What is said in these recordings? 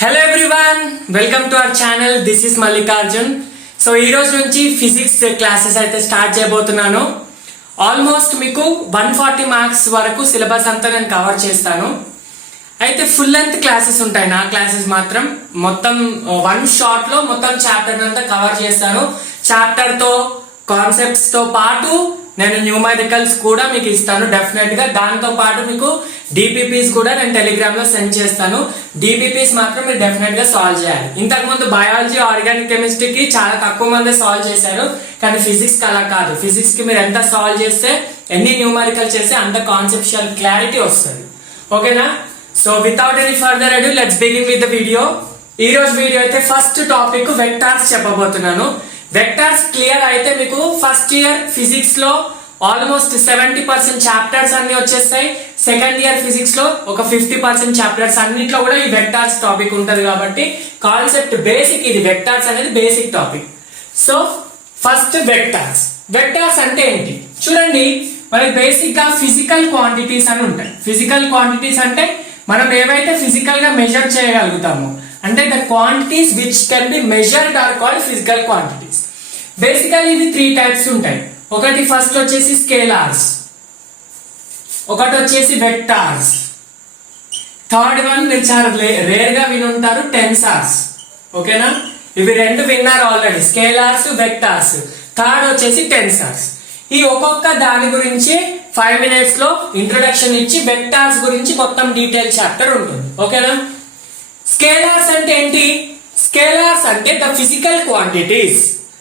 Hello everyone, welcome to our channel. This is Mallikarjun. So ఈ రోజు నుంచి ఫిజిక్స్ క్లాసెస్ అయితే స్టార్ట్ చేయబోతున్నాను. ఆల్మోస్ట్ మీకు 140 మార్క్స్ వరకు సిలబస్ అంతా నేను కవర్ చేస్తాను. అయితే ఫుల్ లెంత్ క్లాసెస్ ఉంటాయి. నా క్లాసెస్ మాత్రం మొత్తం వన్ షాట్ లో మొత్తం చాప్టర్ అంతా కవర్ చేస్తాను. చాప్టర్ తో కాన్సెప్ట్స్ తో పాటు నేను న్యూమరికల్స్ కూడా మీకు ఇస్తాను డెఫినెట్ గా. దాంతో పాటు మీకు డిపిపిస్ కూడా నేను టెలిగ్రామ్ లో సెండ్ చేస్తాను. డిపిపిస్ మాత్రం మీరు డెఫినెట్ గా సాల్వ్ చేయాలి. ఇంతకు ముందు బయాలజీ, ఆర్గానిక్ కెమిస్ట్రీకి చాలా తక్కువ మంది సాల్వ్ చేశారు, కానీ ఫిజిక్స్ కి అలా కాదు. ఫిజిక్స్ కి మీరు ఎంత సాల్వ్ చేస్తే, ఎన్ని న్యూమరికల్ చేస్తే అంత కాన్సెప్చువల్ క్లారిటీ వస్తుంది. ఓకేనా? So without any further adieu let's begin with the video. ఈ రోజు వీడియో అయితే ఫస్ట్ టాపిక్ వెక్టార్స్ చెప్పబోతున్నాను. వెక్టార్స్ క్లియర్ అయితే మీకు ఫస్ట్ ఇయర్ ఫిజిక్స్ లో ఆల్మోస్ట్ 70% చాప్టర్స్ అన్ని వచ్చేస్తాయి. సెకండ్ ఇయర్ ఫిజిక్స్ లో ఒక 50% చాప్టర్స్ అన్నిట్లో కూడా ఈ వెక్టార్స్ టాపిక్ ఉంటది. కాబట్టి కాన్సెప్ట్ బేసిక్ ఇది. వెక్టార్స్ అనేది basic topic. So first vectors. Vectors అంటే ఏంటి చూడండి. మనకి బేసిక్ గా ఫిజికల్ క్వాంటిటీస్ అని ఉంటాయి. ఫిజికల్ క్వాంటిటీస్ అంటే మనం ఏవైతే ఫిజికల్ గా మెజర్ చేయగలుగుతామో, అంటే the quantities which can be measured are called physical quantities. Basically ఇవి 3 టైప్స్ ఉంటాయి. ఒకటి ఫస్ట్ వచ్చేసి స్కేలార్స్, ఒకటి వచ్చేసి వెక్టార్స్, థర్డ్ వన్ మీరు చాలా రేర్ గా వినుంటారు టెన్సార్స్. ఓకేనా? ఇవి రెండు విన్నారు ఆల్రెడీ, స్కేలార్స్, వెక్టార్స్. థర్డ్ వచ్చేసి టెన్సార్స్. ఈ ఒక్కొక్క దాని గురించి 5 minutes లో ఇంట్రొడక్షన్ ఇచ్చి వెక్టార్స్ గురించి మొత్తం డీటెయిల్ చాప్టర్ ఉంటుంది. ఓకేనా? స్కేలార్స్ అంటే ఏంటి? స్కేలార్స్ అంటే the physical quantities.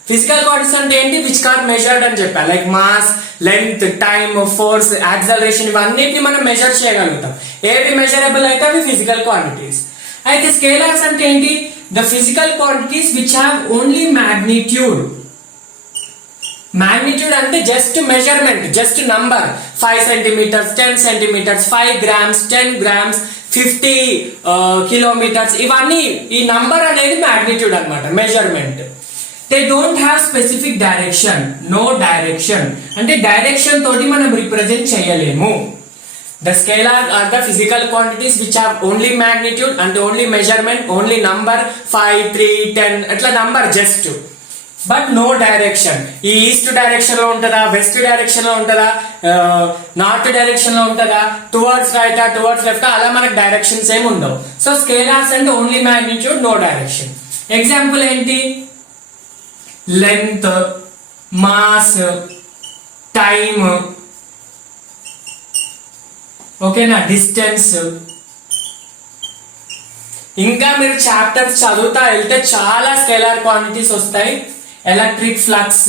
Physical quantities అంటే ఏంటి? విచ్ కాన్ మెజర్డ్ అని చెప్పాలి. Like mass, length, time, force, acceleration, ఇవన్నిటిని మనం మెజర్ చేయగలుగుతాం. ఏవి మెజరబుల్ అయితే అవి ఫిజికల్ క్వాంటిటీస్. అయితే స్కేలార్స్ అంటే ఏంటి? The physical quantities which have only magnitude. Magnitude అంటే just measurement, just number. 5 centimeters, 10 centimeters, 5 grams, 10 grams, 50 kilometers. ఇవన్నీ ఈ నంబర్ అనేది మ్యాగ్నిట్యూడ్ అన్నమాట, measurement. They don't have specific direction, no direction. అంటే డైరెక్షన్ తోటి మనం రిప్రజెంట్ చేయలేము. The scalar are the physical quantities which have only magnitude and only measurement, only number 5, 3, 10 అట్లా number just. But no direction. ఈ east direction లో ఉంటుందా, west direction లో ఉంటుందా, నార్త్ డైరెక్షన్ లో ఉంటుందా, టువర్డ్స్ రైట్, టువర్డ్స్ లెఫ్ట్, అలా మనకు డైరెక్షన్స్ ఏమి ఉండవు. సో స్కేలార్స్ అంటే only magnitude, no direction. Example ఏంటి? లెంత్, మాస్, టైమ్, ఓకేనా, డిస్టెన్స్. ఇంకా మీరు చాప్టర్స్ చదువుతా వెళ్తే చాలా స్కేలార్ క్వాంటిటీస్ వస్తాయి. ఎలక్ట్రిక్ ఫ్లక్స్,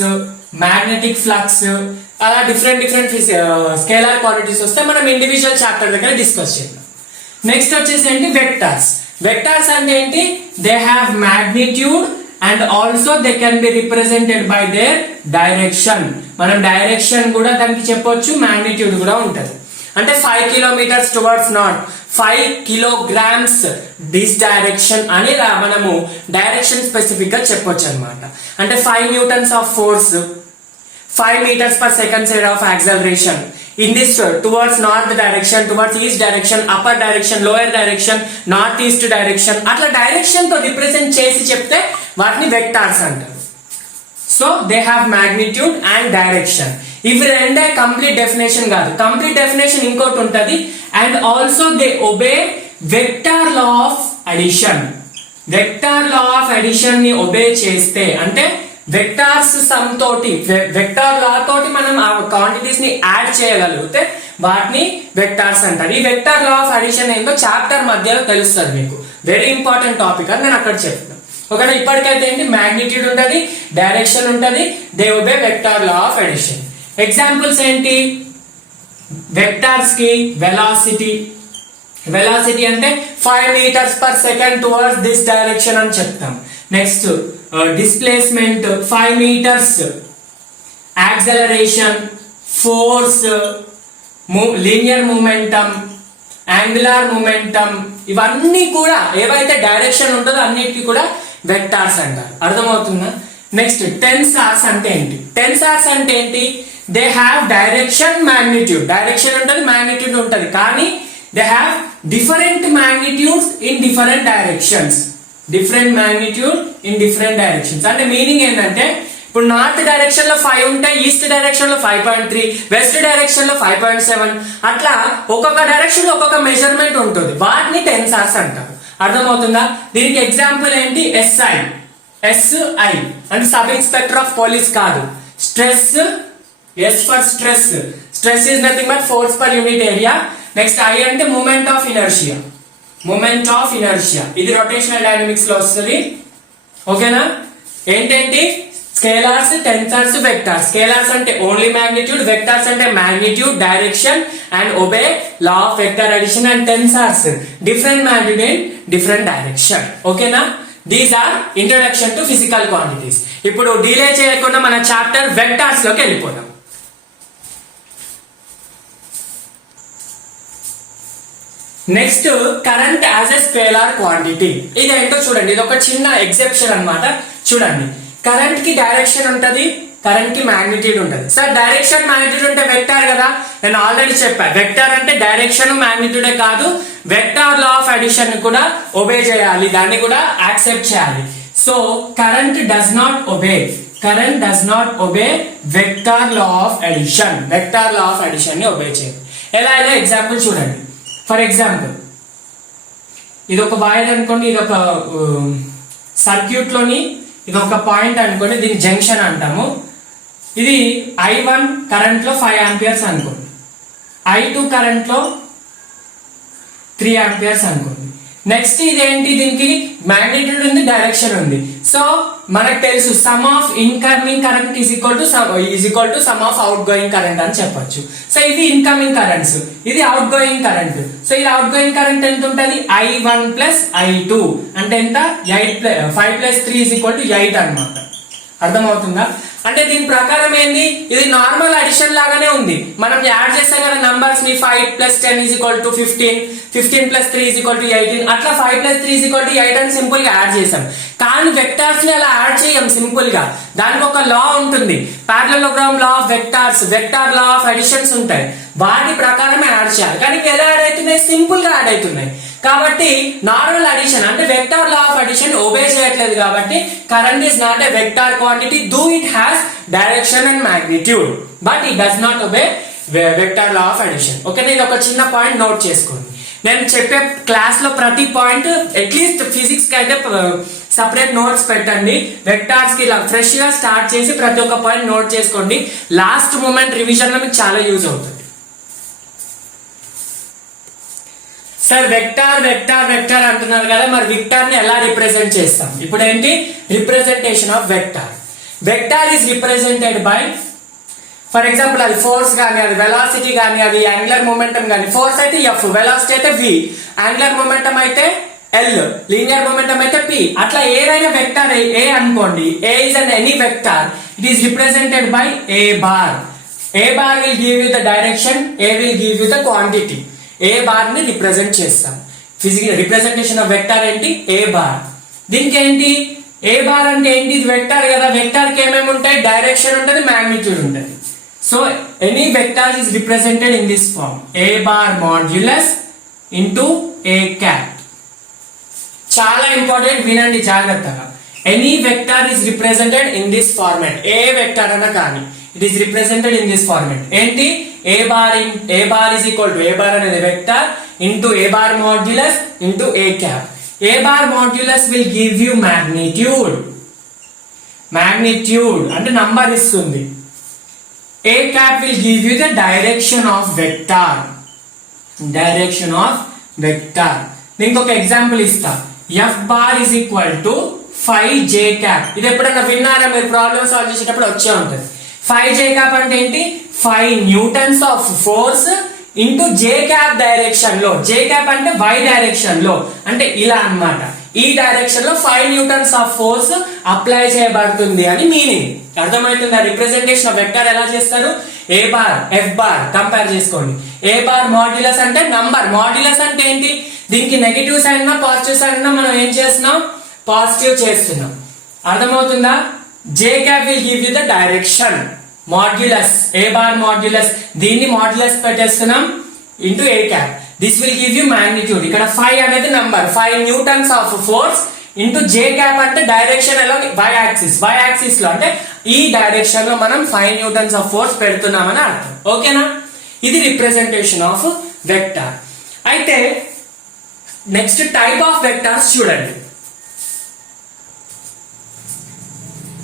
మ్యాగ్నెటిక్ ఫ్లక్స్, అలా డిఫరెంట్ స్కేలార్ క్వాంటిటీస్ వస్తాయి. మనం ఇండివిజువల్ చాప్టర్ దగ్గర డిస్కస్ చేద్దాం. నెక్స్ట్ వచ్చేసి ఏంటి? వెక్టార్స్. వెక్టార్స్ అంటే ఏంటి? They have magnitude and also they can be represented by their direction. మనం డైరెక్షన్ కూడా దానికి చెప్పొచ్చు, మ్యాగ్నిట్యూడ్ కూడా ఉంటుంది. అంటే 5 kilometers towards north, 5 kilograms this direction అని మనము డైరెక్షన్ స్పెసిఫిక్ గా చెప్పొచ్చు అనమాట. అంటే 5 newtons of force, 5 meters per second side of acceleration in this towards north direction, towards east direction, upper direction, lower direction, north east direction, అట్లా direction తో represent చేసి చెప్తే వాటిని వెక్టార్స్ అంటారు. So they have magnitude and direction. ఇవి రెండే complete definition కాదు. Complete definition ఇంకోటి ఉంటది. And also they obey vector law of addition. Vector law of addition ని ఒబే చేస్తే, అంటే వెక్టార్స్ సమ్ తోటి, వెక్టార్ లా తోటి మనం ఆ క్వాంటిటీస్ ని యాడ్ చేయగలిగితే వాటిని వెక్టార్స్ అంటారు. ఈ వెక్టార్ లా ఆఫ్ అడిషన్ ఏంటో చాప్టర్ మధ్యలో తెలుస్తుంది మీకు. వెరీ ఇంపార్టెంట్ టాపిక్ అని నేను అక్కడ చెప్తాను. ఓకేనా? ఇప్పటికైతే ఏంటి? మ్యాగ్నిట్యూడ్ ఉంటది, డైరెక్షన్ ఉంటది, they obey vector law of addition. Examples ఏంటి? వెక్టార్స్ కి వెలాసిటీ. వెలాసిటీ అంటే 5 meters per second towards this direction అని చెప్తాం. Next displacement 5 meters, acceleration, force, linear momentum, angular momentum, ఇవన్నీ కూడా ఏవైతే డైరెక్షన్ ఉంటుందో అన్నిటికీ కూడా వెక్టార్స్ అంటారు. అర్థమవుతుందా? నెక్స్ట్ టెన్సార్స్ అంటే ఏంటి? టెన్సార్స్ అంటే ఏంటి? They have direction, magnitude. Direction ఉంటుంది, మ్యాగ్నిట్యూడ్ ఉంటుంది, కానీ they have different magnitudes in different directions. Different magnitude in different directions అంటే మీనింగ్ ఏంటంటే ఇప్పుడు నార్త్ డైరెక్షన్ లో 5 ఉంటాయి, ఈస్ట్ డైరెక్షన్ లో 5.3, వెస్ట్ డైరెక్షన్ లో 5.7, అట్లా ఒక్కొక్క డైరెక్షన్ లో ఒక్కొక్క మెజర్మెంట్ ఉంటుంది. వాటిని టెన్సార్స్ అంటారు. అర్థమవుతుందా? దీనికి ఎగ్జాంపుల్ ఏంటి? SI అంటే సబ్ ఇన్స్పెక్టర్ ఆఫ్ పోలీస్ కాదు. Stress, S for stress. Stress is nothing but force per unit area. Next I అంటే moment of inertia. Moment of inertia ఇది రొటేషనల్ డైనమిక్స్ లో వస్తుంది. ఓకేనా? ఏంటంటే స్కేలార్స్, టెన్సార్స్, వెక్టార్స్. స్కేలార్స్ అంటే only magnitude, vectors అంటే magnitude, direction and obey law of vector addition, and tensors different magnitude in different direction. ఓకేనా? These are introduction to physical quantities. ఇప్పుడు delay చేయకుండా మన చాప్టర్ వెక్టార్స్ లోకి వెళ్ళిపోదాం. Next current as a scalar quantity. ఇది ఏంటో చూడండి. ఇది ఒక చిన్న ఎగ్జెప్షన్ అన్నమాట. చూడండి, కరెంట్ కి డైరెక్షన్ ఉంటది, కరెంట్ కి మ్యాగ్నిట్యూడ్ ఉంటది. సార్ డైరెక్షన్ మ్యాగ్నిట్యూడ్ అంటే వెక్టార్ కదా, నేను ఆల్రెడీ చెప్పాను. వెక్టార్ అంటే డైరెక్షన్ మ్యాగ్నిట్యూడే కాదు, వెక్టార్ లా ఆఫ్ అడిషన్ కూడా ఒబే చేయాలి, దాన్ని కూడా యాక్సెప్ట్ చేయాలి. So current does not obey vector law of addition. Vector law of addition ని ఒబే చేయాలి. ఎలా అయినా ఎగ్జాంపుల్ చూడండి. ఫర్ ఎగ్జాంపుల్ ఇది ఒక వైర్ అనుకోండి, ఇది ఒక సర్క్యూట్ లోని ఇది ఒక పాయింట్ అనుకోండి, దీన్ని జంక్షన్ అంటాము. ఇది I1 కరెంట్ లో 5 ఆంపియర్స్ అనుకోండి, I2 కరెంట్ లో 3 ఆంపియర్స్ అనుకోండి. నెక్స్ట్ ఇదేంటి? దీనికి మ్యాగ్నిట్యూడ్ ఉంది, డైరెక్షన్ ఉంది. సో మనకు తెలుసు some of incoming current is equal to some of out going current అని చెప్పొచ్చు. సో ఇది ఇన్కమింగ్ కరెంట్స్, ఇది అవుట్ గోయింగ్ కరెంట్. సో ఇది అవుట్ గోయింగ్ కరెంట్ ఎంత ఉంటుంది? I1 ప్లస్ I2 అంటే ఎంత? 5 ప్లస్ 3 ఈజ్ ఈక్వల్ టు 8 అన్నమాట. అర్థమవుతుందా? అంటే దీని ప్రకారం ఏంది? ఇది నార్మల్ అడిషన్ లాగానే ఉంది. మనం యాడ్ చేస్తాం కదా నంబర్స్ ని. 5 plus 10 is equal to 15, 15 plus 3 is equal to 18, అట్లా 5 ప్లస్ 3 ఈజ్ ఈక్వల్ టు 8 అని సింపుల్ గా యాడ్ చేసాం. కానీ వెక్టార్స్ ని అలా యాడ్ చేయం సింపుల్ గా. దానికి ఒక లా ఉంటుంది, parallelogram law of vectors, vector law of additions ఉంటాయి. వాటి ప్రకారం యాడ్ చేయాలి. కానీ ఎలా యాడ్ అవుతున్నాయి? సింపుల్ గా యాడ్ అవుతున్నాయి. కాబట్టి నార్మల్ అడిషన్ అంటే vector law of addition obey చేయట్లేదు. కాబట్టి current is not a vector quantity, though it has direction and magnitude, but it does not obey vector law of addition. ఓకేనా? ఇది ఒక చిన్న పాయింట్ నోట్ చేసుకోండి. నేను చెప్పే క్లాస్ లో ప్రతి పాయింట్ అట్లీస్ట్ ఫిజిక్స్ కి అయితే సపరేట్ నోట్స్ పెట్టండి. వెక్టార్స్ కి ఇలా ఫ్రెష్ గా స్టార్ట్ చేసి ప్రతి ఒక్క పాయింట్ నోట్ చేసుకోండి. లాస్ట్ మూమెంట్ రివిజన్ లో మీకు చాలా యూజ్ అవుతుంది. సార్ వెక్టార్ వెక్టార్ వెక్టార్ అంటున్నారు కదా, మరి వెక్టార్ ని ఎలా రిప్రజెంట్ చేస్తాం? ఇప్పుడు ఏంటి? Representation of vector. Vector is represented by, for example అది ఫోర్స్ కానీ, అది వెలాసిటీ కానీ, అది యాంగులర్ మొమెంటం కానీ. ఫోర్స్ అయితే F, వెలాసిటీ అయితే V, యాంగులర్ మొమెంటం అయితే L, లీనియర్ మొమెంటం అయితే P. అట్లా ఏదైనా వెక్టార్ A అనుకోండి. A is an any vector. It is represented by A bar. A bar will give you the direction, A will give you the quantity. A bar ని represent చేస్తాం. Physical representation of vector ఏంటి? A bar. దీనికి ఏంటి? A bar అంటే ఏంటి? ఇది vector కదా, vector కి ఏమేమి ఉంటాయి? డైరెక్షన్ ఉంటుంది, మ్యాగ్నిట్యూడ్ ఉంటుంది. So any vector is represented in this form, A bar modulus into A cap. చాలా ఇంపార్టెంట్, వినండి జాగ్రత్తగా. Any vector is represented in this format. A vector అన్న కానీ it is represented in this format. ఏంటి? A bar is equal to A bar అనేది vector into A bar modulus into A cap. A bar modulus will give you magnitude. Magnitude అంటే number ఇస్తుంది. A cap will give you the direction of vector. Direction of vector. దీనికి ఒక example ఇస్తా. F bar is equal to 5j cap. ఇది ఎప్పుడైనా విన్నారా? మీరు problem solve చేసేటప్పుడు వచ్చే ఉంటుంది. 5j క్యాప్ అంటే ఏంటి? 5 newtons of force into J cap direction లో. జే క్యాప్ అంటే y డైరెక్షన్ లో, అంటే ఇలా అన్నమాట. ఈ డైరెక్షన్ లో 5 న్యూటన్స్ ఆఫ్ ఫోర్స్ అప్లై చేయబడుతుంది అని మీనింగ్. అర్థమవుతుందా? రిప్రజెంటేషన్ ఆఫ్ వెక్టర్ ఎలా చేస్తారు? A bar F bar compare చేసుకోండి. ఏ బార్ మాడ్యులస్ అంటే నంబర్. మాడ్యులస్ అంటే ఏంటి? దీనికి నెగటివ్ సైన్ ఉన్నా పాజిటివ్ సైన్ ఉన్నా మనం ఏం చేస్తున్నాం? పాజిటివ్ చేస్తున్నాం. అర్థమవుతుందా? J cap will give you the direction. Modulus, A bar modulus, దీన్ని మాడ్యులస్ పెట్టేస్తున్నాం. into a cap. This will give you magnitude. ఇక్కడ 5 అనేది number, 5 newtons of force into J cap అంటే డైరెక్షన్ ఎలా y యాక్సిస్, y యాక్సిస్ లో అంటే ఈ డైరెక్షన్ లో మనం 5 న్యూటన్స్ ఆఫ్ ఫోర్స్ పెడుతున్నామని అర్థం. ఓకేనా, ఇది రిప్రజెంటేషన్ ఆఫ్ వెక్టార్. అయితే నెక్స్ట్ టైప్ ఆఫ్ వెక్టార్స్ చూడండి.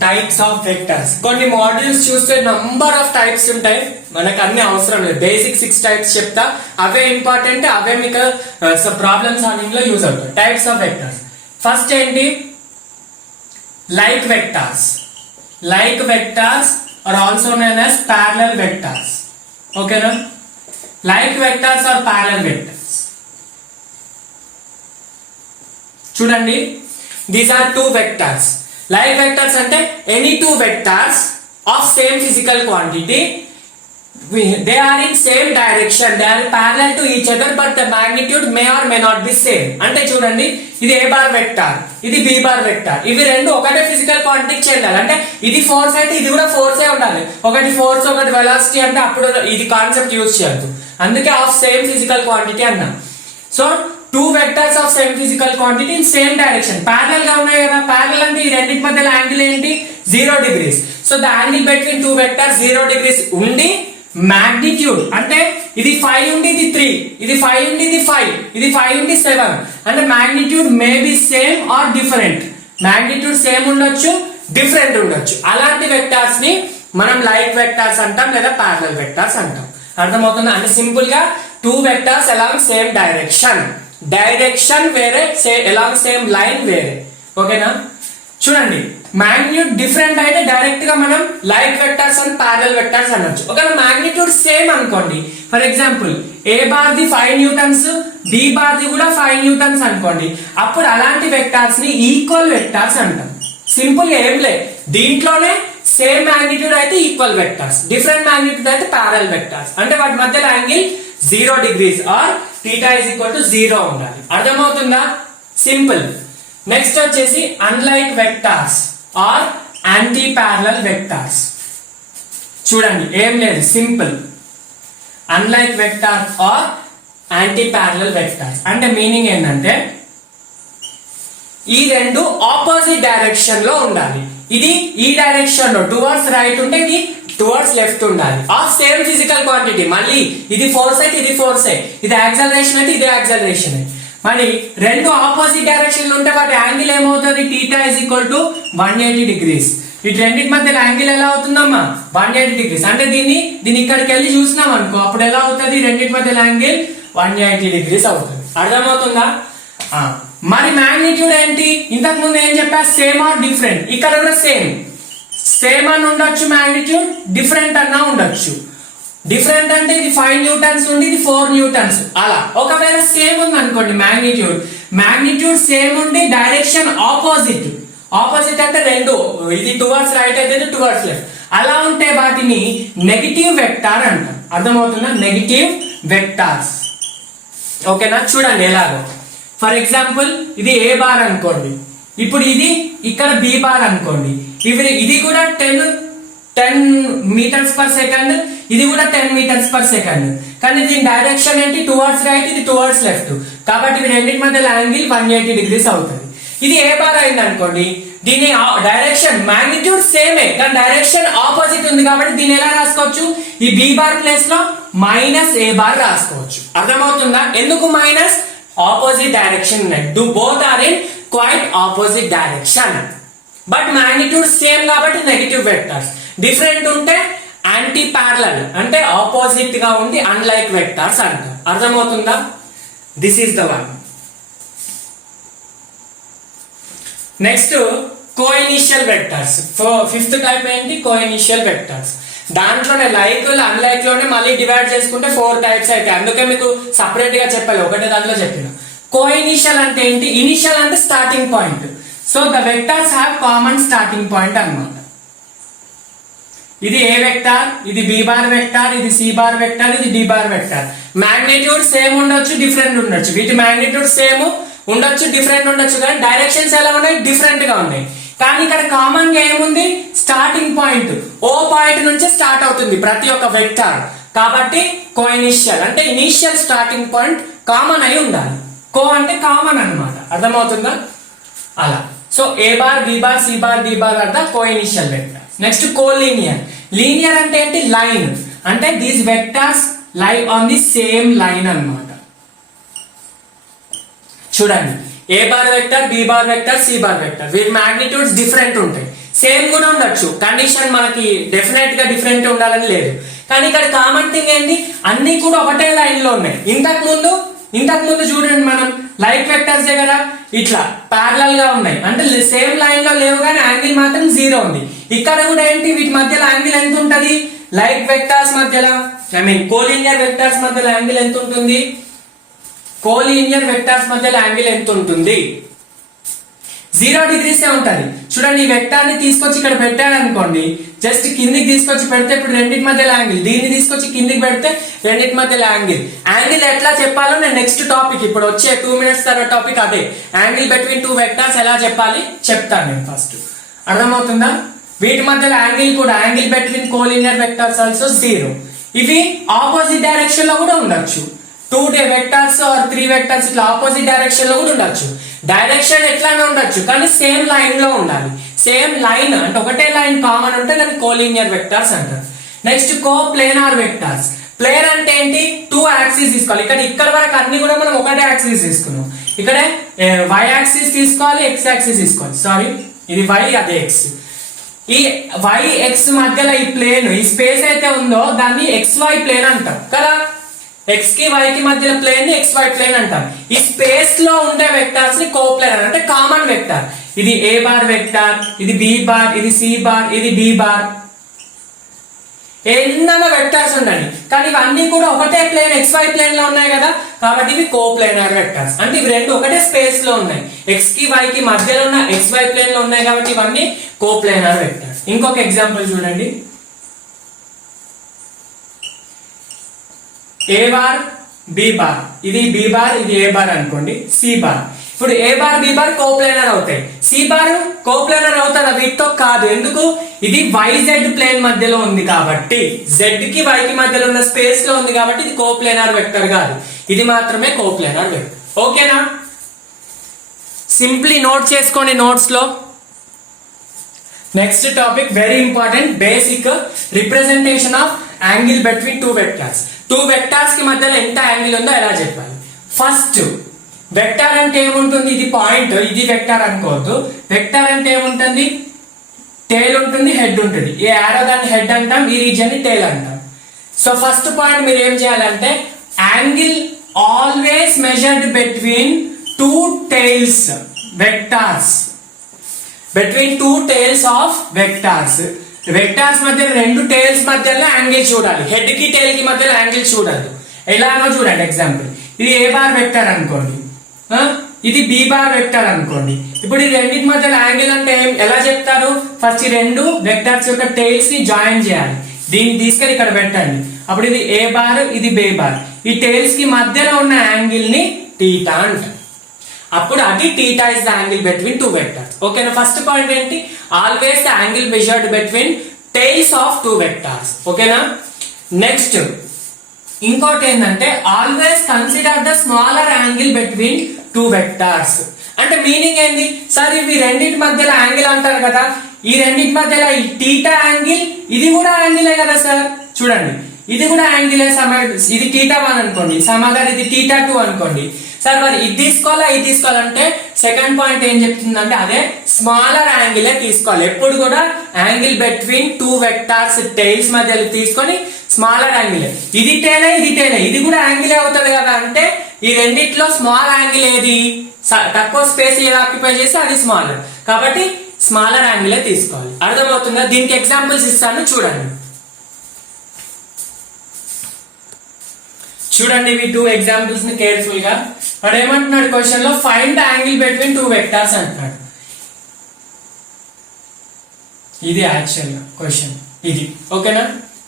టైప్స్ ఆఫ్ వెక్టర్స్, కొన్ని మాడ్యూల్స్ చూస్తే నంబర్ ఆఫ్ టైప్స్ ఉంటాయి, మనకు అన్ని అవసరం లేదు, బేసిక్ 6 టైప్స్ చెప్తా, అవే ఇంపార్టెంట్, అవే మీకు ప్రాబ్లమ్ సాల్వింగ్ లో యూజ్ అవుతాయి. టైప్స్ ఆఫ్ వెక్టర్స్, ఫస్ట్ ఏంటి, like vectors. Like vectors are also known as parallel vectors. ఓకేనా, like vectors are parallel vectors. చూడండి, these are 2 vectors. Like vectors అంటే any 2 vectors of same physical quantity, they are in same direction, they are parallel to each other but the magnitude may or may not be same. అంటే చూడండి, ఇది a bar vector, ఇది b bar vector, ఇవి రెండు ఒకటే physical క్వాంటిటీకి చెందాలి. అంటే ఇది ఫోర్స్ అయితే ఇది కూడా ఫోర్సే ఉండాలి, ఒకటి ఫోర్స్ ఒకటి వెలాసిటీ అంటే అప్పుడు ఇది కాన్సెప్ట్ యూజ్ చేయొద్దు, అందుకే ఆఫ్ సేమ్ ఫిజికల్ క్వాంటిటీ అన్నా. So 2 vectors of same physical quantity in same direction, parallel గా ఉన్నాయి కదా. ప్యారలల్ అంటే ఈ రెండింటి మధ్యలో యాంగిల్ ఏంటి, 0 degrees. So the angle between 2 vectors 0 degrees ఉండి, మాగ్నిట్యూడ్ అంటే ఇది 5 ఉండి ఇది 3, ఇది 5 ఉండి ఇది 5, ఇది 5 ఉండి 7, అంటే magnitude may be same or different. Magnitude same ఉండొచ్చు, డిఫరెంట్ ఉండొచ్చు. అలాంటి వెక్టర్స్ ని మనం లైక్ వెక్టర్స్ అంటాం లేదా ప్యారలల్ వెక్టర్స్ అంటాం. అర్థమవుతుందా? అంటే సింపుల్ గా 2 వెక్టర్స్ అలాంగ్ సేమ్ డైరెక్షన్ వేరే, అలాంగ్ సేమ్ లైన్ వేరే. ఓకేనా, చూడండి, మాగ్నిట్యూడ్ డిఫరెంట్ అయితే డైరెక్ట్ గా మనం like vectors and parallel vectors అనొచ్చు. ఒకవేళ మాగ్నిట్యూడ్ సేమ్ అనుకోండి, ఫర్ ఎగ్జాంపుల్ ఏ బార్ ది 5 న్యూటన్స్, బి బార్ ది కూడా 5 న్యూటన్స్ అనుకోండి, అప్పుడు అలాంటి వెక్టర్స్ ని ఈక్వల్ వెక్టర్స్ అంటాం. సింపుల్ గా ఏం లే, దీంట్లోనే సేమ్ మాగ్నిట్యూడ్ అయితే ఈక్వల్ వెక్టర్స్, డిఫరెంట్ మాగ్నిట్యూడ్ అయితే ప్యారలల్ వెక్టర్స్. అంటే వాటి మధ్యలో angle 0 degrees or θ is equal to 0 ఉండాలి. అర్థమవుతుందా? సింపుల్. నెక్స్ట్ వచ్చేసి unlike vectors or anti parallel vectors. చూడండి, ఏం లేదు, simple. Unlike vector or anti parallel vectors అంటే మీనింగ్ ఏంటంటే ఈ రెండు ఆపోజిట్ డైరెక్షన్ లో ఉండాలి. ఇది ఈ డైరెక్షన్ లో టువర్డ్స్ రైట్ ఉంటే ఇది టువర్డ్స్ లెఫ్ట్ ఉండాలి, ఆఫ్ సేమ్ ఫిజికల్ క్వాంటిటీ. మళ్ళీ ఇది ఫోర్స్ అయితే ఇది ఫోర్స్, ఇది యాక్సలరేషన్ అయితే ఇది యాక్సలరేషన్. మరి రెండు ఆపోజిట్ డైరెక్షన్ లో ఉంటే వాటి యాంగిల్ ఏమవుతుంది, θ is equal to 180 degrees. ఈ రెండింటి మధ్య యాంగిల్ ఎలా అవుతుందమ్మా, 180 degrees. అంటే దీన్ని ఇక్కడికి వెళ్ళి చూసినాం అనుకో, అప్పుడు ఎలా అవుతుంది, రెండింటి మధ్య యాంగిల్ 180 degrees అవుతుంది. అర్థమవుతుందా? మరి మాగ్నిట్యూడ్ ఏంటి, ఇంతకు ముందు ఏం చెప్పా, సేమ్ ఆర్ డిఫరెంట్. ఇక్కడ కూడా సేమ్ అని ఉండొచ్చు మాగ్నిట్యూడ్, డిఫరెంట్ అన్నా ఉండొచ్చు. డిఫరెంట్ అంటే ఇది 5 న్యూటన్స్ ఉండి ఇది 4 న్యూటన్స్ అలా. ఒకవేళ సేమ్ ఉంది అనుకోండి, మాగ్నిట్యూడ్ సేమ్ ఉండి డైరెక్షన్ ఆపోజిట్ అంటే రెండు, ఇది టువర్డ్స్ రైట్ అయితే ఇది టువర్డ్స్ లెఫ్ట్, అలా ఉంటే వాటిని నెగటివ్ వెక్టార్ అంటాం. అర్థమవుతుందా? Negative vectors. ఓకేనా, చూడండి ఎలాగో. ఫర్ ఎగ్జాంపుల్ ఇది ఏ బార్ అనుకోండి, ఇప్పుడు ఇది ఇక్కడ బి బార్ అనుకోండి, ఇది కూడా 10 meters per second, ఇది కూడా 10 meters per second, కానీ దీని డైరెక్షన్ ఏంటి, టువర్డ్స్ రైట్, ఇది టువర్డ్స్ లెఫ్ట్, కాబట్టి ఇవి రెండింటి మధ్య యాంగిల్ 180 degrees అవుతుంది. ఇది ఏ బార్ అయింది అనుకోండి, దీని డైరెక్షన్ మాగ్నిట్యూడ్ సేమే కానీ డైరెక్షన్ ఆపోజిట్ ఉంది, కాబట్టి దీన్ని ఎలా రాసుకోవచ్చు, ఈ బి బార్ ప్లేస్ లో మైనస్ ఏ బార్ రాసుకోవచ్చు. అర్థమవుతుందా? ఎందుకు మైనస్, ఆపోజిట్ డైరెక్షన్ ఉన్నాయి, both are in quite opposite direction, but magnitude same కాబట్టి నెగటివ్ వెక్టర్స్. డిఫరెంట్ ఉంటే యాంటీ ప్యారలల్ అంటే ఆపోజిట్ గా ఉంది, అన్లైక్ వెక్టర్స్ అంటారు. అర్థమవుతుందా? This is the one. Next coinitial vectors. Fifth type ఏంటి, కోఇనిషియల్ వెక్టర్స్. దాంట్లోనే లైక్ అన్లైక్ లోనే మళ్ళీ డివైడ్ చేసుకుంటే 4 టైప్స్ అయితే, అందుకే మీకు సపరేట్ గా చెప్పాలి, ఒకటే దాంట్లో చెప్పిన. కోఇనిషియల్ అంటే ఏంటి, ఇనిషియల్ అంటే starting point. So the vectors have common starting point అన్నమాట. ఇది ఏ వెక్టార్, ఇది బి బార్ వెక్టార్, ఇది సి బార్ వెక్టార్, ఇది D bar vector. Magnitude same ఉండొచ్చు, డిఫరెంట్ ఉండొచ్చు. వీటి మాగ్నిట్యూడ్ సేమ్ ఉండొచ్చు, డిఫరెంట్ ఉండొచ్చు, కానీ డైరెక్షన్స్ ఎలా ఉన్నాయి, డిఫరెంట్ గా ఉన్నాయి. కానీ ఇక్కడ కామన్ గా ఏముంది, స్టార్టింగ్ పాయింట్ ఓ పాయింట్ నుంచి స్టార్ట్ అవుతుంది ప్రతి ఒక్క వెక్టార్. కాబట్టి కోఇనిషియల్ అంటే ఇనిషియల్ స్టార్టింగ్ పాయింట్ కామన్ అయి ఉండాలి. కో అంటే కామన్ అన్నమాట, అర్థమవుతుందా? అలా. So A bar B bar C bar D bar are the coinitial vectors. Next collinear. Linear అంటే ఏంటి? లైన్. అంటే these vectors lie on the same line అన్నమాట. చూడండి, A bar vector, B bar vector, C bar vector, వీటి magnitudes different ఉంటాయి. Same కూడా ఉండొచ్చు, condition మనకి డెఫినెట్ గా డిఫరెంట్ ఉండాలని లేదు. కానీ ఇక్కడ కామన్ థింగ్ ఏంటి? అన్ని కూడా ఒకటే లైన్ లో ఉన్నాయి. ఇంతకు ముందు చూడండి, మనం లైక్ వెక్టర్స్ కదా ఇట్లా ప్యారలల్ గా ఉన్నాయి, అంటే సేమ్ లైన్ లో లేవు కానీ యాంగిల్ మాత్రం 0 ఉంది. ఇక్కడ కూడా ఏంటి? వీటి మధ్యలో యాంగిల్ ఎంత ఉంటది? లైక్ వెక్టర్స్ మధ్యలో, ఐ మీన్ కోలీనియర్ వెక్టర్స్ మధ్యలో యాంగిల్ ఎంత ఉంటుంది? కోలీనియర్ వెక్టర్స్ మధ్యలో యాంగిల్ ఎంత ఉంటుంది? 0 degrees ఉంటది. చూడండి, ఈ వెక్టర్ ని తీసుకొచ్చి ఇక్కడ పెట్టాను అనుకోండి, జస్ట్ కిందికి తీసుకొచ్చి పెడితే ఇప్పుడు రెండింటి మధ్యలో యాంగిల్, దీన్ని తీసుకొచ్చి కిందికి పెడితే రెండింటి మధ్యలో యాంగిల్. యాంగిల్ ఎట్లా చెప్పాలో నేను నెక్స్ట్ టాపిక్, ఇప్పుడు వచ్చే 2 minutes తర్వాత టాపిక్ అదే, యాంగిల్ బిట్వీన్ 2 వెక్టర్స్ ఎలా చెప్పాలి చెప్తాను నేను ఫస్ట్. అర్థమవుతుందా? వీటి మధ్యలో యాంగిల్ కూడా, angle between collinear vectors also 0. ఇవి ఆపోజిట్ డైరెక్షన్ లో కూడా ఉండొచ్చు. 2 వెక్టర్స్ ఆర్ 3 వెక్టర్స్ ఇట్లా ఆపోజిట్ డైరెక్షన్ లో కూడా ఉండొచ్చు. డైరెక్షన్ ఎట్లానే ఉండొచ్చు కానీ సేమ్ లైన్ లో ఉండాలి. సేమ్ లైన్ అంటే ఒకటే లైన్ కామన్ ఉంటే దాన్ని కోలీనియర్ వెక్టర్స్ అంటారు. నెక్స్ట్ కో ప్లేనార్ వెక్టర్స్. ప్లేన్ అంటే ఏంటి? 2 యాక్సిస్ తీసుకోవాలి. ఇక్కడ వరకు అన్ని కూడా మనం ఒకటే యాక్సిస్ తీసుకున్నాం. ఇక్కడ y యాక్సిస్ తీసుకోవాలి, x యాక్సిస్ తీసుకోవాలి. సారీ, ఇది y, అదే x. ఈ y x మధ్యలో ఈ ప్లేన్, ఈ స్పేస్ అయితే ఉందో దాన్ని xy ప్లేన్ అంటాం కదా. x కి y కి మధ్యలో ప్లేన్ ని xy ప్లేన్ అంటాం. ఈ స్పేస్ లో ఉండే వెక్టర్స్ ని కోప్లేనర్ అంటే కామన్ వెక్టర్. ఇది a బార్ వెక్టర్, ఇది b బార్, ఇది c బార్, ఇది d బార్. ఎన్నైనా వెక్టర్స్ ఉండండి కానీ ఇవన్నీ కూడా ఒకటే ప్లేన్ xy ప్లేన్ లో ఉన్నాయి కదా, కాబట్టి ఇవి కోప్లేనర్ వెక్టర్స్. అంటే ఇవి రెండు ఒకటే స్పేస్ లో ఉన్నాయి, x కి y కి మధ్యలో ఉన్న xy ప్లేన్ లో ఉన్నాయి కాబట్టి ఇవన్నీ కోప్లేనర్ వెక్టర్స్. ఇంకొక ఎగ్జాంపుల్ చూడండి, ఏ బార్ బి బార్, ఇది బి బార్, ఇది ఏ బార్ అనుకోండి, సి బార్. ఇప్పుడు ఏ బార్ బి బార్ కోప్లేనర్ అవుతాయి, సి బార్ కోప్లేనర్ అవుతారు. వీటితో కాదు, ఎందుకు? ఇది YZ ప్లేన్ మధ్యలో ఉంది కాబట్టి, Z కి Y కి మధ్యలో ఉన్న స్పేస్ లో ఉంది కాబట్టి ఇది కోప్లేనర్ వెక్టర్ కాదు, ఇది మాత్రమే కోప్లేనర్ వెక్టర్. ఓకేనా? సింప్లీ నోట్ చేసుకోండి నోట్స్ లో. Next topic very important, basic representation of angle between 2 vectors. 2 vectors కి మధ్యలో ఎంత యాంగిల్ ఉందో ఎలా చెప్పాలి. ఫస్ట్ వెక్టర్ అంటే ఏముంటుంది? ఇది పాయింట్, ఇది వెక్టర్ అనుకోవద్దు. వెక్టర్ అంటే ఏముంటుంది? టేల్ ఉంటుంది, హెడ్ ఉంటుంది. ఈ యారో దాన్ని హెడ్ అంటాం, ఈ రీజియన్ ని టేల్ అంటాం. సో ఫస్ట్ పాయింట్ మీరు ఏం చేయాలంటే, angle always measured between 2 tails vectors, between 2 tails of vectors. Vectors మధ్య 2 tails మధ్యలో యాంగిల్ చూడాలి, హెడ్ కి టేల్ కి మధ్యలో యాంగిల్ చూడాలి. ఎలానో చూడండి. ఎగ్జాంపుల్, ఇది ఏ బార్ వెక్టర్ అనుకోండి, ఇది బి బార్ వెక్టర్ అనుకోండి. ఇప్పుడు ఈ రెండింటి మధ్యలో యాంగిల్ అంటే ఎలా చెప్తారు? ఫస్ట్ ఈ 2 వెక్టర్స్ యొక్క టైల్స్ ని జాయిన్ చేయాలి, దీన్ని తీసుకొని ఇక్కడ పెట్టండి. అప్పుడు ఇది ఏ బార్, ఇది బి బార్. ఈ టైల్స్ కి మధ్యలో ఉన్న యాంగిల్ ని థీటా అంటారు. అప్పుడు అది theta is the angle between 2 vectors. ఓకేనా? ఫస్ట్ పాయింట్ ఏంటి? Always the angle measured between tiles of 2 vectors. ఓకేనా? నెక్స్ట్ ఇంకోటి ఏంటంటే, always consider the smaller angle between 2 vectors. అంటే మీనింగ్ ఏంది? సార్ ఇవి రెండింటి మధ్యలో యాంగిల్ అంటారు కదా, ఈ రెండింటి మధ్యలో ఈ థీటా యాంగిల్, ఇది కూడా యాంగిలే కదా సార్. చూడండి, ఇది కూడా యాంగిలే. ఇది θ1 అనుకోండి, సమాధానం ఇది θ2 అనుకోండి. సార్ మరి ఇది తీసుకోవాలా, ఇది తీసుకోవాలంటే సెకండ్ పాయింట్ ఏం చెప్తుందంటే, అదే స్మాలర్ యాంగిలే తీసుకోవాలి. ఎప్పుడు కూడా యాంగిల్ బిట్వీన్ 2 వెక్టర్స్ టైల్స్ మధ్యలో తీసుకొని స్మాలర్ యాంగిల్. ఇది టేలే, ఇది టేలే, ఇది కూడా యాంగిలే అవుతుంది కదా. అంటే ఈ రెండిట్లో స్మాల్ యాంగిల్ ఏది? తక్కువ స్పేస్ ఏది ఆక్యుపై చేస్తే అది స్మాలర్, కాబట్టి స్మాలర్ యాంగిలే తీసుకోవాలి. అర్థమవుతుందా? దీనికి ఎగ్జాంపుల్స్ ఇస్తాను చూడండి. చూడండి ఇవి 2 ఎగ్జాంపుల్స్ ని కేర్ఫుల్ గా. వాడు ఏమంటున్నాడు క్వశ్చన్ లో, find the angle between 2 vectors అంటున్నాడు. ఇది యాక్చువల్ గా క్వశ్చన్ ఇది. ఓకేనా?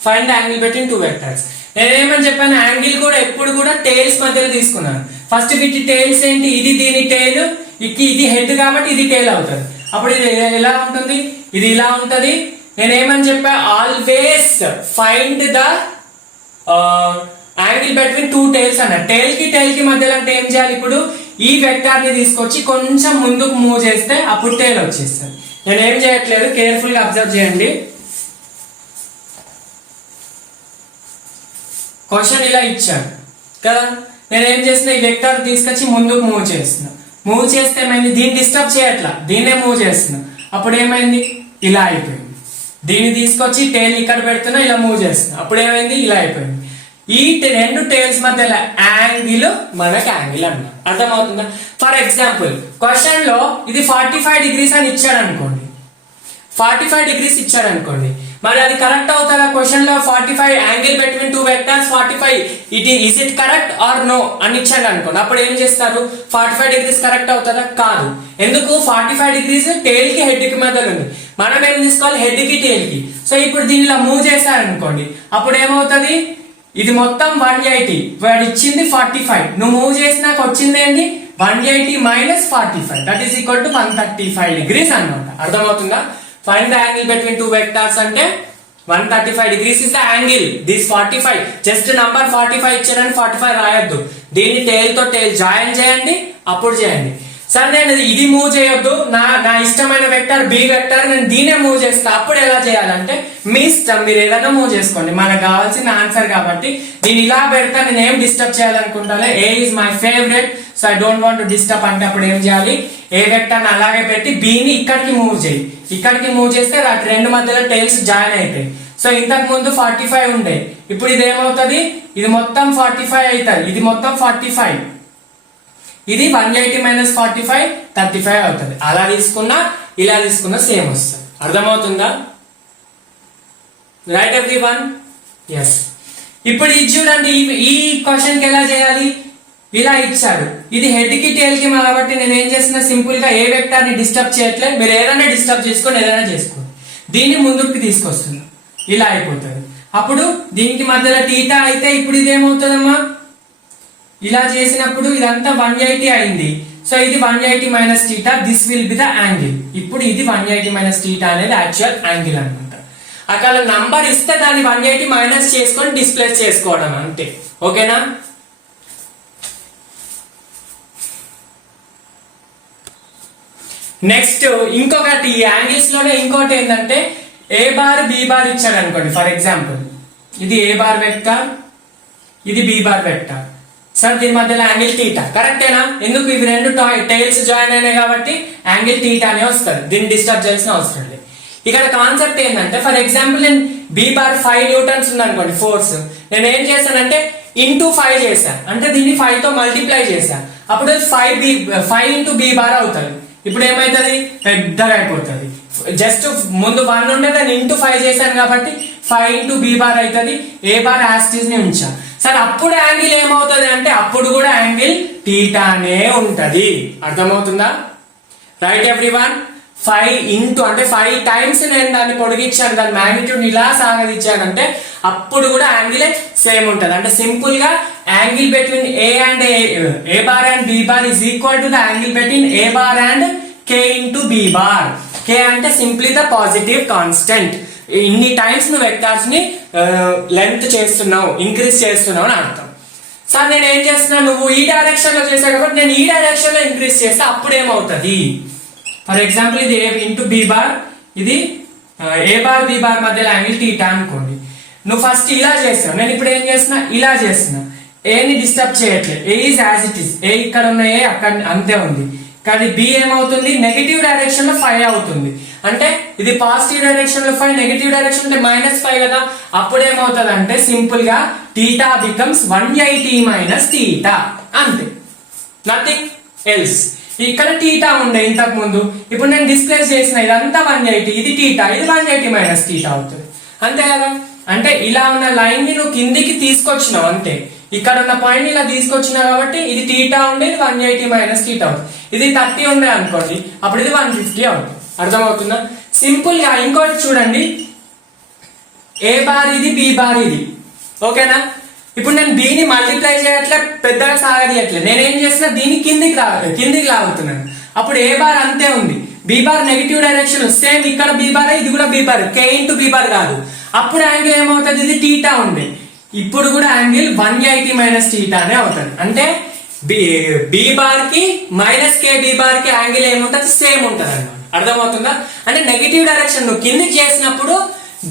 Find the angle between 2 vectors. నేనేమని చెప్పాను? యాంగిల్ కూడా ఎప్పుడు కూడా టైల్స్ మధ్యలో తీసుకున్నాను. ఫస్ట్ వీటి టైల్స్ ఏంటి? ఇది దీని టైల్, ఇది హెడ్ కాబట్టి ఇది టైల్ అవుతుంది. అప్పుడు ఇది ఎలా ఉంటుంది? ఇది ఇలా ఉంటది. నేనేమని చెప్పా? Always find the angle between two tiles అన్న టైల్ కి మధ్యలో అంటే ఏం చేయాలి ఇప్పుడు ఈ వెక్టార్ ని తీసుకొచ్చి కొంచెం ముందుకు మూవ్ చేస్తే అప్పుడు టైల్ వచ్చేస్తుంది. నేను ఏం చేయట్లేదు, కేర్ఫుల్ గా అబ్జర్వ్ చేయండి. క్వశ్చన్ ఇలా ఇచ్చాడు కదా, నేను ఏం చేసిన ఈ వెక్టార్ తీసుకొచ్చి ముందుకు మూవ్ చేస్తున్నా. మూవ్ చేస్తే ఏమైంది, దీన్ని డిస్టర్బ్ చేయట్లా, దీన్నే మూవ్ చేస్తున్నా. అప్పుడు ఏమైంది, ఇలా అయిపోయింది. దీన్ని తీసుకొచ్చి టైల్ ఇక్కడ పెడుతున్నా, ఇలా మూవ్ చేస్తున్నా, అప్పుడు ఏమైంది, ఇలా అయిపోయింది. ఈ రెండు టైల్స్ మధ్యలో యాంగిల్ మనకి యాంగిల్ అన్నమాట. అర్థమవుతుందా? ఫర్ ఎగ్జాంపుల్ క్వశ్చన్ లో ఇది 45 degrees అని ఇచ్చాడు అనుకోండి, 45 degrees ఇచ్చాడు అనుకోండి, మరి అది కరెక్ట్ అవుతుందా? క్వశ్చన్ లో 45 angle between two vectors 45 is it correct or no అని ఇచ్చాడు అనుకోండి. అప్పుడు ఏం చేస్తారు, 45 degrees కరెక్ట్ అవుతుందా? కాదు. ఎందుకు? 45 degrees టైల్ కి హెడ్ కి మధ్యలో ఉంది. మనం ఏం తీసుకోవాలి, హెడ్ కి టైల్ కి. సో ఇప్పుడు దీన్ని ఇలా మూవ్ చేశారనుకోండి, అప్పుడు ఏమవుతుంది, ఇది మొత్తం 180, వాడు ఇచ్చింది 45, నువ్వు మూవ్ చేసినాక వచ్చింది ఏంటి, 180 minus 45 that is equal to 135 degrees అన్నమాట. అర్థమవుతుందా? Find the angle between two vectors అంటే 135 degrees is the angle. This 45 just number 45 ఇచ్చారని 45 రాయొద్దు, దీన్ని టైల్ తో టైల్ జాయిన్ చేయండి, అప్పుడు చేయండి. సార్ నేను ఇది మూవ్ చేయొద్దు, నా ఇష్టమైన వెక్టర్ బి వెక్టర్, నేను దీనే మూవ్ చేస్తా, అప్పుడు ఎలా చేయాలంటే మీ ఇష్టం, మీరు ఏదైనా మూవ్ చేసుకోండి, మనకు కావాల్సిన ఆన్సర్ కాబట్టి. నేను ఇలా పెడతా, నేను ఏం డిస్టర్బ్ చేయాలనుకుంటాను, A is my favourite, so I don't want to disturb అంటే అప్పుడు ఏం చేయాలి, ఏ వెక్టర్ అలాగే పెట్టి బిని ఇక్కడికి మూవ్ చేయి, ఇక్కడికి మూవ్ చేస్తే రెండు మధ్యలో టైల్స్ జాయిన్ అవుతాయి. సో ఇంతకు ముందు 45 ఉండే, ఇప్పుడు ఇది ఏమవుతుంది, ఇది మొత్తం 45 అవుతుంది, ఇది మొత్తం 45, ఇది 180 minus 45 35 అవుతుంది. అలా తీసుకున్నా ఇలా తీసుకున్నా సేమ్ వస్తుంది. అర్థమవుతుందా? Right everyone? ఎస్. ఇప్పుడు ఇది చూడండి, ఈ క్వశ్చన్ కి ఎలా చేయాలి, ఇలా ఇచ్చాడు, ఇది హెడ్ కి టైల్ కి కాబట్టి నేను ఏం చేస్తున్నా, సింపుల్ గా ఏ వెక్టార్ ని డిస్టర్బ్ చేయట్లేదు, మీరు ఏదైనా డిస్టర్బ్ చేసుకోండి, ఏదైనా చేసుకోండి, దీన్ని ముందుకు తీసుకొస్తున్నా, ఇలా అయిపోతుంది. అప్పుడు దీనికి మధ్యలో టీటా అయితే ఇప్పుడు ఇది ఏమవుతుందమ్మా, ఇలా చేసినప్పుడు ఇదంతా 180 అయింది. సో ఇది 180 minus theta, this will be the angle. ఇప్పుడు ఇది 180 minus theta అనేది యాక్చువల్ యాంగిల్ అనమాట. అక్కడ నంబర్ ఇస్తే దాన్ని 180 మైనస్ చేసుకొని డిస్ప్లేస్ చేసుకోవడం అంతే. ఓకేనా? నెక్స్ట్ ఇంకొకటి, ఈ యాంగిల్స్ లోనే ఇంకోటి ఏంటంటే ఏ బార్ బి బార్ ఇచ్చాడు అనుకోండి. ఫర్ ఎగ్జాంపుల్ ఇది ఏ బార్ వెక్టార్, ఇది బి బార్ వెక్టార్. సార్ దీని మధ్యలో యాంగిల్ టీటా కరెక్టేనా? ఎందుకు, ఇవి రెండు టైల్స్ జాయిన్ అయినాయి కాబట్టి యాంగిల్ టీటా అనే వస్తుంది, దీన్ని డిస్టర్బ్ చేయాల్సిన అవసరం లేదు. ఇక్కడ కాన్సెప్ట్ ఏంటంటే, ఫర్ ఎగ్జాంపుల్ నేను బి బార్ 5 న్యూటన్స్ ఉంది అనుకోండి ఫోర్స్, నేను ఏం చేశానంటే ఇంటూ 5 చేశాను, అంటే దీన్ని 5 తో మల్టిప్లై చేశాను, అప్పుడు 5 ఇంటూ బి బార్ అవుతుంది. ఇప్పుడు ఏమైతుంది, పెద్దగా అయిపోతుంది. జస్ట్ ముందు 1 ఉంటే దాన్ని ఇంటూ 5 చేశాను కాబట్టి 5 ఇంటూ బి బార్ అవుతుంది. ఏ బార్ యాస్టీస్ ని ఉంచా. సరే అప్పుడు యాంగిల్ ఏమవుతుంది అంటే అప్పుడు కూడా యాంగిల్ టీటానే ఉంటది. అర్థమవుతుందా? Right everyone? 5 ఇంటూ అంటే 5 టైమ్స్ నేను దాన్ని పొడిగించాను, దాని మ్యాగ్నిట్యూడ్ ఇలా సాగదిచ్చానంటే అప్పుడు కూడా యాంగిల్ సేమ్ ఉంటది. అంటే సింపుల్ గా angle between A bar and B bar is equal to the angle between A bar and K into B bar. K అంటే సింప్లీ ద పాజిటివ్ కాన్స్టెంట్. ఇన్ని టైమ్స్ నువ్వు వెక్టార్స్ ని లెంత్ చేస్తున్నావు, increase చేస్తున్నావు అని అర్థం. సార్ నేను ఏం చేస్తున్నా, నువ్వు ఈ డైరెక్షన్ లో చేసావు కాబట్టి నేను ఈ డైరెక్షన్ లో ఇంక్రీజ్ చేస్తే అప్పుడు ఏమవుతుంది. ఫర్ ఎగ్జాంపుల్ ఇది ఏ ఇంటూ బి బార్, ఇది ఏ బార్ బి బార్ మధ్యలో యాంగిల్ టీటా అనుకోండి. నువ్వు ఫస్ట్ ఇలా చేస్తావు, నేను ఇప్పుడు ఏం చేస్తున్నా, ఇలా చేస్తున్నా. ఏని డిస్టర్బ్ చేయట్లేదు, ఏ ఈజ్ యాజ్ ఇట్ ఈస్. ఏ ఇక్కడ ఉన్న ఏ అక్కడ అంతే ఉంది, కానీ బి ఏమవుతుంది, నెగటివ్ డైరెక్షన్ లో 5 అవుతుంది. అంటే ఇది పాజిటివ్ డైరెక్షన్ లో 5, నెగటివ్ డైరెక్షన్ అంటే -5 కదా. అప్పుడు ఏమవుతుంది అంటే సింపుల్ గా టీటా బికమ్స్ 180 మైనస్ టీటా, అంతే, నథింగ్ ఎల్స్. ఇక్కడ టీటా ఉండే ఇంతకు ముందు, ఇప్పుడు నేను డిస్ప్లేస్ చేసిన ఇదంతా 180, ఇది టీటా, ఇది 180 మైనస్ టీటా అవుతుంది, అంతే కదా. అంటే ఇలా ఉన్న లైన్ ని నువ్వు కిందికి తీసుకొచ్చినావు అంతే. ఇక్కడ ఉన్న పాయింట్ ఇలా తీసుకొచ్చినావు కాబట్టి ఇది టీటా ఉండే, ఇది 180 మైనస్ టీటా అవుతుంది. ఇది 30 ఉండే అనుకోండి, అప్పుడు ఇది 150 అవుతుంది. అర్థమవుతుందా? సింపుల్ గా ఇంకోటి చూడండి, ఏ బార్ ఇది, బి బార్ ఇది, ఓకేనా. ఇప్పుడు నేను బిని మల్టిప్లై చేయట్లే, పెద్దగా సాగదీయట్లే, నేనేం చేస్తున్నా దీన్ని కిందికి లాగుతున్నాను. అప్పుడు ఏ బార్ అంతే ఉంది, B bar negative direction same, ఇక్కడ బి బార్, ఇది కూడా B bar, K into B bar కాదు. అప్పుడు యాంగిల్ ఏమవుతుంది, ఇది టీటా ఉంది, ఇప్పుడు కూడా యాంగిల్ 180 మైనస్ టీటా అనే అవుతుంది. అంటే బి బార్ కి మైనస్ కే బి బార్ కి యాంగిల్ ఏముంటుంది, సేమ్ ఉంటుంది అన్నమాట. అర్థమవుతుందా? అంటే నెగిటివ్ డైరెక్షన్ నువ్వు కిందికి చేసినప్పుడు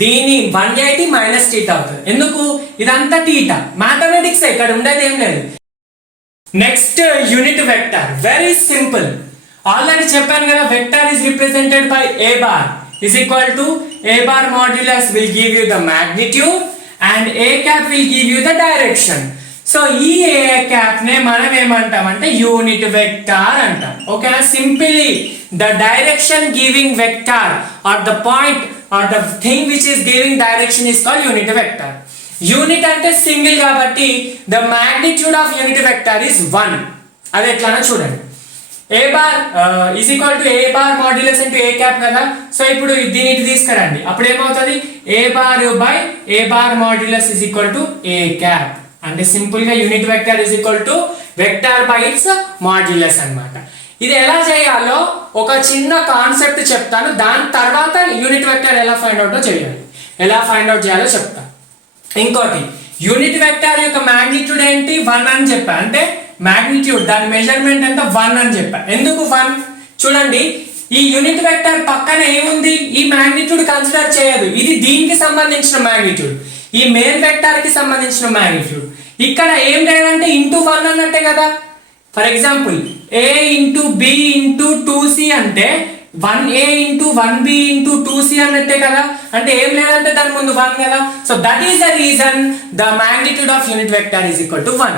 దీన్ని 180 మైనస్ టీటా అవుతుంది. ఎందుకు? ఇదంతా టీటా, మ్యాథమెటిక్స్ ఇక్కడ ఉండేది ఏం లేదు. Next unit vector, very simple. Already చెప్పాను కదా, vector is represented by a bar is equal to a bar modulus will give you the magnitude and a cap will give you the direction. So ఈ a cap నే మనం ఏమంటామంటే unit vector అంటాం. ఓకేనా? Simply the direction giving vector or the point or the thing which is giving direction is called unit vector. Unit అంటే single కాబట్టి the magnitude of unit vector is 1. అది ఎట్లానో చూడండి. A bar is equal to A bar modulus into A cap కదా. So ఇప్పుడు దీన్ని తీసుకురండి, అప్పుడు ఏమవుతుంది, A bar by A bar modulus is equal to A cap. అంటే సింపుల్ గా unit vector is equal to vector by it's modulus అన్నమాట. ఇది ఎలా చేయాలో ఒక చిన్న కాన్సెప్ట్ చెప్తాను, దాని తర్వాత యూనిట్ వెక్టర్ ఎలా ఫైండ్ అవుట్ చేయాలి, ఎలా ఫైండ్ అవుట్ చేయాలో చెప్తాను. ఇంకోటి, యూనిట్ వెక్టర్ యొక్క మాగ్నిట్యూడ్ ఏంటి, 1 అని చెప్పా. అంటే మాగ్నిట్యూడ్ దాని మెజర్మెంట్ ఎంత 1 అని చెప్పా. ఎందుకు 1? చూడండి, ఈ యూనిట్ వెక్టర్ పక్కన ఏముంది, ఈ మాగ్నిట్యూడ్ కన్సిడర్ చేయదు. ఇది దీనికి సంబంధించిన మాగ్నిట్యూడ్, ఈ మెయిన్ వెక్టర్ కి సంబంధించిన మాగ్నిట్యూడ్. ఇక్కడ ఏం లేదంటే ఇంటూ 1 అన్నట్టే కదా. For example a into B into 2c అంటే 1a into 1b into 2c అన్నట్టే కదా. అంటే ఏం లేదంటే దాని ముందు 1 కదా. So that is the reason the magnitude of unit vector is equal to 1.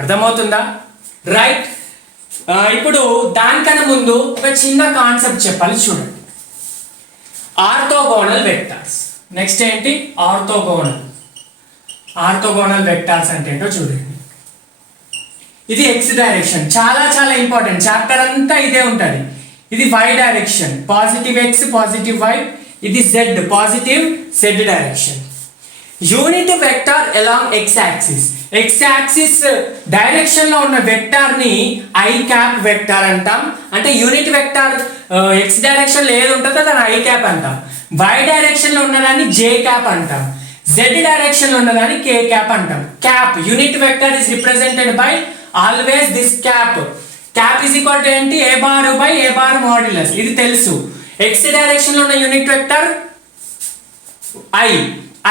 అర్థమవుతుందా? రైట్. ఇప్పుడు దానికన్నా ముందు ఒక చిన్న కాన్సెప్ట్ చెప్పాలి, చూడండి. Orthogonal vectors. నెక్స్ట్ ఏంటి, ఆర్థోగోనల్. ఆర్థోగోనల్ వెక్టర్స్ అంటే ఏంటో చూడండి. ఇది ఎక్స్ డైరెక్షన్, చాలా చాలా ఇంపార్టెంట్, చాప్టర్ అంతా ఇదే ఉంటుంది. ఇది y direction, positive x positive y. ఇది z, positive z direction. Unit vector along x axis. x axis direction లో ఉన్న వెక్టర్ ని i క్యాప్ వెక్టర్ అంటాం. అంటే యూనిట్ వెక్టర్ x డైరెక్షన్ లో ఏది ఉంటుందో దాన్ని i క్యాప్ అంటాం. y డైరెక్షన్ లో ఉన్నదాన్ని j క్యాప్ అంటాం. z డైరెక్షన్ లో ఉన్నదాన్ని k క్యాప్ అంటాం. Cap, unit vector is represented by always this cap. Cap is equal to ఏంటి, A bar by A bar modulus. ఇది తెలుసు. ఎక్స్ డైరెక్షన్ లో ఉన్న యూనిట్ వెక్టర్ ఐ.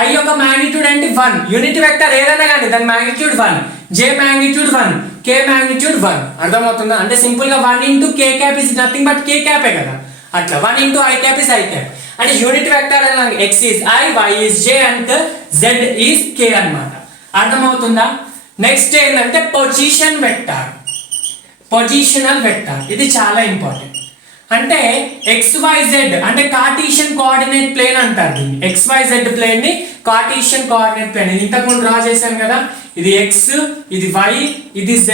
ఐ యొక్క మాగ్నిట్యూడ్ ఏంటి, 1. యూనిట్ వెక్టర్ ఏదైనా కానీ దాని magnitude 1, J magnitude 1, K magnitude 1. అర్థమవుతుందా? అంటే సింపుల్ గా 1 into K cap is nothing but K క్యాపే కదా. అట్లా 1 into I cap is I cap. అంటే unit vector X is I, Y is J and Z is K అన్నమాట. అర్థమవుతుందా? Next ఏంటంటే పొజిషన్ వెక్టర్, పొజిషనల్ వెక్టర్. ఇది చాలా ఇంపార్టెంట్. అంటే XYZ అంటే కార్టీషియన్ కోఆర్డినేట్ ప్లేన్ అంటారు దీన్ని. XYZ ప్లేన్ ని కార్టీషియన్ కోఆర్డినేట్ ప్లేన్, ఇంతకు ముందు డ్రా చేశాను కదా. ఇది x, ఇది y, ఇది z.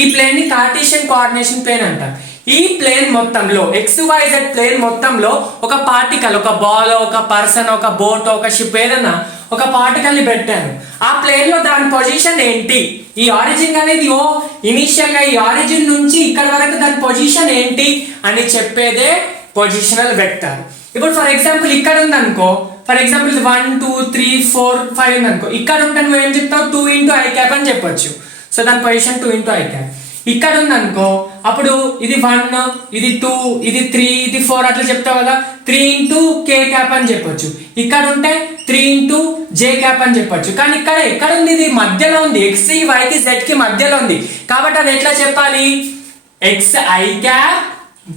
ఈ ప్లేన్ ని కార్టీషియన్ కోఆర్డినేషన్ ప్లేన్ అంటారు. ఈ ప్లేన్ మొత్తంలో XYZ ప్లేన్ మొత్తంలో ఒక పార్టికల్, ఒక బాల్, ఒక పర్సన్, ఒక బోట్, ఒక షిప్, ఏదైనా ఒక పార్టికల్ ని పెట్టాను. ఆ ప్లేన్ లో దాని పొజిషన్ ఏంటి, ఈ ఆరిజిన్ అనేది ఇనిషియల్ గా ఈ ఆరిజిన్ నుంచి ఇక్కడ వరకు దాని పొజిషన్ ఏంటి అని చెప్పేదే పొజిషనల్ వెక్టర్. ఇప్పుడు ఫర్ ఎగ్జాంపుల్ ఇక్కడ ఉంది అనుకో, ఫర్ ఎగ్జాంపుల్ 1 2 3 4 5 ఉంది అనుకో. ఇక్కడ ఉంటే నువ్వు ఏం చెప్తావు, 2 ఇంటూ ఐ క్యాప్ అని చెప్పొచ్చు. సో దాని పొజిషన్ 2 ఇంటూ ఐ క్యాప్. ఇక్కడ ఉంది అనుకో, అప్పుడు ఇది 1, ఇది 2, ఇది 3, ఇది 4 అట్లా చెప్తావు కదా. 3 ఇంటూ కే క్యాప్ అని చెప్పొచ్చు. ఇక్కడ ఉంటే 3 ఇంటూ జే క్యాప్ అని చెప్పొచ్చు. కానీ ఇక్కడ ఎక్కడ ఉంది, ఇది మధ్యలో ఉంది, ఎక్స్ వైకి జెడ్ కి మధ్యలో ఉంది. కాబట్టి అది ఎట్లా చెప్పాలి, X I cap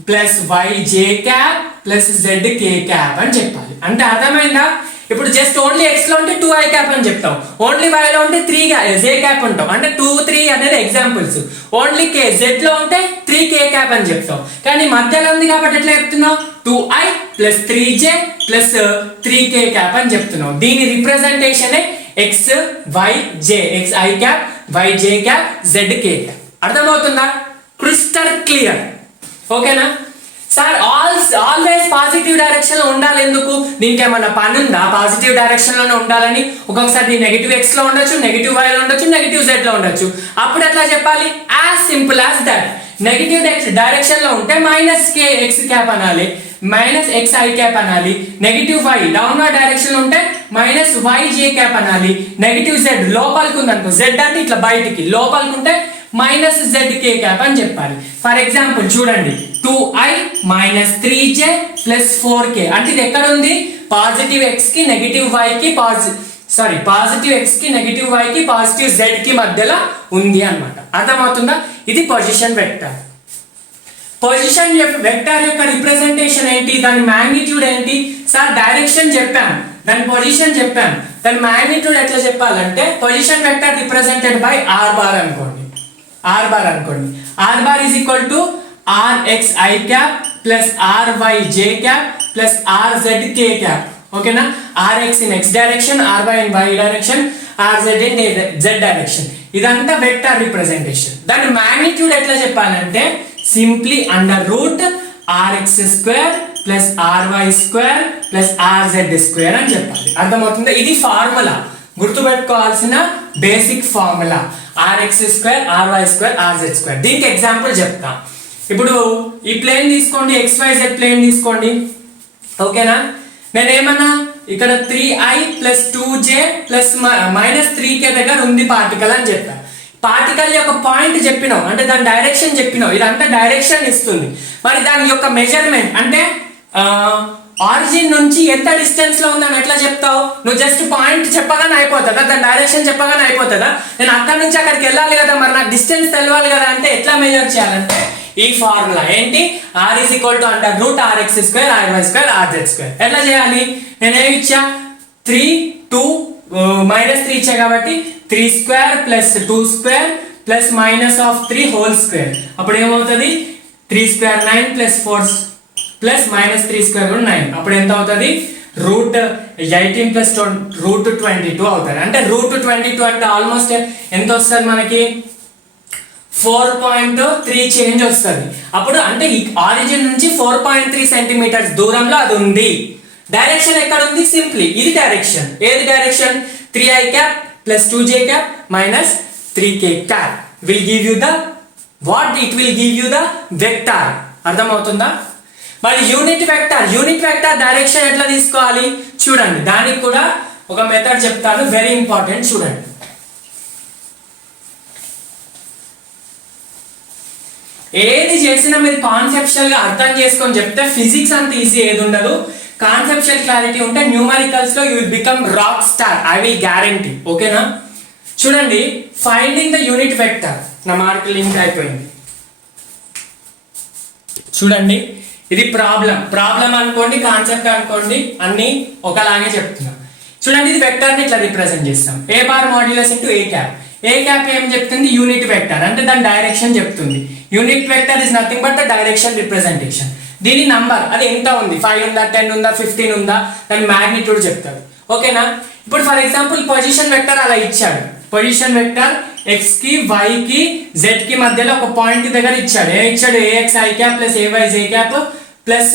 plus Y J cap plus Z K cap అని చెప్పాలి. అంటే అర్థమైందా? ఇప్పుడు జస్ట్ ఓన్లీ ఎక్స్ లో ఉంటే 2 ఐ క్యాప్ అని చెప్తాం, ఓన్లీ వై లో ఉంటే 3 జే క్యాప్ ఉంటాం. అంటే 2 3 అనేది ఎగ్జాంపుల్స్. ఓన్లీ కే జెడ్ లో ఉంటే 3 కే క్యాప్ అని చెప్తాం. కానీ మధ్యలో ఉంది కాబట్టి ఎట్లా చెప్తున్నావు, 2i plus 3j plus 3k cap అని చెప్తున్నాం. దీని representation X Y J, X I cap, Y J cap, Z K cap. అర్థమవుతుందా? Crystal clear. ఓకేనా సార్? ఆల్వేస్ పాజిటివ్ డైరెక్షన్ లో ఉండాలి. ఎందుకు? దీనికి ఏమన్నా పని ఉందా పాజిటివ్ డైరెక్షన్ లోనే ఉండాలని? ఒక్కొక్కసారి నెగిటివ్ ఎక్స్ లో ఉండొచ్చు, నెగిటివ్ వై లో ఉండొచ్చు, నెగిటివ్ జెడ్ లో ఉండొచ్చు. అప్పుడు ఎట్లా చెప్పాలి, as simple as that. Negative direction లో ఉంటే మైనస్ కే ఎక్స్ క్యాప్ అనాలి, మైనస్ ఎక్స్ ఐ క్యాప్ అనాలి, నెగిటివ్ వై డౌన్వర్డ్ డైరెక్షన్ ఉంటే మైనస్ వై జే క్యాప్ అనాలి, నెగిటివ్ జెడ్ లోపలికి ఉందనుకో, జెడ్ అంటే ఇట్లా బయటికి లోపలికి ఉంటే మైనస్ జెడ్ కే క్యాప్ అని చెప్పాలి. ఫర్ ఎగ్జాంపుల్ చూడండి 2i minus 3j plus 4k అంటే ఇది ఎక్కడ ఉంది, పాజిటివ్ ఎక్స్ కి నెగిటివ్ వై కి పాజిటివ్ ఎక్స్ కి నెగిటివ్ వై కి పాజిటివ్ జెడ్ కి మధ్యలో ఉంది అన్నమాట. అర్థమవుతుందా? ఇది పొజిషన్ వెక్టర్. పొజిషన్ వెక్టర్ యొక్క రిప్రజెంటేషన్ ఏంటి, దాని మ్యాగ్నిట్యూడ్ ఏంటి? సార్ డైరెక్షన్ చెప్పాను, దాని పొజిషన్ చెప్పాను, దాని మ్యాగ్నిట్యూడ్ ఎట్లా చెప్పాలంటే position vector represented by R bar అనుకోండి. R bar is equal to rx i cap plus ry j cap plus rz k cap. ఓకేనా? rx in x direction, ry in y direction, rz in z direction. ఇదంతా vector representation. దాని magnitude ఎట్లా చెప్పాలంటే simply under root rx square plus ry square plus rz square అని చెప్పాలి. అర్థమవుతుందా? ఇది formula, గుర్తుపెట్టుకోవాల్సిన basic formula. rx square ry square rz square. దీనికి ఎగ్జాంపుల్ చెప్తా. ఇప్పుడు ఈ ప్లేన్ తీసుకోండి, XYZ ప్లేన్ తీసుకోండి. ఓకేనా? నేనేమన్నా ఇక్కడ 3i plus 2j plus minus 3k దగ్గర ఉంది పార్టికల్ అని చెప్పా. పార్టికల్ యొక్క పాయింట్ చెప్పినావు అంటే దాని డైరెక్షన్ చెప్పినావు, ఇదంతా డైరెక్షన్ ఇస్తుంది. మరి దాని యొక్క మెజర్మెంట్ అంటే ఆరిజిన్ నుంచి ఎంత డిస్టెన్స్ లో ఉందని ఎట్లా చెప్తావు? నువ్వు జస్ట్ పాయింట్ చెప్పగానే అయిపోతుందా, దాని డైరెక్షన్ చెప్పగానే అయిపోతుందా? నేను అక్కడి నుంచి అక్కడికి వెళ్ళాలి కదా, మరి నాకు డిస్టెన్స్ తెలవాలి కదా, అంటే ఎట్లా మెజర్ చేయాలంటే ఈ ఫార్ములా ఏంటి, r is equal to under root rx square ry square rz square. ఎట్లా చేయాలి? నేనేమి ఇచ్చా, 3 2 మైనస్ 3 ఇచ్చా కాబట్టి 3 square plus 2 square plus minus of 3 whole square. అప్పుడు ఏమవుతుంది, 3 square 9 plus 4 plus minus 3 square కూడా 9. అప్పుడు ఎంత అవుతుంది, రూట్ 18 ప్లస్ రూట్ 22 అవుతుంది. అంటే రూట్ 22 అంటే ఆల్మోస్ట్ ఎంత వస్తుంది మనకి, 4.3 చేంజ్ వస్తుంది. అప్పుడు అంటే ఈ ఆరిజిన్ నుంచి 4.3 సెంటీమీటర్స్ దూరంలో అది ఉంది. డైరెక్షన్ ఎక్కడ ఉంది, సింప్లీ ఇది డైరెక్షన్. ఏది direction, 3i cap plus 2j cap minus 3k cap will give you the what, it will give you the vector. అర్థమవుతుందా? మరి యూనిట్ వెక్టర్ డైరెక్షన్ ఎట్లా తీసుకోవాలి చూడండి. దానికి కూడా ఒక మెథడ్ చెప్తాను, వెరీ ఇంపార్టెంట్. చూడండి, ఏది చేసినా మీరు కాన్సెప్చువల్ గా అర్థం చేసుకొని చెప్తే ఫిజిక్స్ అంత ఈజీ ఏది ఉండదు. కాన్సెప్చువల్ క్లారిటీ ఉంటే న్యూమరికల్స్ లో you will become rock star, I will guarantee. ఓకేనా? చూడండి, ఫైండింగ్ ద యూనిట్ వెక్టర్. నా మార్క్ లింక్ అయిపోయింది. చూడండి, ఇది ప్రాబ్లం అనుకోండి, కాన్సెప్ట్ అనుకోండి, అన్ని ఒకలాగే చెప్తున్నా. చూడండి, ఇది వెక్టర్ ని ఇట్లా రిప్రజెంట్ చేస్తాం. ఏ bar modulus into A cap. A cap ఏం చెప్తుంది, యూనిట్ వెక్టర్ అంటే దాని డైరెక్షన్ చెప్తుంది. Unit vector is nothing but the direction representation. దీని నంబర్ అది ఎంత ఉంది, 5 ఉందా, 10 ఉందా, 15 ఉందా, దాని మ్యాగ్నిట్యూడ్ చెప్తారు. ఓకేనా? ఇప్పుడు ఫర్ ఎగ్జాంపుల్ పొజిషన్ వెక్టర్ అలా ఇచ్చాడు. పొజిషన్ వెక్టర్ x కి y కి z కి మధ్యలో ఒక పాయింట్ దగ్గర ఇచ్చాడు. ఏ ఇచ్చాడు, ax i cap plus ay j cap plus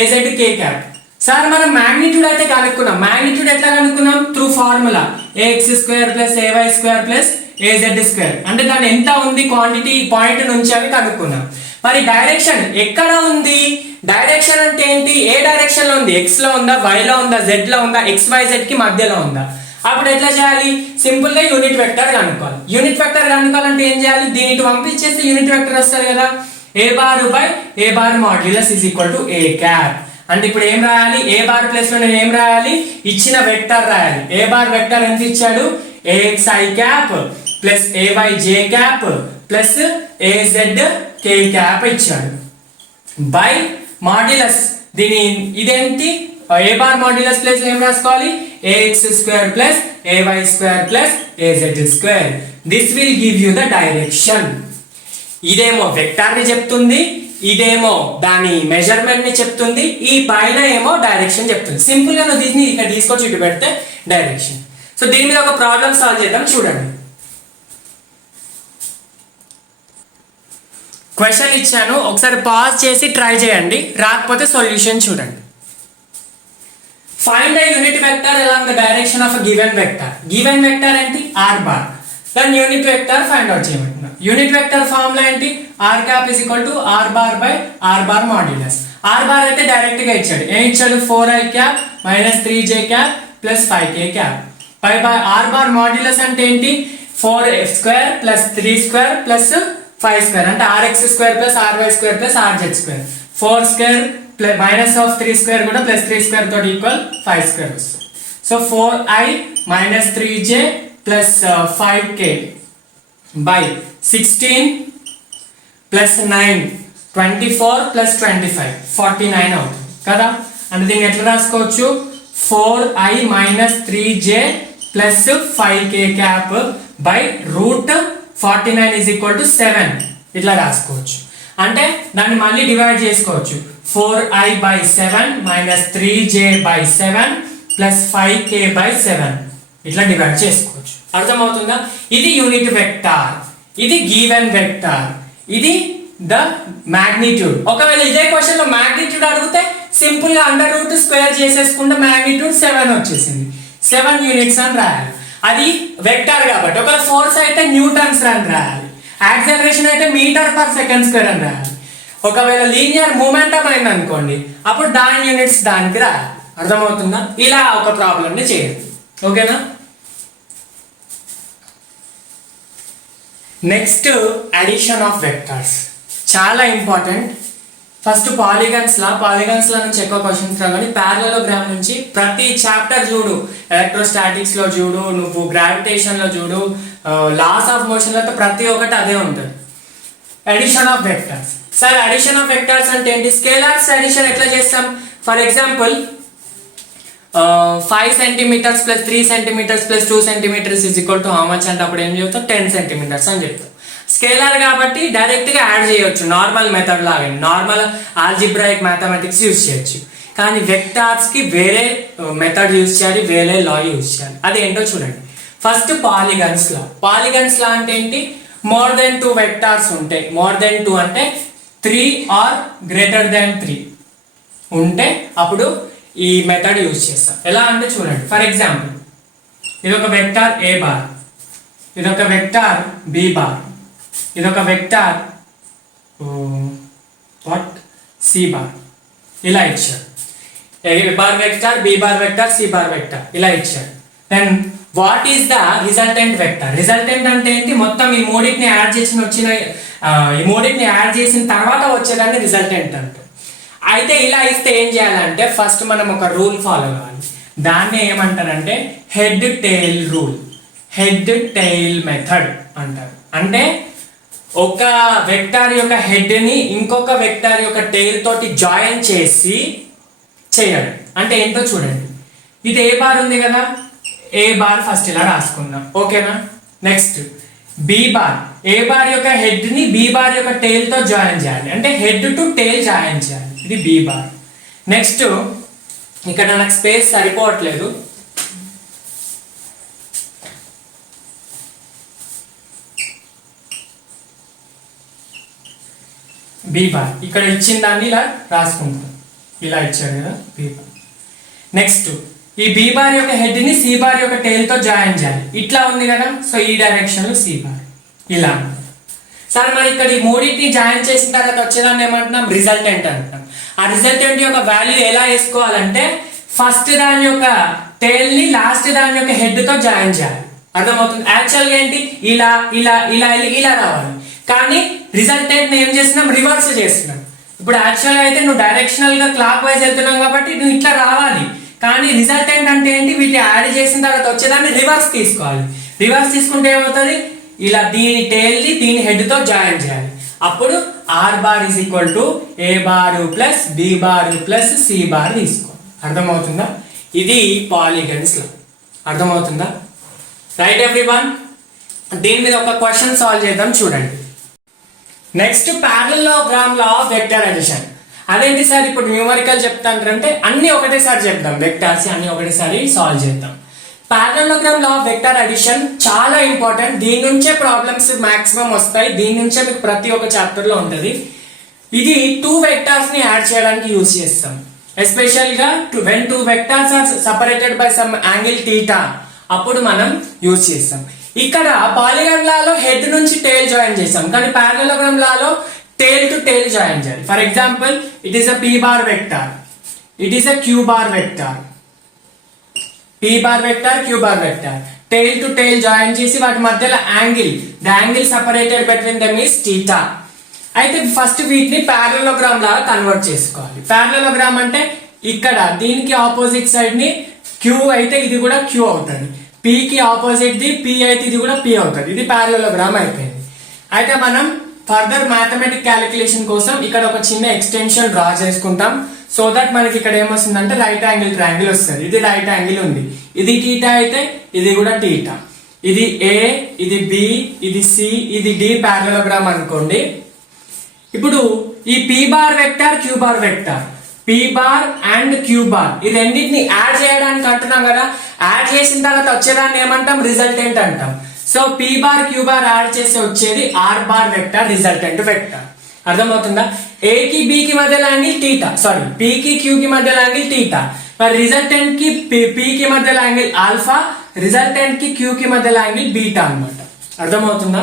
az k cap. Sir మనం మ్యాగ్నిట్యూడ్ అయితే కనుక్కున్నాం. మ్యాగ్నిట్యూడ్ ఎట్లా కనుక్కున్నాం, through formula ax square plus ay square plus az square. అంటే దాని ఎంత ఉంది క్వాంటిటీ పాయింట్ నుంచి అని కనుక్కున్నాం. మరి డైరెక్షన్ ఎక్కడ ఉంది, డైరెక్షన్ అంటే ఏంటి, ఏ డైరెక్షన్ లో ఉంది, x లో ఉందా, y లో ఉందా, z లో ఉందా, xyz కి మధ్యలో ఉందా. అప్పుడు ఎట్లా చేయాలి, సింపుల్ గా యూనిట్ వెక్టర్ కనుక్కోవాలి. యూనిట్ వెక్టర్ కనుక్కోవాలంటే ఏం చేయాలి, దీనికి పంపించేస్తే యూనిట్ వెక్టర్ వస్తుంది కదా. A bar by A bar modulus is equal to A cap. అంటే ఇప్పుడు ఏం రాయాలి, ఏ బార్ ప్లేస్ లో నేను ఏం రాయాలి, ఇచ్చిన వెక్టర్ రాయాలి. ఏ బార్ వెక్టర్ ఎంత ఇచ్చాడు, ax i cap plus ay j cap plus az k cap ఇచ్చాడు. బై మాడ్యులస్ దీని ఇదేంటి, ఏ బార్ మాడ్యులస్ ప్లేస్ ఏం రాసుకోవాలి, ax square plus ay square plus az square. This will give you the direction. ఇదేమో vector ని చెప్తుంది, ఇదేమో దాని మెజర్మెంట్ ని చెప్తుంది, ఈ పైన ఏమో డైరెక్షన్ చెప్తుంది. సింపుల్ గా నువ్వు దీన్ని ఇక్కడ తీసుకొచ్చి ఇటు పెడితే డైరెక్షన్. సో దీని మీద ఒక ప్రాబ్లం సాల్వ్ చేద్దాం. చూడండి, క్వశ్చన్ ఇచ్చాను, ఒకసారి పాజ్ చేసి ట్రై చేయండి, రాకపోతే సొల్యూషన్ చూడండి. Find the unit vector along the direction of a given vector. Given vector ఏంటి, r బార్. దాని యూనిట్ వెక్టర్ ఫైండ్ అవుట్ చేయమంటున్నాం. యూనిట్ వెక్టర్ ఫార్ములా ఏంటి? R cap is equal to R bar by R bar modulus. R bar అయితే direct గా ఇచ్చాడు. ఏం ఇచ్చాడు? 4i cap minus 3j cap plus 5k cap by R bar modulus అంటే ఏంటి? 4x square plus 3 square plus 5 square అంటే rx square plus ry square plus rz square. 4 square plus minus of 3 square కూడా plus 3 square తోటి equal 5 square వస్తుంది. So 4i minus 3j plus 5k by 16 plus 9 24 plus 25 49 అవుతుంది కదా. అంటే దీన్ని ఎట్లా రాసుకోవచ్చు? 4i minus 3j plus 5k cap by route 49 is equal to 7 ఇట్లా రాసుకోవచ్చు. అంటే దాన్ని మళ్ళీ డివైడ్ చేసుకోవచ్చు. 4i by 7 minus 3j by 7 plus 5k by 7 ఇట్లా డివైడ్ చేసుకోవచ్చు. అర్థమవుతుందా? ఇది యూనిట్ వెక్టార్, ఇది గివెన్ వెక్టార్, ఇది ద మాగ్నిట్యూడ్. ఒకవేళ ఇదే క్వశ్చన్ లో మాగ్నిట్యూడ్ అడిగితే సింపుల్ గా అండర్ రూట్ స్క్వేర్ చేసేసుకుంటే మాగ్నిట్యూడ్ 7 వచ్చేసింది. 7 యూనిట్స్ అని రాయాలి. అది వెక్టార్ కాబట్టి. ఒకవేళ ఫోర్స్ అయితే న్యూటన్స్ అని రాయాలి. యాక్సలరేషన్ అయితే మీటర్ పర్ సెకండ్ స్క్వేర్ అని రాయాలి. ఒకవేళ లీనియర్ మూమెంటం అయింది అనుకోండి, అప్పుడు దాని యూనిట్స్ దానికి రాయాలి. అర్థమవుతుందా? ఇలా ఒక ప్రాబ్లమ్ ని చేయండి. ఓకేనా? నెక్స్ట్ అడిషన్ ఆఫ్ వెక్టర్స్ చాలా ఇంపార్టెంట్. ఫస్ట్ పాలిగన్స్ లా నుంచి ఎక్కువ క్వశ్చన్స్ రావాలి. ప్యారలలోగ్రామ్ నుంచి ప్రతి చాప్టర్ చూడు, ఎలక్ట్రోస్టాటిక్స్ లో చూడు, నువ్వు గ్రావిటేషన్ లో చూడు, లాస్ ఆఫ్ మోషన్ లో ప్రతి ఒక్కటి అదే ఉంటుంది. Addition of vectors. Sir addition of vectors అంటే ఏంటి? స్కేలార్స్ అడిషన్ ఎట్లా చేస్తాం? For example 5 centimetres plus 3 centimetres plus 2 centimetres is equal to how much అంటే అప్పుడు ఏం చెప్తాం? 10 సెంటీమీటర్స్ అని చెప్తాం. స్కేలార్ కాబట్టి డైరెక్ట్ గా యాడ్ చేయొచ్చు, నార్మల్ మెథడ్ లాగా, నార్మల్ ఆల్జిబ్రాయిక్ మ్యాథమెటిక్స్ యూజ్ చేయొచ్చు. కానీ వెక్టార్స్ కి వేరే మెథడ్ యూజ్ చేయాలి, వేరే లా యూజ్ చేయాలి. అది ఏంటో చూడండి. ఫస్ట్ పాలిగన్స్ లా అంటే ఏంటి? మోర్ దెన్ 2 వెక్టార్స్ ఉంటాయి. మోర్ దెన్ 2 అంటే 3 ఆర్ గ్రేటర్ దెన్ 3 ఉంటే అప్పుడు ఈ మెథడ్ యూజ్ చేస్తాం. ఎలా అంటే చూడండి. ఫర్ ఎగ్జాంపుల్ ఇదొక వెక్టార్ ఏ బార్, ఇదొక వెక్టార్ బి బార్, ఇదొక వెక్టార్ సి బార్. ఇలా ఇచ్చాడు. A bar vector, B bar vector, C bar vector ఇలా ఇచ్చాడు. Then what is the resultant vector? Resultant అంటే ఏంటి? మొత్తం ఈ మూడింటిని యాడ్ చేసిన తర్వాత వచ్చేదాన్ని రిజల్టెంట్ అంటారు. అయితే ఇలా ఇస్తే ఏం చేయాలంటే ఫస్ట్ మనం ఒక రూల్ ఫాలో కావాలి. దాన్ని ఏమంటారంటే head tail rule, head tail method అంటారు. అంటే ఒక వెక్టార్ యొక్క హెడ్ ని ఇంకొక వెక్టార్ యొక్క టెయిల్ తోటి జాయిన్ చేసి చేయాలి. అంటే ఏంటో చూడండి. ఇది ఏ బార్ ఉంది కదా, ఏ బార్ ఫస్ట్ ఇలా రాసుకుందాం. ఓకేనా? నెక్స్ట్ బి బార్, ఏ బార్ యొక్క హెడ్ ని బి బార్ యొక్క టెయిల్ తో జాయిన్ చేయాలి. అంటే హెడ్ టు టెయిల్ జాయిన్ చేయాలి. ఇది బి బార్. నెక్స్ట్ ఇక్కడ నాకు స్పేస్ సరిపోవట్లేదు, బి బార్ ఇక్కడ ఇచ్చిన దాన్ని ఇలా రాసుకుంటాం. ఇలా ఇచ్చాడు కదా బి బార్. నెక్స్ట్ ఈ బి బార్ యొక్క హెడ్ ని సి బార్ యొక్క టెయిల్ తో జాయిన్ చేయాలి. ఇట్లా ఉంది కదా, సో ఈ డైరెక్షన్ లో సి బార్ ఇలా. సరే మరి ఇక్కడ ఈ మూడింటిని జాయిన్ చేసిన తర్వాత వచ్చేదాన్ని ఏమంటున్నాం? రిజల్టెంట్ అంటున్నాం. ఆ రిజల్టెంట్ యొక్క వాల్యూ ఎలా వేసుకోవాలంటే ఫస్ట్ దాని యొక్క టెయిల్ ని లాస్ట్ దాని యొక్క హెడ్ తో జాయిన్ చేయాలి. అర్థమవుతుంది? యాక్చువల్గా ఏంటి? ఇలా ఇలా ఇలా ఇలా రావాలి. కానీ రిజల్టెంట్ ఏం చేస్తున్నాం? రివర్స్ చేస్తున్నాం. ఇప్పుడు యాక్చువల్గా అయితే నువ్వు డైరెక్షనల్ గా క్లాక్ వైజ్ వెళ్తున్నావు కాబట్టి నువ్వు ఇట్లా రావాలి. కానీ రిజల్టెంట్ అంటే ఏంటి? వీటిని యాడ్ చేసిన తర్వాత వచ్చేదాన్ని రివర్స్ తీసుకోవాలి. రివర్స్ తీసుకుంటే ఏమవుతుంది? ఇలా దీని టెయిల్ ని దీని హెడ్ తో జాయిన్ చేయాలి. అప్పుడు R bar is equal to A bar plus B bar plus C bar తీసుకోవాలి. అర్థమవుతుందా? ఇది పాలిగన్స్ లా. అర్థమవుతుందా? Right everyone. దీని మీద ఒక క్వశ్చన్ సాల్వ్ చేద్దాం చూడండి. Next parallelogram law of vector addition. అదేంటి సార్ ఇప్పుడు న్యూమరికల్ చెప్తానంటే అన్ని ఒకటేసారి చెప్తాం, వెక్టర్స్ అన్ని ఒకటేసారి సాల్వ్ చేద్దాం. Parallelogram law of vector addition చాలా ఇంపార్టెంట్. దీని నుంచే ప్రాబ్లమ్స్ మాక్సిమం వస్తాయి. దీని నుంచే మీకు ప్రతి ఒక్క చాప్టర్ లో ఉంటుంది. ఇది 2 వెక్టర్స్ ని యాడ్ చేయడానికి యూజ్ చేస్తాం. ఎస్పెషల్ గా when 2 vectors are separated by some angle theta అప్పుడు మనం యూజ్ చేస్తాం. ఇక్కడ పాలిగాన్ లాలో హెడ్ నుంచి టైల్ జాయిన్ చేసాం, కానీ పారలలోగ్రామ్ లాలో టైల్ టు టైల్ జాయిన్ చేయాలి. For example it is a p bar vector, it is a q bar vector, p bar vector q bar vector, tail to tail join చేసి వాటి మధ్యలో angle, the angle separated between them is θ. అయితే first వీటిని పారలలోగ్రామ్ లాగా convert చేసుకోవాలి. పారలలోగ్రామ్ అంటే ఇక్కడ దీనికి ఆపోజిట్ సైడ్ ని q అయితే ఇది కూడా q అవుతుంది, p కి ఆపోజిట్ ది p అయితే ఇది కూడా p అవుతుంది. ఇది పారలలోగ్రామ్ అయిపోయింది. అయితే మనం ఫర్దర్ మ్యాథమెటిక్ క్యాలిక్యులేషన్ కోసం ఇక్కడ ఒక చిన్న ఎక్స్టెన్షన్ డ్రా చేసుకుంటాం. సో దట్ మనకి ఇక్కడ ఏమొస్తుందంటే రైట్ యాంగిల్ ట్రయాంగిల్ వస్తుంది. ఇది రైట్ యాంగిల్ ఉంది, ఇది θ అయితే ఇది కూడా θ, ఇది a, ఇది b, ఇది c, ఇది d పారలలోగ్రామ్ అనుకోండి. ఇప్పుడు ఈ p bar vector q bar vector, p bar and q bar ఈ రెండింటిని యాడ్ చేయడానికి అంటున్నాం కదా. యాడ్ చేసిన తర్వాత వచ్చేదాన్ని ఏమంటాం? రిజల్టెంట్ అంటాం. So p bar q bar add చేసి వచ్చేది r bar vector, resultant vector. అర్థమవుతుందా? a కి b కి మధ్యలో యాంగిల్ θ, సారీ p కి q కి మధ్యలో యాంగిల్ θ, మరి రిజల్టెంట్ కి p కి మధ్యలో యాంగిల్ ఆల్ఫా, రిజల్టెంట్ కి q కి మధ్యలో యాంగిల్ బీటా అన్నమాట. అర్థమవుతుందా?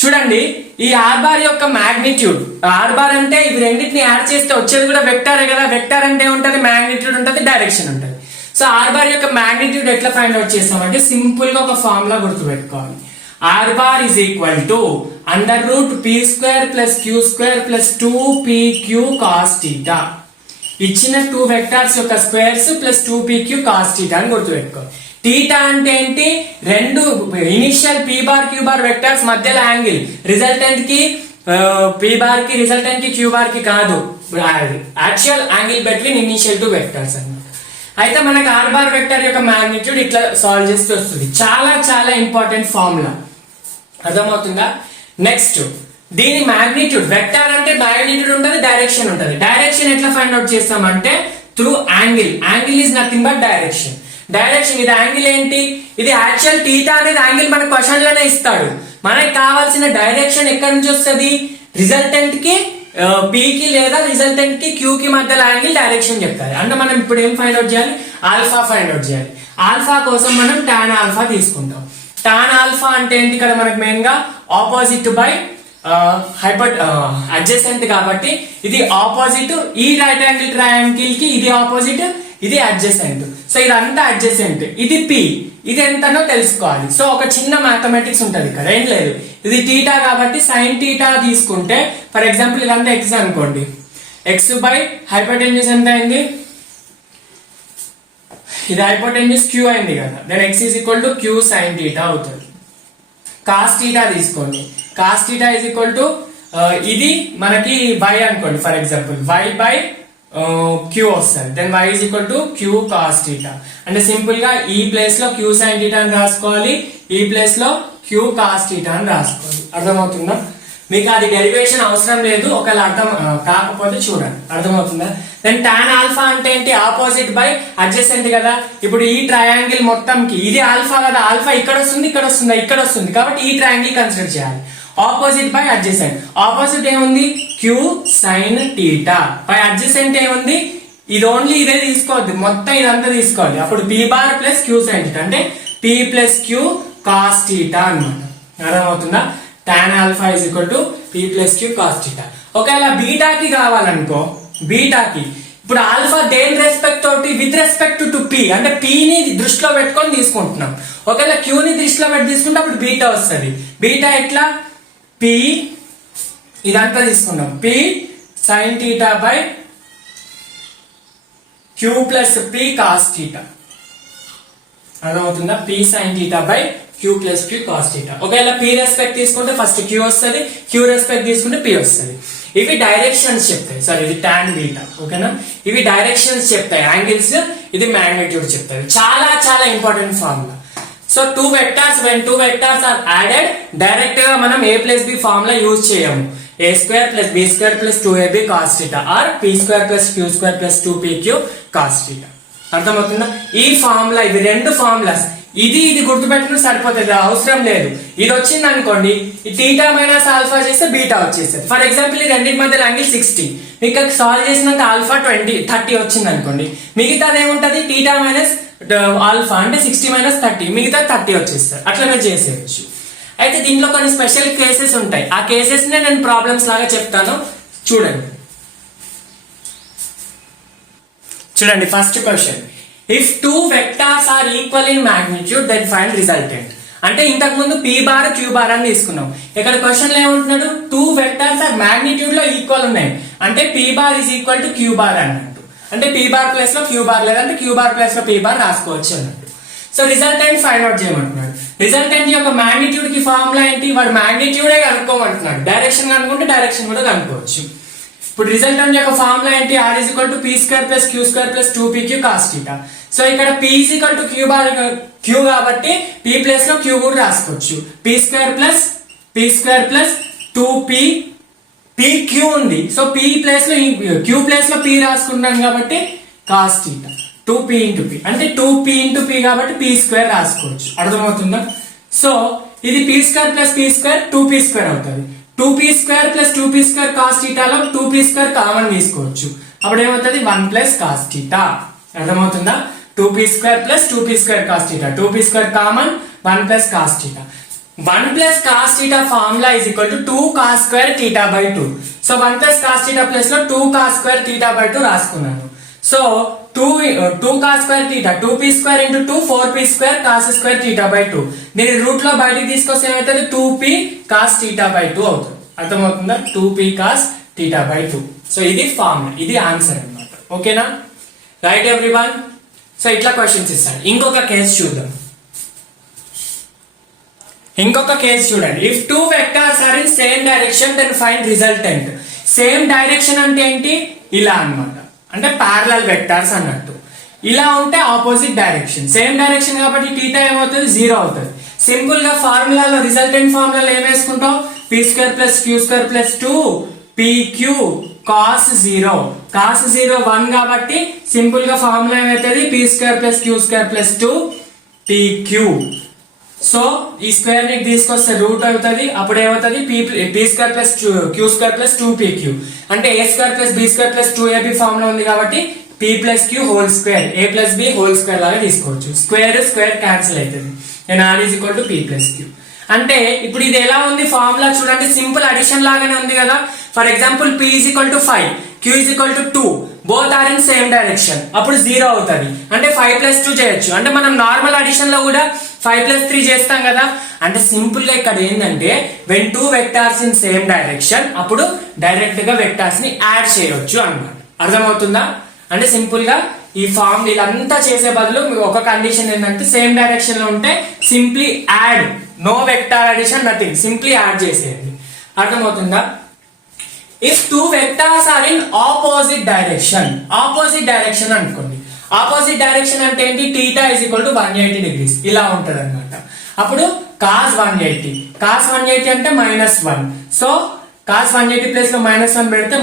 చూడండి, ఈ ఆర్ బార్ యొక్క మాగ్నిట్యూడ్, ఆర్ బార్ అంటే ఇవి రెండింటిని యాడ్ చేస్తే వచ్చేది కూడా వెక్టారే కదా. వెక్టార్ అంటే ఉంటుంది, మాగ్నిట్యూడ్ ఉంటుంది, డైరెక్షన్ ఉంటుంది. సో ఆర్ బార్ యొక్క మాగ్నిట్యూడ్ ఎట్లా ఫైండ్ అవుట్ చేస్తామంటే సింపుల్ గా ఒక ఫార్ములా గుర్తుపెట్టుకోవాలి. R bar is equal to √p² + q² + 2pq cos θ. ఇచ్చిన 2 వెక్టార్స్ యొక్క స్క్వేర్స్ ప్లస్ 2pq cos θ అని గుర్తుపెట్టుకోవాలి. θ అంటే ఏంటి? రెండు initial p bar q bar vectors మధ్యలో యాంగిల్, రిజల్టెంట్ కి p బార్ కి, రిజల్టెంట్ కి q బార్ కి కాదు, actual angle between initial 2 vectors అన్నమాట. అయితే మనకి ఆర్ బార్ వెక్టర్ యొక్క మాగ్నిట్యూడ్ ఇట్లా సాల్వ్ చేస్తే వస్తుంది. చాలా చాలా ఇంపార్టెంట్ ఫార్ములా. అర్థమవుతుందా? నెక్స్ట్ దీని మాగ్నిట్యూడ్, వెక్టర్ అంటే మాగ్నిట్యూడ్ ఉంటుంది, డైరెక్షన్ ఉంటుంది. డైరెక్షన్ ఎట్లా ఫైండ్ అవుట్ చేస్తామంటే through angle. Angle is nothing but direction. Direction ఇది యాంగిల్ ఏంటి? ఇది యాక్చువల్ θ అనేది యాంగిల్ మనకు క్వశ్చన్ లోనే ఇస్తాడు. మనకి కావాల్సిన డైరెక్షన్ ఎక్కడి నుంచి వస్తుంది? రిజల్టెంట్ కి p కి లేదా రిజల్టెంట్ కి q కి మధ్యలో యాంగిల్ డైరెక్షన్ చెప్తారు. అంటే మనం ఇప్పుడు ఏం ఫైండ్ అవుట్ చేయాలి? ఆల్ఫా ఫైండ్ అవుట్ చేయాలి. ఆల్ఫా కోసం మనం tan ఆల్ఫా తీసుకుంటాం. tan ఆల్ఫా అంటే ఏంటి? ఇక్కడ మనకు మెయిన్ గా ఆపోజిట్ బై అడ్జసెంట్ కాబట్టి ఇది ఆపోజిట్, ఈ రైట్ యాంగిల్ ట్రయాంగిల్ కి ఇది ఆపోజిట్, ఇది అడ్జసెంట్. సో ఇదంతా అడ్జసెంట్, ఇది p, ఇది ఎంతనో తెలుసుకోవాలి. సో ఒక చిన్న మ్యాథమెటిక్స్ ఉంటది ఇక్కడ. ఏం లేదు, ఇది θ కాబట్టి sin θ తీసుకుంటే, ఫర్ ఎగ్జాంపుల్ ఇదంతా x అనుకోండి, x బై హైపోటెన్యూస్ ఎంత అయింది? ఇది హైపోటెన్యూస్ q అయింది కదా, then x is equal to q sin θ అవుతుంది. cos θ తీసుకోండి, cos θ ఈజ్ ఈక్వల్ టు ఇది మనకి y అనుకోండి, for example y by q వస్తుంది, then y is equal to q cos θ. అంటే సింపుల్ గా ఈ ప్లేస్ లో q sin θ అని రాసుకోవాలి, ఈ ప్లేస్ లో q cos θ అని రాసుకోవాలి. అర్థమవుతుందా? మీకు అది డెరివేషన్ అవసరం లేదు, ఒకవేళ అర్థం కాకపోతే చూడండి. అర్థమవుతుందా? దెన్ tan ఆల్ఫా అంటే ఏంటి? ఆపోజిట్ బై అడ్జసెంట్ కదా. ఇప్పుడు ఈ ట్రయాంగిల్ మొత్తంకి ఇది ఆల్ఫా కదా, ఆల్ఫా ఇక్కడ వస్తుంది, ఇక్కడ వస్తుంది, ఇక్కడ వస్తుంది, కాబట్టి ఈ ట్రయాంగిల్ కన్సిడర్ చేయాలి. ఆపోజిట్ బై అడ్జసెంట్, ఆపోజిట్ ఏముంది? q sin θ బై అడ్జసెంట్ ఏముంది? ఇది ఓన్లీ ఇదే తీసుకోవద్దు, మొత్తం ఇదంతా తీసుకోవాలి. అప్పుడు p bar plus q sin θ అంటే p ప్లస్ q cos θ అన్నమాట. అర్థమవుతుందా? tan alpha is equal to p plus q cos θ. ఒకవేళ బీటాకి కావాలనుకో, బీటాకి ఇప్పుడు ఆల్ఫా దేని రెస్పెక్ట్ తోటి? విత్ రెస్పెక్ట్ టు p, అంటే p ని దృష్టిలో పెట్టుకొని తీసుకుంటున్నాం. ఒకవేళ q ని దృష్టిలో పెట్టి తీసుకుంటే అప్పుడు బీటా వస్తుంది. బీటా ఎట్లా? p ఇదంతా తీసుకున్నాం, p sin θ by q plus p cos θ. అర్థమవుతుందా? p sin θ by q plus q cos θ. ఒకవేళ p రెస్పెక్ట్ తీసుకుంటే ఫస్ట్ q వస్తుంది, q రెస్పెక్ట్ తీసుకుంటే p వస్తుంది. ఇవి డైరెక్షన్స్ చెప్తాయి. సారీ, ఇది tan బీటా. ఓకేనా? ఇవి డైరెక్షన్స్ చెప్తాయి, యాంగిల్స్, ఇది మ్యాగ్నిట్యూడ్ చెప్తాయి. చాలా చాలా important formula. So two vectors, when two vectors are added, direct గా మనం a plus b formula use చేయము. a² + b² + 2ab cos θ are p² + q² + 2pq cos θ. అర్థమవుతుందా? ఈ ఫార్ములా, ఇవి రెండు ఫార్ములాస్ ఇది గుర్తుపెట్టుకుని సరిపోతుంది, అవసరం లేదు. ఇది వచ్చింది అనుకోండి, టీటా మైనస్ ఆల్ఫా చేస్తే బీటా వచ్చేస్తుంది. ఫర్ ఎగ్జాంపుల్ ఈ రెండింటి మధ్య యాంగిల్ 60, మీకు సాల్వ్ చేసినాక ఆల్ఫా 30 వచ్చింది అనుకోండి, మిగతాది ఏముంటది టీటా మైనస్ ఆల్ఫా అంటే 60 మైనస్ 30, మిగతా 30 వచ్చేస్తారు. అట్లా మీరు చేసేయచ్చు. అయితే దీంట్లో కొన్ని స్పెషల్ కేసెస్ ఉంటాయి, ఆ కేసెస్ నే నేను ప్రాబ్లమ్స్ లాగా చెప్తాను. చూడండి first question, if 2 vectors are equal in magnitude then find resultant. అంటే ఇంతకు ముందు పీ బార్ క్యూ బార్ అని తీసుకున్నాం. ఇక్కడ క్వశ్చన్ లో ఏమంటున్నాడు, 2 వెక్టార్స్ ఆర్ మాగ్నిట్యూడ్ లో ఈక్వల్ ఉన్నాయి అంటే P bar is equal to Q bar అన్నట్టు. అంటే పీ బార్ ప్లేస్ లో క్యూ బార్ లేదంటే క్యూ బార్ ప్లేస్ లో పీ బార్ రాసుకోవచ్చు అన్నట్టు. సో రిజల్టెంట్ ఫైండ్ అవుట్ చేయమంటున్నాడు. రిజల్టెంట్ యొక్క మాగ్నిట్యూడ్ కి ఫార్ములా ఏంటి, వాడు మాగ్నిట్యూడే కనుక్కోమంటున్నాడు. డైరెక్షన్ కనుక్కుంటే డైరెక్షన్ కూడా కనుక్కోవచ్చు. ఇప్పుడు రిజల్టెంట్ యొక్క ఫార్ములా ఏంటి, R is equal to P square plus Q square plus 2pq cos θ. So ఇక్కడ P is equal to Q కాబట్టి పీ ప్లేస్ లో క్యూ కూడా రాసుకోవచ్చు. P square plus 2p pq ఉంది. సో పీ ప్లేస్ లో Q place లో P రాసుకుంటాం కాబట్టి cos θ 2p ఇంటూ p అంటే 2p ఇంటూ p కాబట్టి p స్క్వేర్ రాసుకోవచ్చు. అర్థమవుతుందా? సో ఇది p square plus p square 2p square అవుతుంది. 2p square plus 2p square cos θ లో 2p స్క్వేర్ కామన్ తీసుకోవచ్చు. అప్పుడు ఏమవుతుంది 1 ప్లస్ cos θ. అర్థమవుతుందా? 2p square plus 2p square cos θ, 2p square common 1 plus cos θ. 1 plus cos θ formula is equal to 2 cos square θ by 2. So 1 plus cos θ plus లో 2 cos square θ by 2 రాసుకున్నాను. So 2 cos square θ 2p square into 2 4p square cos square θ by 2. దీని route లో బయటికి తీసుకొస్తే ఏమవుతుంది 2p cos θ by 2 అవుతుంది. అర్థమవుతుందా? 2p cos θ by 2. So ఇది ఫార్ములా, ఇది ఆన్సర్ అన్నమాట. ఓకేనా? Right everyone. సో ఇట్లా క్వశ్చన్స్ ఇస్తాను. ఇంకొక కేసు చూద్దాం. చూడండి, if 2 vectors are in same direction then find resultant. Same direction అంటే ఏంటి, ఇలా అన్నమాట, అంటే ప్యారలల్ వెక్టార్స్ అన్నట్టు. ఇలా ఉంటే ఆపోజిట్ డైరెక్షన్, సేమ్ డైరెక్షన్ కాబట్టి θ ఏమవుతుంది 0 అవుతుంది. సింపుల్ గా ఫార్ములాలో రిజల్టెంట్ ఫార్ములాలో ఏం వేసుకుంటాం, P square plus Q square plus 2pq cos 0 1 కాబట్టి సింపుల్ గా ఫార్ములా ఏమవుతుంది P square plus Q square plus 2pq. So ఈ స్క్వేర్ ని తీసుకొస్తే రూట్ అవుతుంది. అప్పుడు ఏమవుతుంది P square plus Q square plus 2pq అంటే A square plus B square plus 2ab formula ఉంది కాబట్టి p plus Q whole square a plus B whole square లాగా తీసుకోవచ్చు. స్క్వేర్ క్యాన్సిల్ అవుతుంది. నేను r is equal to p plus Q. అంటే ఇప్పుడు ఇది ఎలా ఉంది ఫార్ములా చూడండి, సింపుల్ అడిషన్ లాగానే ఉంది కదా. For example p is equal to 5, q is equal to 2, both are in same direction. అప్పుడు 0 అవుతుంది. అంటే 5 ప్లస్ 2 చేయొచ్చు. అంటే మనం నార్మల్ అడిషన్ లో కూడా 5 ప్లస్ 3 చేస్తాం కదా. అంటే సింపుల్ గా ఇక్కడ ఏంటంటే when 2 vectors in same direction అప్పుడు డైరెక్ట్ గా వెక్టార్స్ ని యాడ్ చేయొచ్చు అన్నమాట. అర్థమవుతుందా? అంటే సింపుల్ గా ఈ ఫార్మ్ ఇదంతా చేసే బదులు మీకు ఒక కండిషన్ ఏంటంటే సేమ్ డైరెక్షన్ లో ఉంటే simply add, no vector addition nothing, simply add చేసేయండి. అర్థమవుతుందా? If 2 vectors are in opposite direction అనుకోండి. ఆపోజిట్ డైరెక్షన్ అంటే ఏంటి, θ ఈజ్ ఈక్వల్ టు 180 డిగ్రీస్ ఇలా ఉంటది అనమాట. అప్పుడు cos 180 అంటే -1. సో cos 180 ప్లేస్ లో -1 పెడితే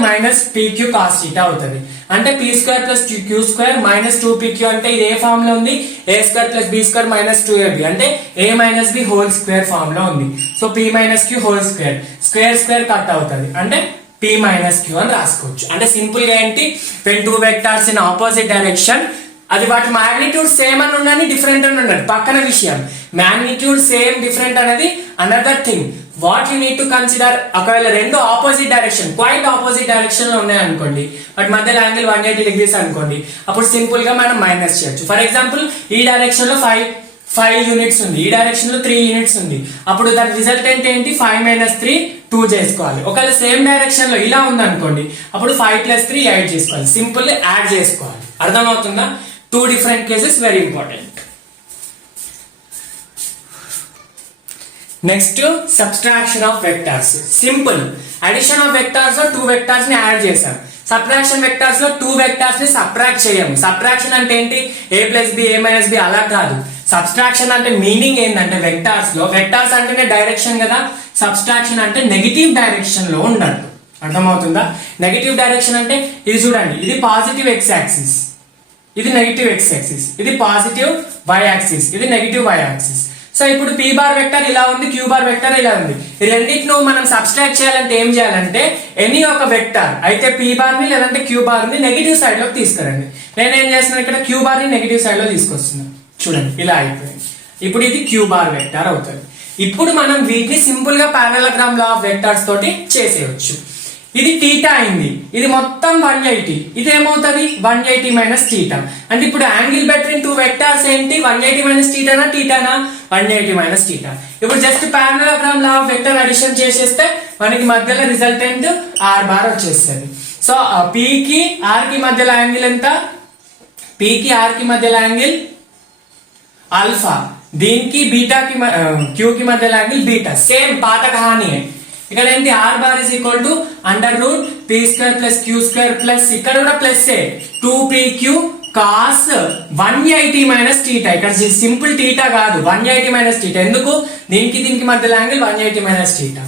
-pq cos θ అవుతుంది. అంటే p square plus q square minus 2pq అంటే ఇది ఏ ఫామ్ లో ఉంది, a square plus b square minus 2ab అంటే a minus b whole square form లో ఉంది. సో p minus q whole square cut అవుతుంది అంటే p మైనస్ q అని రాసుకోవచ్చు. అంటే సింపుల్ గా ఏంటి, when 2 vectors in opposite direction, అది వాటి మాగ్నిట్యూడ్ సేమ్ అని ఉండని డిఫరెంట్ అని ఉండదు, పక్కన విషయం. మాగ్నిట్యూడ్ సేమ్ డిఫరెంట్ అనేది another thing. What you need to consider, ఒకవేళ రెండు opposite direction quiet opposite direction లో ఉన్నాయి అనుకోండి, బట్ మధ్యలో యాంగిల్ 180 డిగ్రీస్ అనుకోండి, అప్పుడు సింపుల్ గా మనం మైనస్ చేయొచ్చు. ఫర్ ఎగ్జాంపుల్ ఈ డైరెక్షన్ లో 5 యూనిట్స్ ఉంది, ఈ డైరెక్షన్ లో 3 యూనిట్స్ ఉంది. అప్పుడు దాని రిజల్టెంట్ ఏంటి 5 - 3 2 చేసుకోవాలి. ఒకవేళ సేమ్ డైరెక్షన్ లో ఇలా ఉంది అనుకోండి, అప్పుడు 5 + 3 8 చేసుకోవాలి. సింపుల్ యాడ్ చేసుకోవాలి. అర్థమవుతుందా? 2 different cases, very important. Next subtraction of vectors. Simple addition of vectors లో 2 వెక్టార్స్ ని యాడ్ చేసాం. సబ్ట్రాక్షన్ వెక్టార్స్ లో 2 వెక్టార్స్ ని సబ్ట్రాక్ట్ చేయము. సబ్ట్రాక్షన్ అంటే ఏంటి, a + b a - b అలా కాదు. సబ్ట్రాక్షన్ అంటే మీనింగ్ ఏంటంటే వెక్టార్స్ అంటేనే డైరెక్షన్ కదా, సబ్ట్రాక్షన్ అంటే నెగిటివ్ డైరెక్షన్ లో ఉన్నట్టు. అర్థమవుతుందా? నెగిటివ్ డైరెక్షన్ అంటే ఇది చూడండి, ఇది పాజిటివ్ x యాక్సిస్, ఇది నెగిటివ్ x యాక్సిస్, ఇది పాజిటివ్ y యాక్సిస్, ఇది నెగిటివ్ y యాక్సిస్. సో ఇప్పుడు p బార్ వెక్టర్ ఇలా ఉంది, q బార్ వెక్టర్ ఇలా ఉంది. ఈ రెండింటిని మనం సబ్స్ట్రాక్ట్ చేయాలంటే ఏం చేయాలంటే ఎనీ ఒక వెక్టర్ అయితే p బార్ ని లేదంటే q బార్ ని నెగిటివ్ సైడ్ లోకి తీసుకురండి. నేను ఏం చేస్తున్నాను ఇక్కడ q బార్ ని నెగిటివ్ సైడ్ లో తీసుకొస్తున్నాను. చూడండి ఇలా అయిపోయింది. ఇప్పుడు ఇది q బార్ వెక్టర్ అవుతుంది. ఇప్పుడు మనం వీటిని సింపుల్ గా పారలలోగ్రామ్ లా ఆఫ్ వెక్టర్స్ తోటి చేసేయచ్చు. ఇది థీటా అయింది, ఇది మొత్తం 180, ఇది ఏమవుతుంది 180 మైనస్ థీటా. అంటే ఇప్పుడు యాంగిల్ బిట్వీన్ టూ వెక్టర్స్ ఏంటి 180 మైనస్ థీటానా థీటానా 180 మైనస్ థీటా. ఇప్పుడు just parallelogram law of vector addition చేసేస్తే మనకి మధ్యలో రిజల్టెంట్ r బార్ వచ్చేస్తుంది. సో p కి r కి మధ్యలో యాంగిల్ ఎంత, p కి r కి మధ్యలో యాంగిల్ ఆల్ఫా, దీనికి బీటా కి q కి మధ్యలో యాంగిల్ బీటా. సేమ్ పాత కహాని. ఇక్కడ ఏంటి r bar is equal to under root p square plus q square plus ఇక్కడ కూడా plus 2pq cos 180 minus theta. ఇక్కడ సింపుల్ థీటా కాదు 180 మైనస్ థీటా. ఎందుకు, దీనికి మధ్యలో యాంగిల్ 180 మైనస్ థీటా.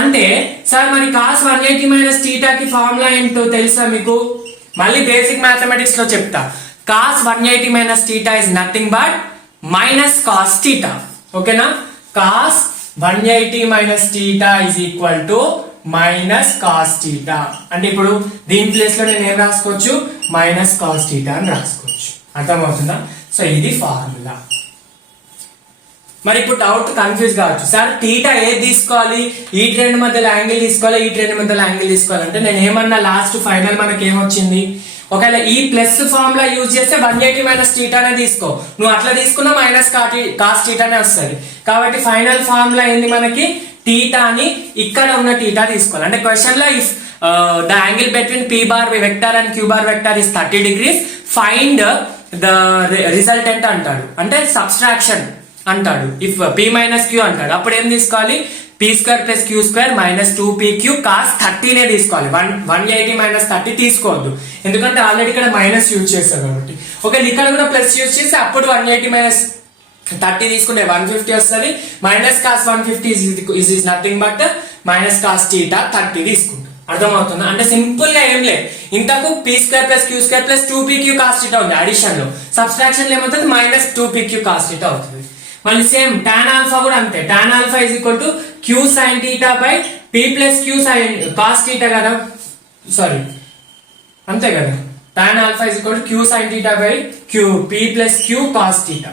అంటే సార్ మరి కాస్ 180 మైనస్ థీటా కి ఫార్ములా ఏంటో తెలుసా మీకు? మళ్ళీ బేసిక్ మ్యాథమెటిక్స్ లో చెప్తా. Cos 180 minus theta is nothing but minus cos theta. ఓకేనా? Cos 180 minus theta is equal to minus cos theta. అంటే ఇప్పుడు దీని ప్లేస్ లో నేను ఏం రాసుకోవచ్చు, మైనస్ కాస్ థీటా అని రాసుకోవచ్చు. అర్థమవుతుందా? సో ఇది ఫార్ములా. మరి ఇప్పుడు డౌట్ కన్ఫ్యూజ్ కావచ్చు, సార్ థీటా ఏది తీసుకోవాలి, ఈ ట్రెండ్ మధ్యలో యాంగిల్ తీసుకోవాలి, ఈ ట్రెండ్ మధ్యలో యాంగిల్ తీసుకోవాలంటే నేను ఏమన్నా లాస్ట్ ఫైనల్ మనకి ఏమొచ్చింది, ఒకవేళ ఈ ప్లస్ ఫార్ములా యూజ్ చేస్తే 180 మైనస్ థీటానే తీసుకో, నువ్వు అట్లా తీసుకున్నా మైనస్ కాస్ థీటానే వస్తుంది. కాబట్టి ఫైనల్ ఫార్ములా ఏంది మనకి, థీటాని ఇక్కడ ఉన్న థీటా తీసుకోవాలి. అంటే క్వశ్చన్ లో if the angle between p bar vector and q bar vector is 30 degrees find the resultant అంటాడు, అంటే సబ్స్ట్రాక్షన్ అంటాడు. ఇఫ్ p మైనస్ q అంటాడు, అప్పుడు ఏం తీసుకోవాలి, p square plus q square minus 2pq cos 30 నే తీసుకోవాలి. 180 మైనస్ 30 తీసుకోవద్దు, ఎందుకంటే ఆల్రెడీ ఇక్కడ మైనస్ యూజ్ చేస్తారు కాబట్టి. ఒకవేళ ఇక్కడ కూడా ప్లస్ యూజ్ చేస్తే అప్పుడు 180 మైనస్ 30 తీసుకుంటే 150 వస్తుంది. Minus cos 150 is nothing but minus cos theta 30 తీసుకుంటాం. అర్థమవుతుందా? అంటే సింపుల్ గా ఏం లేదు, ఇంతకు p square plus q square plus 2pq cos theta ఉంది, అడిషన్ లో సబ్స్ట్రాక్షన్ లో ఏమవుతుంది మైనస్ 2pq కాస్ థీటా అవుతుంది. మళ్ళీ సేమ్ tan ఆల్ఫా కూడా అంతే, tan alpha is equal to q sin theta by p plus q sin cos theta కదా, sorry అంతే కదా. tan alpha is equal to q sin theta by p plus q cos theta.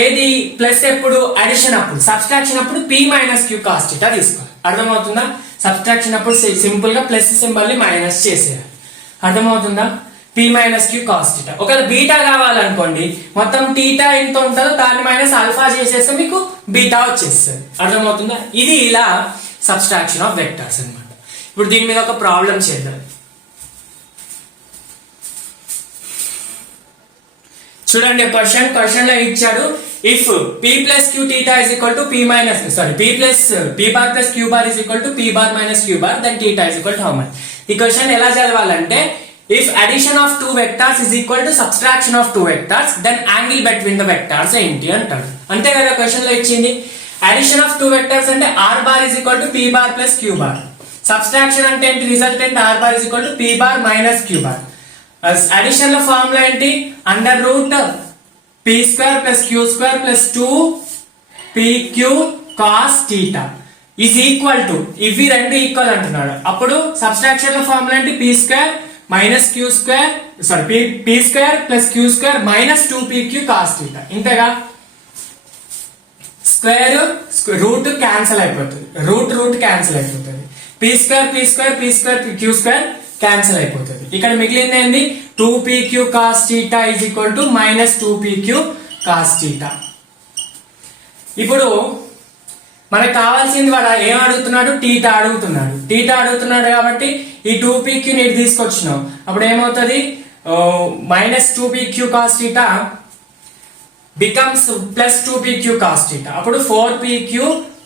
ఏది plus ఎప్పుడు, addition అప్పుడు. Subtraction అప్పుడు p minus q cos theta తీసుకోవాలి. అర్థమవుతుందా? Subtraction అప్పుడు సింపుల్ గా ప్లస్ సింబల్ ని మైనస్ చేసేయాలి. అర్థమవుతుందా? p minus q cos theta. ఒకవేళ బీటా కావాలనుకోండి, మొత్తం థీటా ఎంత ఉంటుందో దాన్ని మైనస్ ఆల్ఫా చేసేస్తే మీకు బీటా వచ్చేస్తుంది. అర్థమవుతుందా? ఇది ఇలా సబ్స్ట్రాక్షన్ ఆఫ్ వెక్టర్స్ అన్నమాట. ఇప్పుడు దీని మీద ఒక ప్రాబ్లం చేద్దాం. చూడండి క్వశ్చన్ లో ఇచ్చాడు, if p plus q theta is equal to p minus p bar plus q bar is equal to p bar minus q bar, then theta is equal to how much. ఈ question ఎలా చదవాలంటే, if addition of two vectors is equal to subtraction of two vectors, then angle between the vectors ఏంటి అంటాడు. అంతే కదా question లో ఇచ్చింది. Addition of two vectors అంటే r bar is equal to p bar plus q bar. Subtraction అంటే ఏంటి, resultant r bar is equal to p bar minus q bar. Addition లో ఫార్ములా ఏంటి, under root p square plus q square plus 2pq cos theta is equal to, ఇవి రెండు equal అంటున్నాడు. అప్పుడు subtraction లో formula ఏంటి, p square minus q square p square plus q square minus 2pq cos theta. ఇంతేగా, square root cancel అయిపోతుంది, root cancel అయిపోతుంది, p square q square cancel అయిపోతుంది. ఇక్కడ మిగిలింది ఏంది, 2pq cos theta is equal to minus 2pq cos theta. ఇప్పుడు మనకు కావాల్సింది వాడు ఏం అడుగుతున్నాడు, థీటా అడుగుతున్నాడు కాబట్టి ఈ 2pq ని తీసుకొచ్చినావు, అప్పుడు ఏమవుతుంది, minus 2pq cos theta becomes plus 2pq cos theta. అప్పుడు 4pq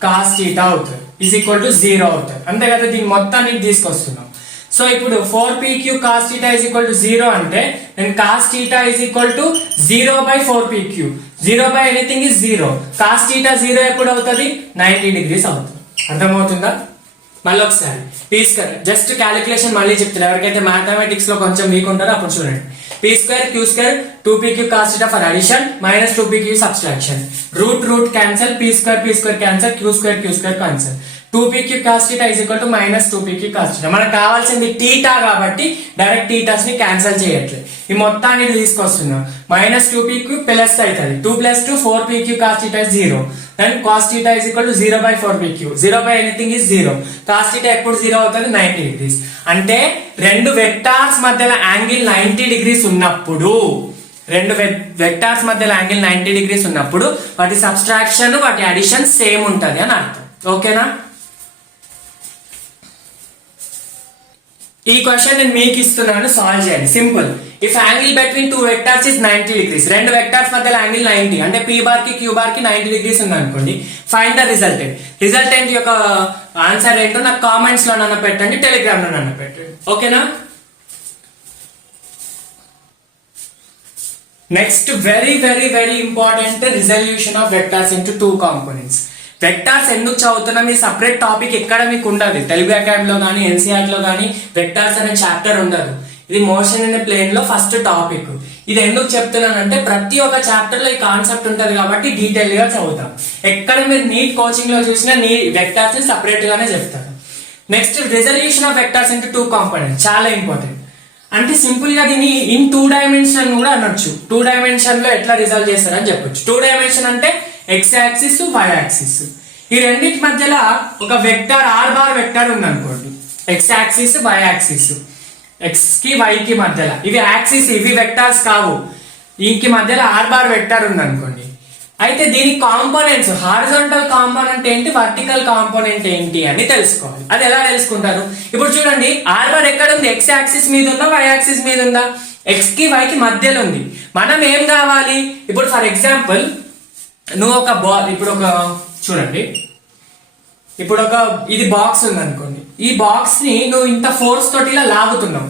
cos theta అవుతుంది, ఈజ్ ఈక్వల్ టు 0 అవుతుంది. అంతే కదా, దీన్ని మొత్తాన్ని తీసుకొస్తున్నాం. సో ఇప్పుడు 4pq cos theta is equal to 0 అంటే then cos theta is equal to 0 by 4pq. 0 by anything is 0. cos theta 0 ఎప్పుడు అవుతుంది, 90 degrees అవుతుంది. అర్థమవుతుందా? మళ్ళీ ఒకసారి జస్ట్ క్యాలిక్యులేషన్ మళ్ళీ చెప్తాను, ఎవరికైతే మ్యాథమెటిక్స్ లో కొంచెం వీక్ ఉంటారో అప్పుడు చూడండి. p square q square 2pq cos theta for addition minus 2pq subtraction. Root cancel, p square cancel, q square cancel. 2pq cos theta is equal to minus 2pq cos theta. మనకు కావాల్సింది θ కాబట్టి direct θs ని cancel చేయట్లేదు. ఈ మొత్తాన్ని తీసుకొస్తున్నాం. Minus 2pq plus అవుతుంది. 2 plus 2 4pq cos theta is 0. Then cos theta is equal to 0 by 4pq. 0 by anything is 0. Cos theta ఎప్పుడు 0 అవుతుంది? 90 degrees. అంటే రెండు వెక్టార్స్ మధ్యలో యాంగిల్ 90 degrees ఉన్నప్పుడు రెండు వెక్టార్స్ మధ్యలో యాంగిల్ 90 degrees ఉన్నప్పుడు వాటి సబ్ట్రాక్షన్ వాటి అడిషన్ సేమ్ ఉంటుంది అని అర్థం. ఓకేనా? ఈ క్వశ్చన్ నేను మీకు ఇస్తున్నాను, సాల్వ్ చేయండి. Simple. If angle between two vectors is 90 degrees, రెండు వెక్టార్స్ మధ్యలో యాంగిల్ 90 అంటే p బార్ కి q బార్ కి 90 degrees ఉంది అనుకోండి. ఫైండ్ ద రిజల్టెంట్ యొక్క ఆన్సర్ ఏంటో నాకు కామెంట్స్ లో నన్ను పెట్టండి, టెలిగ్రామ్ లో నన్ను పెట్టండి. ఓకేనా? Next very very very important, resolution of vectors into two components. Vectors ఎందుకు చదువుతున్నా మీ సపరేట్ టాపిక్ ఎక్కడ మీకు ఉండదు. తెలుగు అకాడమీలో కానీ ఎన్సీఆర్ లో కానీ వెక్టార్స్ అనే చాప్టర్ ఉండదు. ఇది మోషన్ ఇన్ ప్లేన్ లో ఫస్ట్ టాపిక్. ఇది ఎందుకు చెప్తున్నానంటే ప్రతి ఒక్క చాప్టర్ లో ఈ కాన్సెప్ట్ ఉంటది కాబట్టి డీటెయిల్ గా చదువుతాం. ఎక్కడ మీరు నీట్ కోచింగ్ లో చూసినా నీ వెక్టార్స్ ని సపరేట్ గానే చెప్తారు. Next resolution of vectors into two components చాలా ఇంపార్టెంట్. అంటే సింపుల్ గా దీన్ని ఇన్ 2 dimension కూడా అనొచ్చు. 2 dimension లో ఎట్లా రిజల్వ్ చేస్తారని చెప్పొచ్చు. 2 dimension అంటే x యాక్సిస్ y యాక్సిస్, ఈ రెండింటి మధ్యలో ఒక వెక్టార్ r బార్ వెక్టార్ ఉంది అనుకోండి. x axis y axis, x కి y కి మధ్యలో ఇవి యాక్సిస్, ఇవి వెక్టార్స్ కావు. వీకి మధ్యలో r బార్ వెక్టార్ ఉంది అనుకోండి. అయితే దీని కాంపోనెంట్స్, హారిజాంటల్ కాంపోనెంట్ ఏంటి, వర్టికల్ కాంపోనెంట్ ఏంటి అని తెలుసుకోవాలి. అది ఎలా తెలుసుకుంటారు? ఇప్పుడు చూడండి, r బార్ ఎక్కడ ఉంది? x యాక్సిస్ మీద ఉందా, y యాక్సిస్ మీద ఉందా? x కి y కి మధ్యలో ఉంది. మనం ఏం కావాలి? ఇప్పుడు ఫర్ ఎగ్జాంపుల్ నువ్వు ఒక ఇప్పుడు ఒక చూడండి, ఇప్పుడు ఒక ఇది బాక్స్ ఉంది అనుకోండి. ఈ బాక్స్ ని నువ్వు ఇంత ఫోర్స్ తోటి ఇలా లాగుతున్నావు.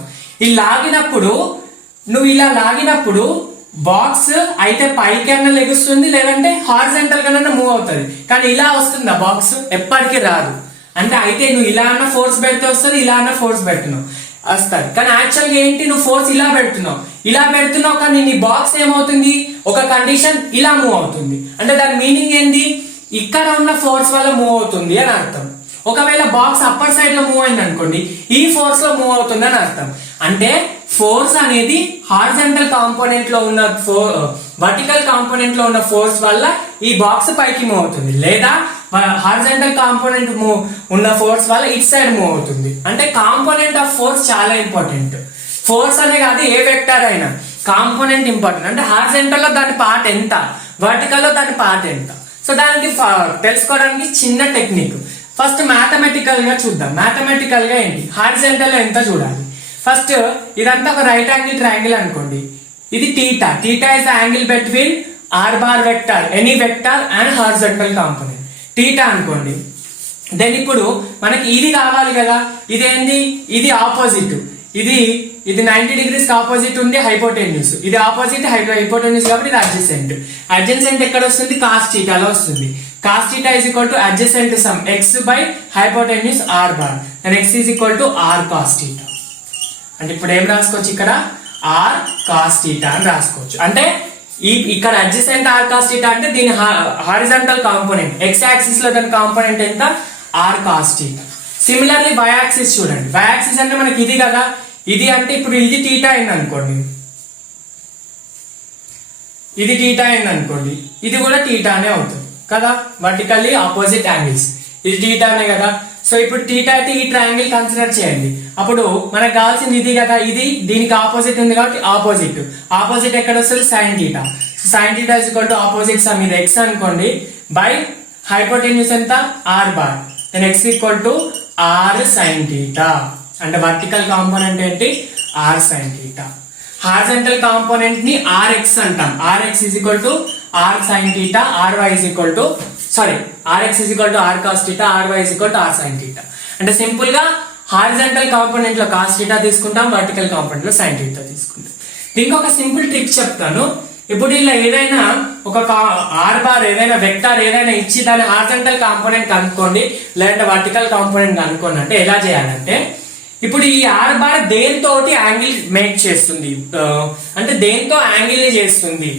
నువ్వు ఇలా లాగినప్పుడు బాక్స్ అయితే పైకన్నా లెగుస్తుంది, లేదంటే హారిజాంటల్ గా మూవ్ అవుతుంది. కానీ ఇలా వస్తుందా బాక్స్? ఎప్పటికీ రాదు. అంటే అయితే నువ్వు ఇలా అన్న ఫోర్స్ పెడితే వస్తుంది, ఇలా అన్న ఫోర్స్ పెడుతున్నావు వస్తుంది. కానీ యాక్చువల్గా ఏంటి, నువ్వు ఫోర్స్ ఇలా పెడుతున్నావు కానీ నీ బాక్స్ ఏమవుతుంది? ఒక కండిషన్ ఇలా మూవ్ అవుతుంది. అంటే దాని మీనింగ్ ఏంటి? ఇక్కడ ఉన్న ఫోర్స్ వల్ల మూవ్ అవుతుంది అని అర్థం. ఒకవేళ బాక్స్ అప్పర్ సైడ్ లో మూవ్ అయింది అనుకోండి, ఈ ఫోర్స్ లో మూవ్ అవుతుంది అని అర్థం. అంటే ఫోర్స్ అనేది హారిజాంటల్ కాంపోనెంట్ లో ఉన్న వర్టికల్ కాంపోనెంట్ లో ఉన్న ఫోర్స్ వల్ల ఈ బాక్స్ పైకి మూవ్ అవుతుంది, లేదా హారిజాంటల్ కాంపోనెంట్ ఉన్న ఫోర్స్ వల్ల ఇట్ సైడ్ మూవ్ అవుతుంది. అంటే కాంపోనెంట్ ఆఫ్ ఫోర్స్ చాలా ఇంపార్టెంట్. ఫోర్స్ అనే కాదు, ఏ వెక్టర్ అయినా కాంపోనెంట్ ఇంపార్టెంట్. అంటే హారిజాంటల్ లో దాని పార్ట్ ఎంత, వర్టికల్ లో దాని పార్ట్ ఎంత. సో దానికి తెలుసుకోవడానికి చిన్న టెక్నిక్. ఫస్ట్ మ్యాథమెటికల్ గా చూద్దాం. మ్యాథమెటికల్ గా ఏంటి, హారిజాంటల్ లో ఎంత చూడాలి. ఫస్ట్ ఇదంతా ఒక రైట్ యాంగిల్ ట్రయాంగిల్ అనుకోండి. ఇది theta. Theta is the angle between R bar vector, any vector and horizontal component. Theta అనుకోండి. దెన్ ఇప్పుడు మనకి ఇది కావాలి కదా, ఇదేంది, ఇది ఆపోజిట్. ఇది 90 degrees ఆపోజిట్ ఉంది హైపోటెన్యూస్. ఇది ఆపోజిట్ హైపోటెన్యూస్ కాబట్టి ఇది అడ్జసెంట్. అడ్జసెంట్ ఎక్కడ వస్తుంది? కాస్ థీటాలో వస్తుంది. Cos theta is equal to adjacent some x by hypotenuse r bar. Then x is equal to r cos theta. అంటే ఇప్పుడు ఏం రాసుకోవచ్చు ఇక్కడ? r cos theta అని రాసుకోవచ్చు. అంటే ఇక్కడ అడ్జసెంట్ r cos theta అంటే దీని హారిజాంటల్ కాంపోనెంట్, x యాక్సిస్ లో దాని కాంపోనెంట్ ఎంత? r cos theta. Similarly y axis చూడండి. y యాక్సిస్ అంటే మనకి ఇది కదా, ఇది అంటే ఇప్పుడు ఇది థీటా అయింది అనుకోండి, ఇది థీటా అయింది అనుకోండి, ఇది కూడా థీటానే అవుతుంది కదా, వర్టికల్లీ ఆపోజిట్ యాంగిల్స్. ఇది థీటానే కదా. సో ఇప్పుడు థీటా అయితే ఈ ట్రయాంగిల్ కన్సిడర్ చేయండి. అప్పుడు మనకు కావాల్సింది ఇది కదా, ఇది దీనికి ఆపోజిట్ ఉంది కాబట్టి ఆపోజిట్ ఎక్కడ వస్తుంది? Sine theta. Sine theta is equal to opposite some ఇది x అనుకోండి బై హైపోటెన్యూస్ ఎంత? r bar. Then x equal to r sin theta. అంటే వర్టికల్ కాంపోనెంట్ ఏంటి? r sin theta. Horizontal component ని rx అంటాం. rx is equal to r sin theta, ry is equal to rx is equal to r cos theta, ry is equal to r sin theta. అంటే simple గా horizontal component లో cos theta తీసుకుంటాం, vertical component లో sin theta తీసుకుంటాం. దీనికి ఒక simple trick చెప్తాను. ఇప్పుడు ఇలా ఏదైనా ఒక ఆర్ బార్ ఏదైనా వెక్టార్ ఏదైనా ఇచ్చి దాని హారిజాంటల్ కాంపోనెంట్ కనుక్కోండి, లేదంటే వర్టికల్ కాంపోనెంట్ కనుక్కోండి అంటే ఎలా చేయాలంటే, ఇప్పుడు ఈ ఆర్ బార్ దేంతో యాంగిల్ మేక్ చేస్తుంది, అంటే దేంతో యాంగిల్ చేస్తుంది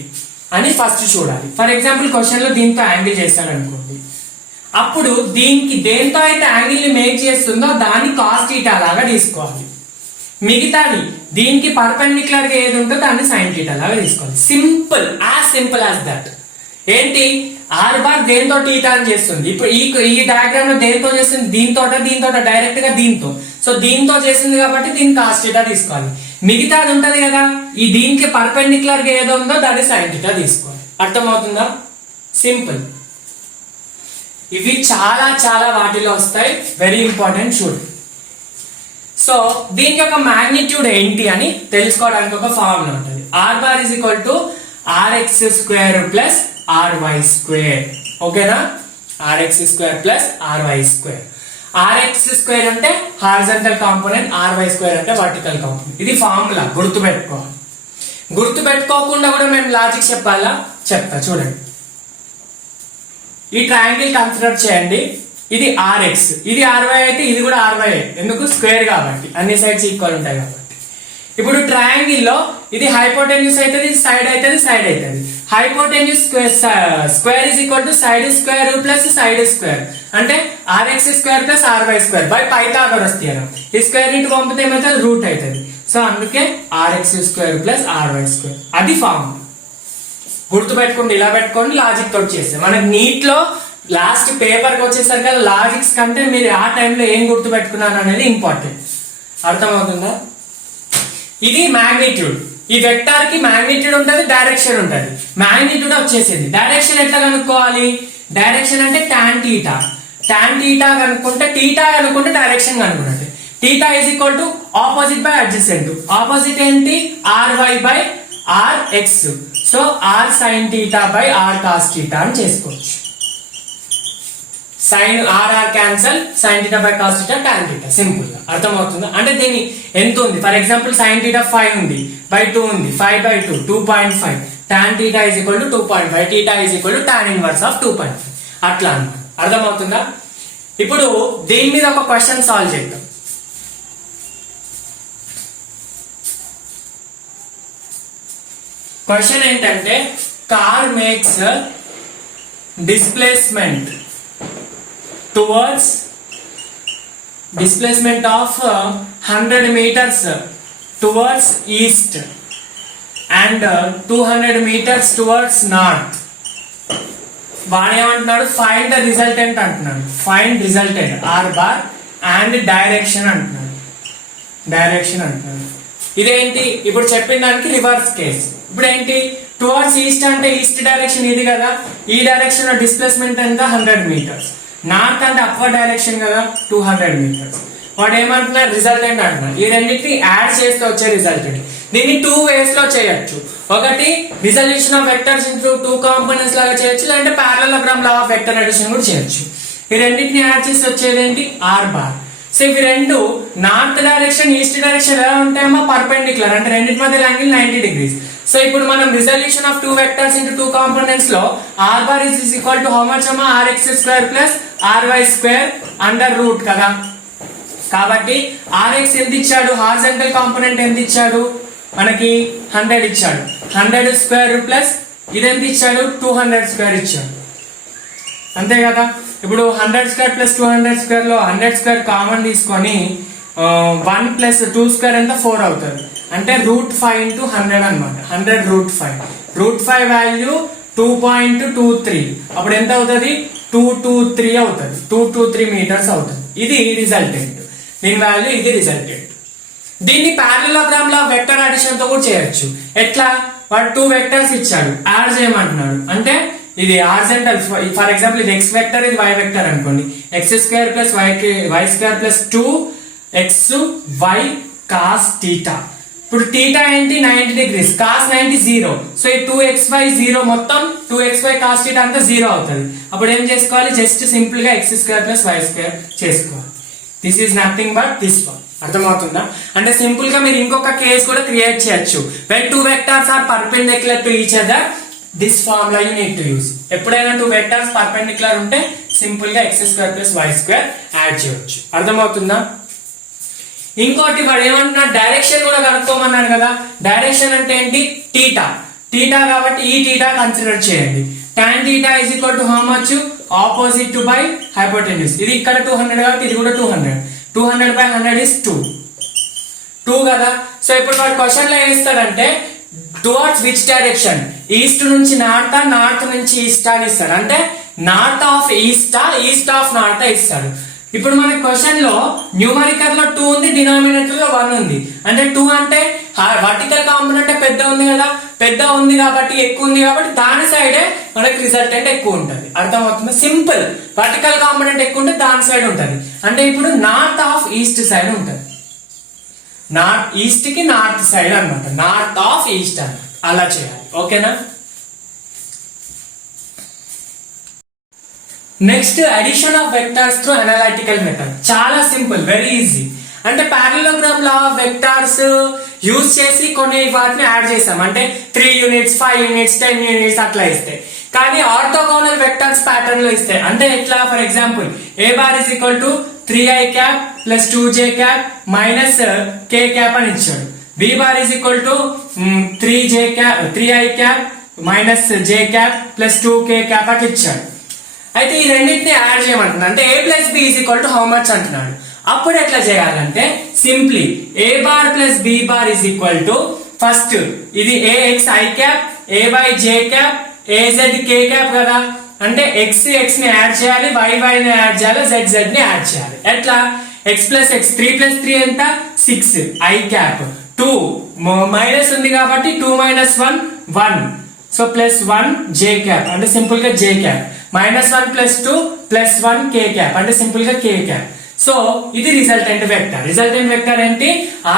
అని ఫస్ట్ చూడాలి. ఫర్ ఎగ్జాంపుల్ క్వశ్చన్ లో దీంతో యాంగిల్ చేస్తాను అనుకోండి, అప్పుడు దీనికి దేంతో అయితే యాంగిల్ ని మేక్ చేస్తుందో దాన్ని కాస్ థీటా లాగా తీసుకోవాలి. మిగతాది దీనికి పర్పెండిక్యులర్ గా ఏది ఉంటుందో దాన్ని సైన్ థీటా లాగా తీసుకోవాలి. Simple as that. ఏంటి, ఆర్ బార్ దేంతో థీటా అని చేస్తుంది. ఇప్పుడు ఈ డయాగ్రామ్ లో దేంతో చేస్తుంది, దీంతో డైరెక్ట్ గా దీంతో. సో దీంతో చేసింది కాబట్టి దీన్ని కాస్ థీటా తీసుకోవాలి. మిగతాది ఉంటది కదా, ఈ దీనికి పర్పెండిక్యులర్ గా ఏదో ఉందో దాన్ని సైన్ థీటా తీసుకోవాలి. అర్థమవుతుందా? సింపుల్. ఇవి చాలా చాలా వాటిలో వస్తాయి, వెరీ ఇంపార్టెంట్ చూడు. సో దీనికి ఒక మ్యాగ్నిట్యూడ్ ఏంటి అని తెలుసుకోవడానికి ఒక ఫార్ములా ఉంటుంది. R bar is equal to R X square plus R Y square. ఓకేనా? R X square plus R Y square. R X square అంటే హారిజాంటల్ కాంపోనెంట్, ఆర్వై స్క్వేర్ అంటే వర్టికల్ కాంపోనెంట్. ఇది ఫార్ములా, గుర్తుపెట్టుకోవాలి. గుర్తుపెట్టుకోకుండా కూడా మేము లాజిక్ చెప్పాలా? చెప్తా చూడండి. ఈ ట్రయాంగిల్ కన్సిడర్ చేయండి. ఇది ఆర్ఎక్స్, ఇది ఆర్వై అయితే ఇది కూడా ఆర్వై. ఎందుకు? స్క్వేర్ కాబట్టి, అన్ని సైడ్స్ ఈక్వల్ ఉంటాయి కాబట్టి. ఇప్పుడు ట్రయాంగిల్ లో ఇది హైపోటెన్యూస్ అవుతుంది, సైడ్ అవుతుంది, సైడ్ అవుతుంది. Hypotenuse square is equal to side square plus side square, అంటే R X square plus R Y square by Pythagoras theorem. ఈ స్క్వేర్ ఇంటూ పంపితే ఏమవుతుంది? రూట్ అవుతుంది. సో అందుకే R X square plus R Y square. అది ఫార్మ్. గుర్తుపెట్టుకోండి, ఇలా పెట్టుకోండి, లాజిక్ తోటి చేస్తే మనకి నీట్ లో లాస్ట్ పేపర్ కి వచ్చేసరికి లాజిక్స్ కంటే మీరు ఆ టైంలో ఏం గుర్తు పెట్టుకున్నారు అనేది ఇంపార్టెంట్. అర్థమవుతుందా? ఇది మ్యాగ్నిట్యూడ్. ఈ వెక్టార్ కి మ్యాగ్నిట్యూడ్ ఉంటుంది, డైరెక్షన్ ఉంటుంది. మ్యాగ్నిట్యూడ్ వచ్చేసింది. డైరెక్షన్ ఎట్లా కనుక్కోవాలి? డైరెక్షన్ అంటే టాన్ టీటా. టాన్ టీటా కనుక్కుంటే, టీటా కనుక్కుంటే డైరెక్షన్ కనుక్కున్నట్టు. Theta is equal to opposite by adjacent. Opposite ఏంటి? R Y by R X. So R sine theta by R cos theta అని చేసుకోవచ్చు. Sine R cancel, sine theta by cos theta tan theta. Simple గా అర్థమవుతుందా? అంటే దీని ఎంత ఉంది? For example sine theta 5 ఉంది, బై 2 ఉంది, 5 by 2 2.5. Tan theta is equal to 2.5. Theta is equal to tan inverse of 2.5. అట్లా అన్నమాట. అర్థమవుతుందా? ఇప్పుడు దీని మీద ఒక క్వశ్చన్ సాల్వ్ చేద్దాం. క్వశ్చన్ ఏంటంటే, car makes displacement of 100 meters towards east and 200 meters towards north. వాడు ఏమంటున్నాడు? ఫైండ్ ద రిజల్టెంట్ అంటున్నాడు. Find resultant R bar and direction అంటున్నాడు. ఇదేంటి? ఇప్పుడు చెప్పిన దానికి రివర్స్ కేస్. ఇప్పుడు ఏంటి? టువర్డ్స్ ఈస్ట్ అంటే ఈస్ట్ డైరెక్షన్ ఇది కదా, ఈ డైరెక్షన్ లో డిస్ప్లేస్మెంట్ ఎంత? 100 meters. నార్త్ అంటే అప్వర్డ్ డైరెక్షన్ కదా, 200 meters. వాడు ఏమంటున్నారు? రిజల్టెంట్ అంటున్నారు. ఈ రెండింటిని యాడ్ చేస్తే వచ్చే రిజల్టెంట్. దీన్ని 2 ways లో చేయొచ్చు. ఒకటి resolution of vectors into 2 components లాగా చేయొచ్చు, లేదంటే పారలలోగ్రామ్ లా ఆఫ్ వెక్టర్ అడిషన్ కూడా చేయొచ్చు. ఈ రెండింటిని యాడ్ చేసి వచ్చేది ఏంటి? R bar. సో ఇవి రెండు నార్త్ డైరెక్షన్, ఈస్ట్ డైరెక్షన్ ఎలా ఉంటాయేమో పర్పెండిక్యులర్, అంటే రెండింటి మధ్య యాంగిల్ 90 degrees. సో ఇప్పుడు మనం resolution of 2 vectors into 2 components లో R bar is equal to how much అమ్మా? R X square plus R Y square under root కదా. కాబట్టి ఆర్ఎక్స్ ఎంత ఇచ్చాడు? హారిజాంటల్ కాంపోనెంట్ ఎంత ఇచ్చాడు? మనకి 100 ఇచ్చాడు. 100 స్క్వేర్ ప్లస్ ఇది ఎంత ఇచ్చాడు? 200 స్క్వేర్ ఇచ్చాడు. అంతే కదా. ఇప్పుడు 100 స్క్వేర్ ప్లస్ 200 స్క్వేర్ లో 100 స్క్వేర్ కామన్ తీసుకొని 1 ప్లస్ 2 స్క్వేర్ ఎంత? 4 అవుతుంది. అంటే √5 into 100 అనమాట. 100 √5. √5 వాల్యూ 2.23. అప్పుడు ఎంత అవుతుంది? 223 అవుతుంది. 223 meters అవుతుంది. ఇది రిజల్టెంట్. దీని వాల్యూ ఇది రిజల్టెంట్. దీన్ని పారలలోగ్రామ్ లా వెక్టర్ అడిషన్ తో కూడా చేయొచ్చు. ఎట్లా? వాడు 2 vectors ఇచ్చాడు, యాడ్ చేయమంటున్నాడు. అంటే ఇది హారిజాంటల్, ఫర్ ఎగ్జాంపుల్ ఇది x వెక్టర్, ఇది y వెక్టర్ అనుకోండి. x square plus y square plus 2xy cos theta. ఇప్పుడు థీటా ఏంటి? 90 degrees. కాస్ 90 0. సో ఈ 2xy 0 మొత్తం 2xy కాస్ థీటా అంతా 0 అవుతుంది. అప్పుడు ఏం చేసుకోవాలి? జస్ట్ సింపుల్ గా x square plus y square చేసుకోవాలి. This is nothing but this one. అర్థమవుతుందా? అంటే సింపుల్ గా మీరు ఇంకొక కేస్ కూడా క్రియేట్ చేయొచ్చు. When 2 vectors are perpendicular to each other, this formula you need to use. ఎప్పుడైనా 2 vectors పర్పెండిక్యులర్ ఉంటే సింపుల్ గా x square plus y square add చేయొచ్చు. అర్థమవుతుందా? ఇంకోటి వాడు ఏమంటున్నా డైరెక్షన్ కూడా కనుక్కోమన్నాడు కదా. డైరెక్షన్ అంటే ఏంటి? టీటా. టీటా కాబట్టి ఈ టీటా కన్సిడర్ చేయండి. tan theta is equal to how much? Opposite to by hypotenuse. ఇది ఇక్కడ 200 కాబట్టి ఇది కూడా 200. 200 by 100 is 2 కదా. సో ఇప్పుడు వాడు క్వశ్చన్ లో ఏం ఇస్తాడంటే టువర్డ్స్ విచ్ డైరెక్షన్, ఈస్ట్ నుంచి నార్త్, నార్త్ నుంచి ఈస్ట్ అని ఇస్తాడు. అంటే north of east, east of north ఇస్తాడు. ఇప్పుడు మన క్వశ్చన్ లో న్యూమరికల్ లో 2 ఉంది, డినామినేటర్ లో 1 ఉంది. అంటే 2 అంటే వర్టికల్ కాంపోనెంట్ పెద్ద ఉంది కదా, పెద్ద ఉంది కాబట్టి ఎక్కువ ఉంది కాబట్టి దాని సైడే మనకి రిజల్టెంట్ ఎక్కువ ఉంటుంది. అర్థమవుతుంది? సింపుల్. వర్టికల్ కాంపోనెంట్ ఎక్కువ ఉంటే దాని సైడ్ ఉంటుంది. అంటే ఇప్పుడు నార్త్ ఆఫ్ ఈస్ట్ సైడ్ ఉంటుంది. నార్త్ ఈస్ట్ కి నార్త్ సైడ్ అన్నమాట. నార్త్ ఆఫ్ ఈస్ట్ అన్నమాట. అలా చేయాలి. ఓకేనా? Next addition of vectors through analytical method. చాలా సింపుల్, వెరీ ఈజీ. అంటే పారలెలోగ్రామ్ లా ఆఫ్ వెక్టార్స్ యూజ్ చేసి కొన్ని వాటిని యాడ్ చేసాం. అంటే 3 యూనిట్స్, 5 యూనిట్స్, 10 యూనిట్స్ అట్లా ఇస్తాయి. కానీ ఆర్థోగోనల్ వెక్టార్స్ ప్యాటర్న్ లో ఇస్తాయి. అంటే ఎట్లా? For example a bar is equal to 3i cap plus 2j cap minus k cap అని ఇచ్చాడు. b bar is equal to 3i cap minus j cap plus 2k cap అట్లా ఇచ్చాడు. అయితే ఈ రెండింటిని యాడ్ చేయమంటున్నాడు. అంటే a plus b is equal to how much అంటున్నాడు. అప్పుడు ఎట్లా చేయాలంటే simply a bar plus b bar is equal to first ఇది ax i cap ay j cap az k cap కదా. అంటే x ని యాడ్ చేయాలి, y ని యాడ్ చేయాలి, z ని యాడ్ చేయాలి. ఎట్లా? x ప్లస్ x 3 ప్లస్ 3 ఎంత? 6 i క్యాప్ 2 మైనస్ ఉంది కాబట్టి 2 minus 1 1. So plus 1 j cap అంటే సింపుల్ గా j cap minus 1 plus 2 plus 1 k cap అంటే సింపుల్ గా k క్యాప్. సో ఇది రిజల్టెంట్ వెక్టర్. రిజల్టెంట్ వెక్టర్ ఏంటి?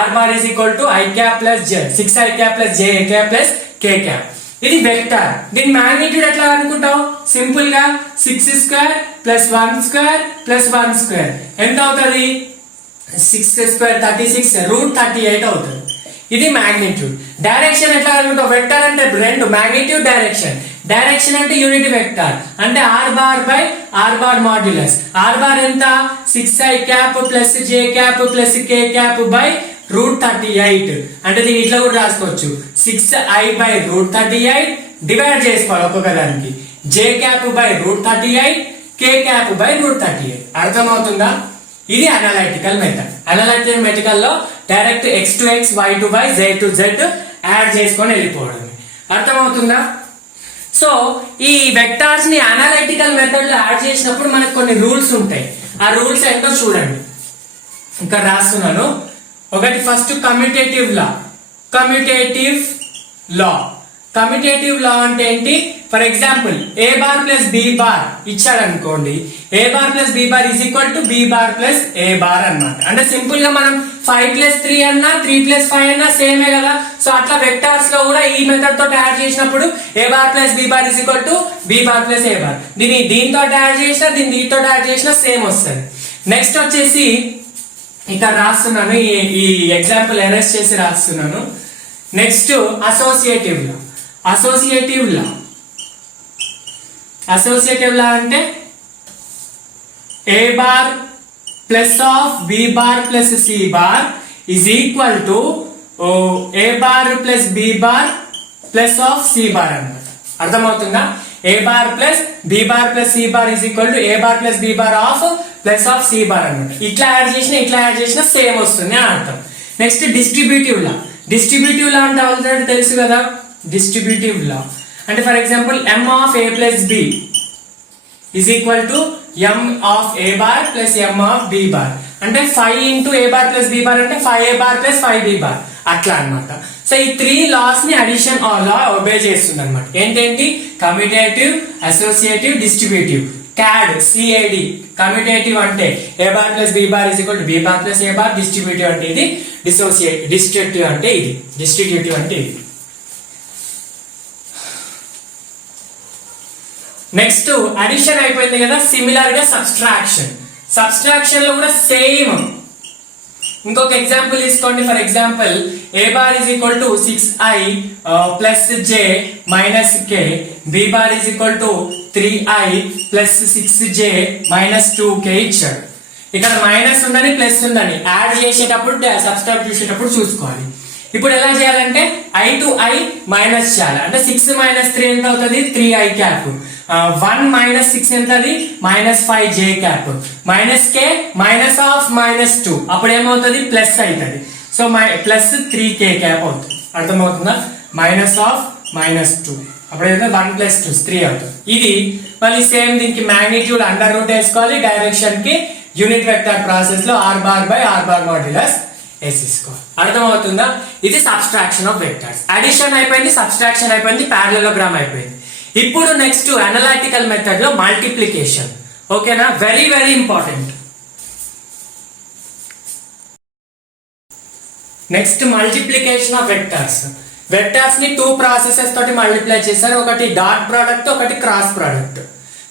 r bar is equal to i cap plus j 6i cap plus j cap plus k cap. ఇది vector. దీని magnitude ఎట్లా అనుకుంటావు? Simple గా 6 square plus 1 square plus 1 square ఎంత అవుతుంది? 6 square 36 route 38 అవుతుంది. ఇది మాగ్నిట్యూడ్. డైరెక్షన్ ఎట్లా అనుకుంటావు? వెక్టర్ అంటే రెండు, మాగ్నిట్యూడ్, డైరెక్షన్. డైరెక్షన్ అంటే యూనిట్ వెక్టర్. అంటే r bar by r bar modulus. r bar ఎంత? 6i cap plus j cap plus k cap by route 38. అంటే దీని ఇట్లా కూడా రాసుకోవచ్చు. 6i బై రూట్ 38 డివైడ్ చేసుకోవాలి ఒక్కొక్క దానికి. j cap by route 38, k cap by route 38. అర్థమవుతుందా? ఇది అనలైటికల్ మెథడ్. అనలైటికల్ మెథడ్ లో direct x to x, y to y, z to z add చేసుకొని వెళ్ళిపోవడం. అర్థమవుతుందా? సో ఈ వెక్టార్స్ ని అనలైటికల్ మెథడ్ లో యాడ్ చేసినప్పుడు మనకు కొన్ని రూల్స్ ఉంటాయి. ఆ రూల్స్ ఏంటో చూడండి. ఇక్కడ రాస్తున్నాను. ఒకటి ఫస్ట్ కమ్యూటేటివ్ లా. కమ్యూటేటివ్ లా కమ్యూటేటివ్ లా అంటే ఏంటి? For example a bar plus b bar ఇచ్చాడు అనుకోండి. a bar plus b bar is equal to b bar plus a bar అన్నమాట. అంటే సింపుల్ గా మనం 5 ప్లస్ 3 అన్నా 3 ప్లస్ 5 అన్నా సేమే కదా. సో అట్లా వెక్టార్స్ లో కూడా ఈ మెథడ్ తోటి యాడ్ చేసినప్పుడు a bar plus b bar is equal to b bar plus a bar. దీంతో యాడ్ చేసినా దీంతో యాడ్ చేసినా సేమ్ వస్తుంది. నెక్స్ట్ వచ్చేసి ఇక్కడ రాస్తున్నాను, ఈ ఎగ్జాంపుల్ అరెస్ట్ చేసి రాస్తున్నాను. నెక్స్ట్ అసోసియేటివ్ లా. అసోసియేటివ్ లా అంటే a bar plus of b bar plus c bar is equal to a bar plus b bar plus of c bar అన్నమాట. అర్థమవుతుందా? a bar plus b bar plus c bar is equal to a bar plus b bar of plus of c bar అన్నమాట. ఇట్లా add చేసినా same వస్తుంది అని అర్థం. Next distributive లా. Distributive లా అంటే already తెలుసు కదా. డిస్ట్రిబ్యూటివ్ లా అంటే for example m of a plus b is equal to m of a bar plus m of b bar. అంటే 5 into a bar plus b bar అంటే 5a bar plus 5b bar అట్లా అన్నమాట. So ఈ 3 loss ని addition లా obey చేస్తుంది అనమాట. ఏంటేంటి? Commutative, associative, distributive. CAD commutative అంటే a bar plus b bar is equal to b bar plus a bar. Distributive అంటే ఇది. డిస్ట్రిబ్యూటివ్ అంటే ఇది. డిస్ట్రిబ్యూటివ్ అంటే ఇది. నెక్స్ట్ అడిషన్ అయిపోయింది కదా. సిమిలర్ గా సబ్స్ట్రాక్షన్ లో కూడా సేమ్. ఇంకొక ఎగ్జాంపుల్ తీసుకోండి. For example a bar is equal to 6i plus j minus k, b bar is equal to 3i plus 6j minus 2k ఇచ్చాడు. ఇక్కడ మైనస్ ఉందని ప్లస్ ఉందని యాడ్ చేసేటప్పుడు సబ్స్ట్రాక్ట్ చేసేటప్పుడు చూసుకోవాలి. ఇప్పుడు ఎలా చేయాలంటే I to I మైనస్ చేయాలి. అంటే 6 మైనస్ 3 ఎంత అవుతుంది? 3i cap. 1 మైనస్ 6 ఎంత? -5j cap. Minus k minus of -2 అప్పుడు ఏమవుతుంది? ప్లస్ అవుతుంది. సో ప్లస్ 3k క్యాప్ అవుతుంది. అర్థమవుతుందా? మైనస్ ఆఫ్ -2 అప్పుడు ఏదైతే 1 + 2 3 అవుతుంది. ఇది మళ్ళీ సేమ్ దీనికి మ్యాగ్నిట్యూడ్ అండర్ రూట్ వేసుకోవాలి. డైరెక్షన్ కి యూనిట్ వెక్టర్ ప్రాసెస్ లో r bar by r bar modulus వేసుకోవాలి. అర్థమవుతుందా? ఇది సబ్స్ట్రాక్షన్ ఆఫ్ వెక్టర్స్. అడిషన్ అయిపోయింది, సబ్స్ట్రాక్షన్ అయిపోయింది, పారలెలోగ్రామ్ అయిపోయింది. ఇప్పుడు నెక్స్ట్ అనలైటికల్ మెథడ్ లో మల్టిప్లికేషన్. ఓకేనా? Very very important. Next multiplication of vectors. Vectors ని 2 ప్రాసెసెస్ తోటి మల్టిప్లై చేశారు. ఒకటి డాట్ ప్రోడక్ట్, ఒకటి cross product.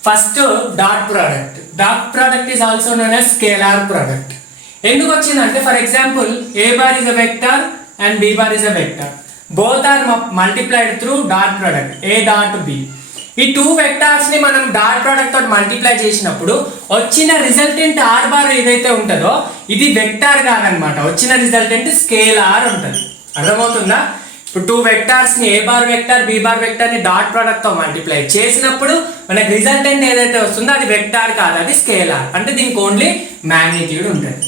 First dot product. Dot product is also known as scalar product. ఎందుకు వచ్చిందంటే for example a bar is a vector and b bar is a vector. Both are multiplied through dot product a dot b. ఈ 2 vectors ని మనం dot product తోటి multiply చేసినప్పుడు వచ్చిన resultant r bar ఏదైతే ఉంటుందో ఇది వెక్టార్ కాదనమాట. వచ్చిన రిజల్టెంట్ స్కేలార్ ఉంటుంది. అర్థమవుతుందా? ఇప్పుడు 2 వెక్టార్స్ ని a bar vector b bar vector ని డాట్ ప్రోడక్ట్ తో మల్టిప్లై చేసినప్పుడు మనకి రిజల్టెంట్ ఏదైతే వస్తుందో అది వెక్టార్ కాదు, అది స్కేలార్. అంటే దీనికి ఓన్లీ మ్యాగ్నిట్యూడ్ ఉంటుంది.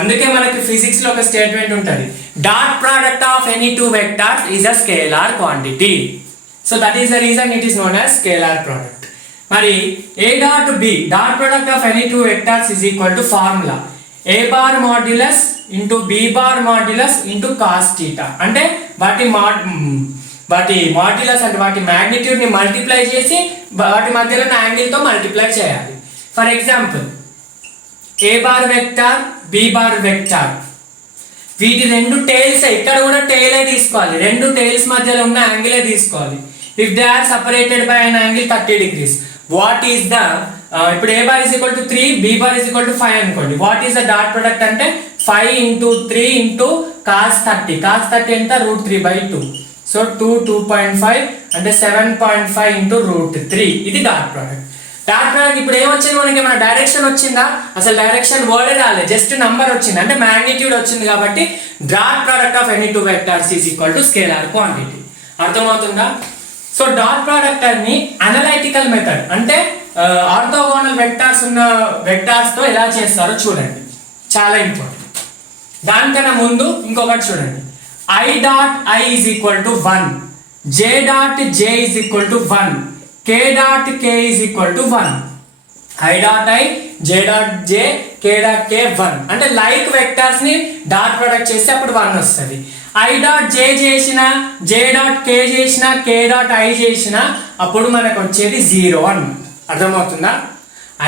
అందుకే మనకి ఫిజిక్స్ లో ఒక స్టేట్మెంట్ ఉంటుంది, dot product of any 2 vectors is a scalar quantity. So that is the reason it is known as scalar product. మరి a dot b dot product of any 2 vectors is equal to formula a bar modulus into b bar modulus into cos theta. అంటే వాటి modulus అంటే వాటి magnitude ని multiply చేసి వాటి మధ్యలో ఉన్న యాంగిల్ తో మల్టిప్లై చేయాలి. For example a bar vector b bar vector, వీటి రెండు టైల్స్, ఇక్కడ కూడా టైలే తీసుకోవాలి, రెండు టైల్స్ మధ్యలో ఉన్న యాంగిలే తీసుకోవాలి. If they are separated by an angle 30 degrees, what is the ఇప్పుడు a bar is equal to 3, b bar is equal to 5 అనుకోండి. What is the dot product అంటే 5 ఇంటూ 3 ఇంటూ cos 30. cos 30 ఎంత? √3/2. So 2.5 అంటే 7.5 into √3. ఇది dot product. Dot product ఇప్పుడు ఏమొచ్చింది మనకి? మన డైరెక్షన్ వచ్చిందా? అసలు డైరెక్షన్ వర్డ్ రాలేదు, జస్ట్ నంబర్ వచ్చింది, అంటే మ్యాగ్నిట్యూడ్ వచ్చింది. కాబట్టి dot product of any 2 vectors is equal to scalar quantity. అర్థమవుతుందా? సో డాట్ ప్రోడక్ట్ అని అనలైటికల్ మెథడ్ అంటే ఆర్థోగోనల్ వెక్టార్స్ ఉన్న వెక్టార్స్ తో ఎలా చేస్తారో చూడండి, చాలా ఇంపార్టెంట్. దానికన్నా ముందు ఇంకొకటి చూడండి, i dot i is equal to 1, j dot j is equal to 1, k dot k is equal to 1. I dot i, j dot j, k dot k 1. అంటే లైక్ వెక్టర్స్ ని డాట్ ప్రొడక్ట్ చేస్తే అప్పుడు 1 వస్తుంది. i dot j చేసిన, j dot k చేసిన, k dot i చేసిన అప్పుడు మనకు వచ్చేది 0 అన్నమాట. అర్థమవుతుందా?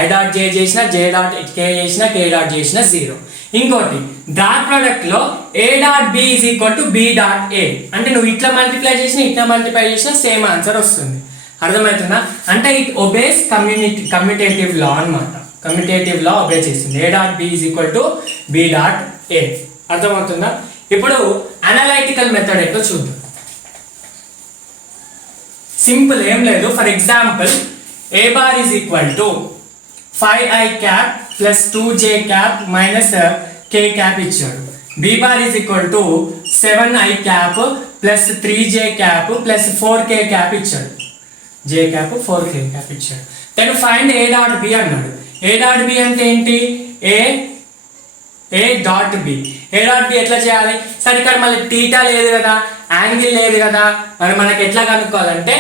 i dot j చేసిన, j dot k చేసిన, k dot చేసిన 0. ఇంకోటి డాట్ ప్రొడక్ట్ లో a dot b is equal to b dot a. అంటే నువ్వు ఇట్లా మల్టిప్లై చేసిన, ఇట్లా మల్టిప్లై చేసిన సేమ్ ఆన్సర్ వస్తుంది. అర్థమవుతుందా? అంటే ఇట్ ఒబేస్ కమ్యూటేటివ్ లా అన్నమాట. కమ్యూటేటివ్ లా ఒబే చేస్తుంది. a dot b is equal to b dot a. అర్థమవుతుందా? ఇప్పుడు అనలైటికల్ మెథడ్ ఏంటో చూద్దాం. సింపుల్, ఏం లేదు. For example a bar is equal to 5i cap plus 2j cap minus k cap ఇచ్చాడు. b bar is equal to 7i cap plus 3j cap plus 4k cap ఇచ్చాడు. j cap 4k cap ఇచ్చాడు. Then find a dot b అన్నాడు. a dot b అంటే ఏంటి? a dot b. a dot b ఎట్లా చేయాలి? సరే ఇక్కడ మళ్ళీ థీటా లేదు కదా, యాంగిల్ లేదు కదా, మరి మనకి ఎట్లా కనుక్కోవాలంటే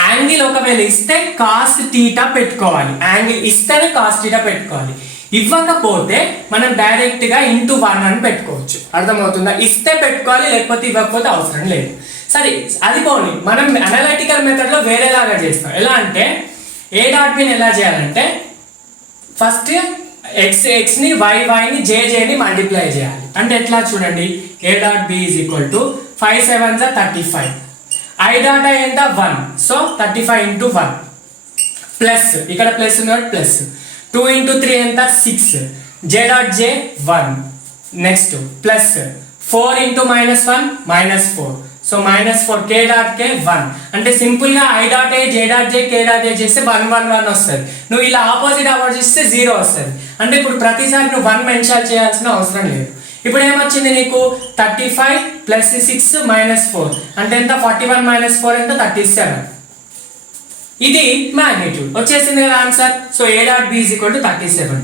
యాంగిల్ ఒకవేళ ఇస్తే కాస్ థీటా పెట్టుకోవాలి, యాంగిల్ ఇస్తేనే కాస్ థీటా పెట్టుకోవాలి. ఇవ్వకపోతే మనం డైరెక్ట్ గా ఇంటూ 1 అని పెట్టుకోవచ్చు. అర్థమవుతుందా? ఇస్తే పెట్టుకోవాలి, లేకపోతే ఇవ్వకపోతే అవసరం లేదు. సరే అది పోనీ, మనం అనలైటికల్ మెథడ్ లో వేరేలాగా చేస్తాం. ఎలా అంటే a డాట్ బిని ఎలా చేయాలంటే ఫస్ట్ x ని y ని j ని మల్టిప్లై చేయాలి. అంటే ఎట్లా చూడండి, a dot b is equal to 5 7 35, i dot i ఎంత 1, సో 35 ఇంటూ 1 ప్లస్ ఇక్కడ ప్లస్ ఉన్నట్టు ప్లస్ 2 ఇంటూ 3 ఎంత 6, j dot j 1, next plus 4 into -1 -4, so -4 k dot k 1 అంటే సింపుల్ గా i dot a j dot j k dot a చేస్తే 1 1 1 వస్తుంది. నువ్వు ఇలా ఆపోజిట్ చేస్తే 0 వస్తుంది. అంటే ఇప్పుడు ప్రతిసారి నువ్వు 1 మెన్షన్ చేయాల్సిన అవసరం లేదు. ఇప్పుడు ఏమొచ్చింది నీకు 35 ప్లస్ 6 -4 అంటే ఎంత 41 - 4 ఎంత 37. ఇది మ్యాగ్నిట్యూడ్ వచ్చేసింది కదా answer. So a dot b is equal to 37.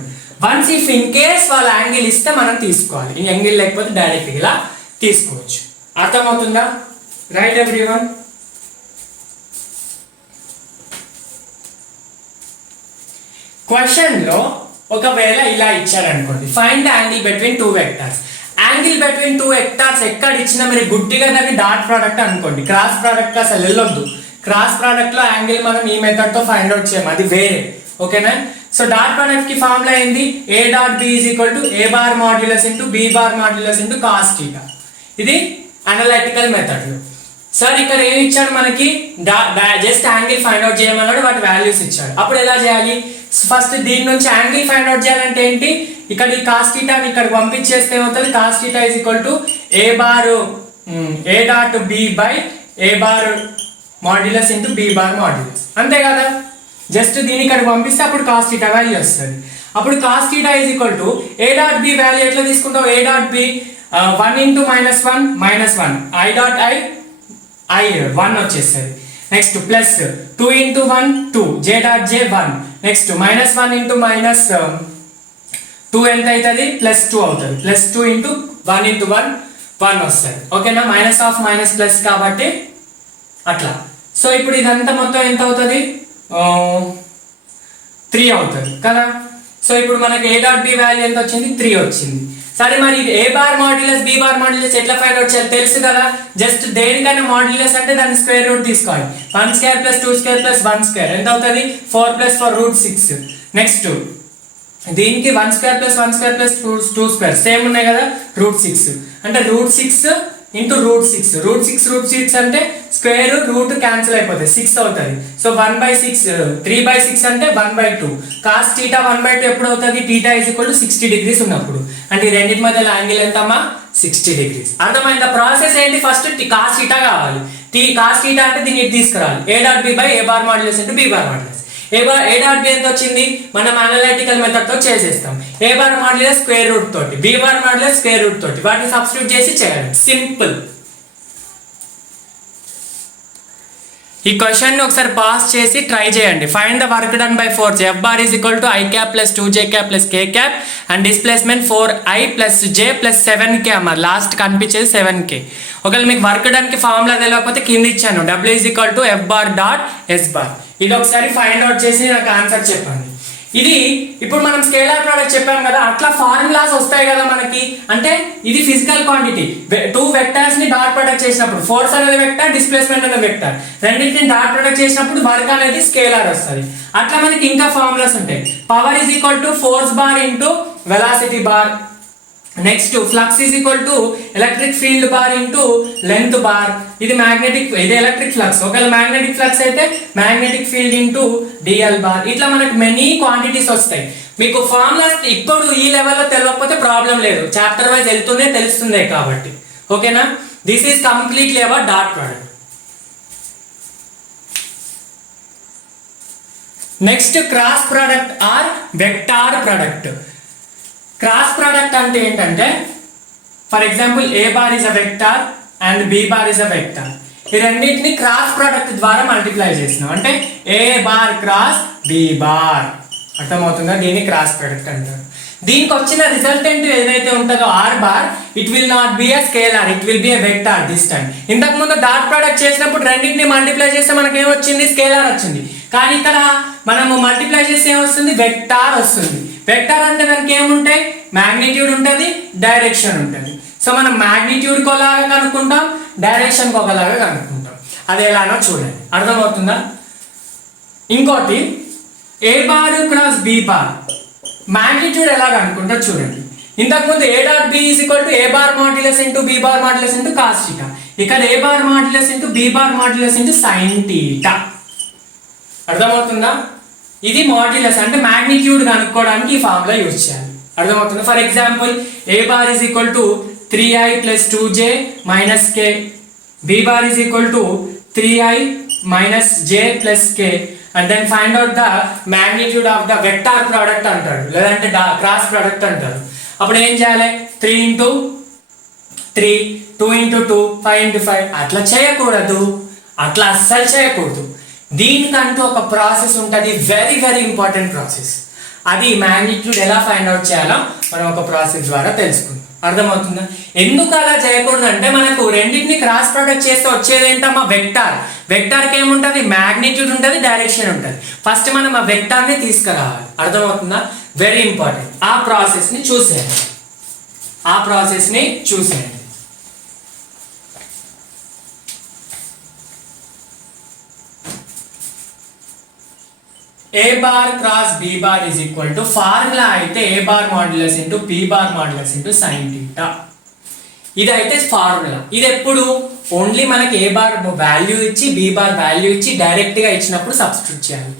Once if in case వాళ్ళ యాంగిల్ ఇస్తే మనం తీసుకోవాలి. ఈ యాంగిల్ లేకపోతే డైరెక్ట్ ఇలా తీసుకోవచ్చు. అర్థమవుతుందా? Right everyone. క్వశ్చన్ లో ఒకవేళ ఇలా ఇచ్చారనుకోండి, find the angle between two vectors. Angle between two vectors ఎక్కడ ఇచ్చినా మీరు గుడ్డిగా దాన్ని డాట్ ప్రోడక్ట్ అనుకోండి. క్రాస్ ప్రోడక్ట్ అసలు వెళ్ళొద్దు. క్రాస్ ప్రోడక్ట్ లో యాంగిల్ మనం ఈ మెథడ్ తో ఫైండ్ అవుట్ చేయము, అది వేరే. ఓకేనా? సో డాట్ ప్రోడక్ట్ కి ఫార్ములా ఏంది? a dot b is equal to a bar modulus into b bar modulus into cos theta. ఇది అనలైటికల్ మెథడ్. సార్ ఇక్కడ ఏమి ఇచ్చాడు మనకి? జస్ట్ యాంగిల్ ఫైండ్ అవుట్ చేయమన్నాడు, వాటి వాల్యూస్ ఇచ్చాడు. అప్పుడు ఎలా చేయాలి? ఫస్ట్ దీని నుంచి యాంగిల్ ఫైండ్ అవుట్ చేయాలంటే ఏంటి? ఇక్కడ ఈ కాస్ థీటాని ఇక్కడ పంపించేస్తే ఏమవుతుంది? Cos theta is equal to a dot b by a bar modulus into b bar modulus. అంతే కదా? జస్ట్ దీన్ని ఇక్కడ పంపిస్తే అప్పుడు కాస్ థీటా వాల్యూ వస్తుంది. అప్పుడు cos theta is equal to a dot b value ఎట్లా తీసుకుంటావు? a dot b 1 into -1 i dot i 1 వచ్చేస్తుంది. Next plus 2 into 1 2 j dot j 1. Next -1 into -2 ఎంత అవుతుంది? +2 అవుతుంది. +2 ఇంటూ 1 ఇంటూ 1 1 వస్తుంది. ఓకేనా? మైనస్ ఆఫ్ మైనస్ ప్లస్ కాబట్టి అట్లా. సో ఇప్పుడు ఇదంతా మొత్తం ఎంత అవుతుంది? 3 అవుతుంది కదా? సో ఇప్పుడు మనకి a డాట్ b వాల్యూ ఎంత వచ్చింది? 3 వచ్చింది. సరే మరి a bar modulus b bar modulus ఎట్లా ఫైండ్ అవుట్ చేయాలి తెలుసు కదా? జస్ట్ దేనికైనా మాడ్యులస్ అంటే దాని స్క్వేర్ రూట్ తీసుకోవాలి. 1 square plus 2 square plus 1 square ఎంత అవుతుంది? 4 ప్లస్ 4 రూట్ 6. నెక్స్ట్ దీనికి 1 square plus 1 square plus 2 square same ఉన్నాయి కదా, రూట్ 6 అంటే రూట్ 6 ఇంటూ రూట్ 6. రూట్ 6 అంటే స్క్వేర్ రూట్ క్యాన్సిల్ అయిపోతాయి, 6 అవుతుంది. సో 1/6 3/6 అంటే 1/2. కాస్ థీటా 1/2 ఎప్పుడు అవుతుంది? Theta is equal to 60 degrees ఉన్నప్పుడు. అంటే ఈ రెండింటి మధ్యలో యాంగిల్ ఎంతమ్మా? 60 degrees. అర్థమైందా? ప్రాసెస్ ఏంటి? ఫస్ట్ కాస్ థీటా కావాలి. కాస్ థీటా అంటే దీన్ని తీసుకురావాలి. a dot b by a bar modulus into b bar modulus. a dot b ఎంత వచ్చింది? మనం అనలైటికల్ మెథడ్ తో చేసేస్తాం. a bar modulus square root తోటి, b bar modulus square root తోటి వాటిని సబ్స్టిట్యూట్ చేసి చేయాలి. సింపుల్. ఈ క్వశ్చన్ ని ఒకసారి పాస్ చేసి ట్రై చేయండి. Find the work done by force. f bar is equal to i cap plus 2j cap plus k cap and displacement 4i plus j plus 7k అమ్మ. Last కనిపించేది 7k. ఒకవేళ మీకు work done కి formula తెలియకపోతే కింద ఇచ్చాను, w is equal to f bar dot s bar. ఇది ఒకసారి ఫైండ్ అవుట్ చేసి నాకు ఆన్సర్ చెప్పండి. ఇది ఇప్పుడు మనం స్కేలార్ ప్రోడక్ట్ చెప్పాం కదా, అట్లా ఫార్ములాస్ వస్తాయి కదా మనకి. అంటే ఇది ఫిజికల్ క్వాంటిటీ. 2 వెక్టర్స్ ని డాట్ ప్రొడక్ట్ చేసినప్పుడు ఫోర్స్ అనేది వెక్టర్, డిస్ప్లేస్మెంట్ అనేది వెక్టర్, రెండింటిని డాట్ ప్రొడక్ట్ చేసినప్పుడు వర్క్ అనేది స్కేలార్ వస్తుంది. అట్లా మనకి ఇంకా ఫార్ములాస్ ఉంటాయి. Power is equal to force bar into velocity bar. Next flux is equal to electric field bar into length bar. ఇది మ్యాగ్నెటిక్, ఇది ఎలక్ట్రిక్ ఫ్లక్స్. ఒకవేళ మ్యాగ్నెటిక్ ఫ్లక్స్ అయితే magnetic field into DL bar. ఇట్లా మనకు many quantities వస్తాయి. మీకు formulas ఇప్పుడు ఈ లెవెల్లో తెలియకపోతే ప్రాబ్లం లేదు, చాప్టర్ వైజ్ వెళ్తూనే తెలుస్తుంది కాబట్టి. ఓకేనా? This is completely about dot product. Next cross product or vector product. Cross product అంటే ఏంటంటే, for example a bar is a vector and b bar is a vector. ఈ రెండింటిని క్రాస్ ప్రోడక్ట్ ద్వారా multiply చేసినాం అంటే a bar cross b bar. అర్థమవుతుందా? దీన్ని cross product అంటారు. దీనికి వచ్చిన రిజల్టెంట్ ఏదైతే ఉంటుందో r bar, it will not be a scalar, it will be a vector this time. ఇంతకు ముందు డాట్ ప్రోడక్ట్ చేసినప్పుడు రెండింటిని మల్టిప్లై చేస్తే మనకి ఏమొచ్చింది? స్కేలార్ వచ్చింది. కానీ ఇక్కడ మనము మల్టిప్లై చేస్తే ఏమొస్తుంది? వెక్టార్ వస్తుంది. వెక్టార్ అంటే దానికి ఏముంటాయి? మ్యాగ్నిట్యూడ్ ఉంటుంది, డైరెక్షన్ ఉంటుంది. సో మనం మ్యాగ్నిట్యూడ్కి ఒకలాగా కనుక్కుంటాం, డైరెక్షన్కి ఒకలాగా కనుక్కుంటాం. అది ఎలానో చూడండి. అర్థమవుతుందా? ఇంకోటి a bar cross b bar magnitude ఎలా కనుక్కుంటారు చూడండి. ఇంతకుముందు a dot b is equal to a bar modulus into b bar modulus into cos theta. ఇక్కడ a bar modulus into b bar modulus into sine theta. అర్థమవుతుందా? ఇది modulus అంటే magnitude కనుక్కోవడానికి ఈ formula use చేయాలి. అర్థమవుతుంది? For example a bar is equal to 3i plus 2j minus k b bar is equal to 3i minus j plus k and then find out the magnitude of the vector product అంటాడు, లేదంటే cross product అంటారు. అప్పుడు ఏం చేయాలి? 3 into 3, 2 into 2, 5 into 5 అట్లా చేయకూడదు, అట్లా అస్సలు చేయకూడదు. దీనికంటూ ఒక ప్రాసెస్ ఉంటుంది, వెరీ వెరీ ఇంపార్టెంట్ ప్రాసెస్. అది మ్యాగ్నిట్యూడ్ ఎలా ఫైండ్ అవుట్ చేయాలో మనం ఒక ప్రాసెస్ ద్వారా తెలుసుకుందాం. అర్థమవుతుందా? ఎందుకు అలా చేయకూడదు అంటే మనకు రెండింటిని క్రాస్ ప్రొడక్ట్ చేస్తే వచ్చేది ఏంటమ్మా? వెక్టార్. వెక్టార్కి ఏముంటుంది? మ్యాగ్నిట్యూడ్ ఉంటుంది, డైరెక్షన్ ఉంటుంది. ఫస్ట్ మనం ఆ వెక్టార్ని తీసుకురావాలి. అర్థమవుతుందా? Very important. ఆ ప్రాసెస్ని చూసేయండి. a bar cross b bar is equal to formula అయితే a bar modulus into p bar modulus into sin theta. ఇది అయితే ఫార్ములా. ఇది ఎప్పుడు? ఓన్లీ మనకి a bar వాల్యూ ఇచ్చి b bar వాల్యూ ఇచ్చి డైరెక్ట్ గా ఇచ్చినప్పుడు సబ్స్టిట్యూట్ చేయాలి.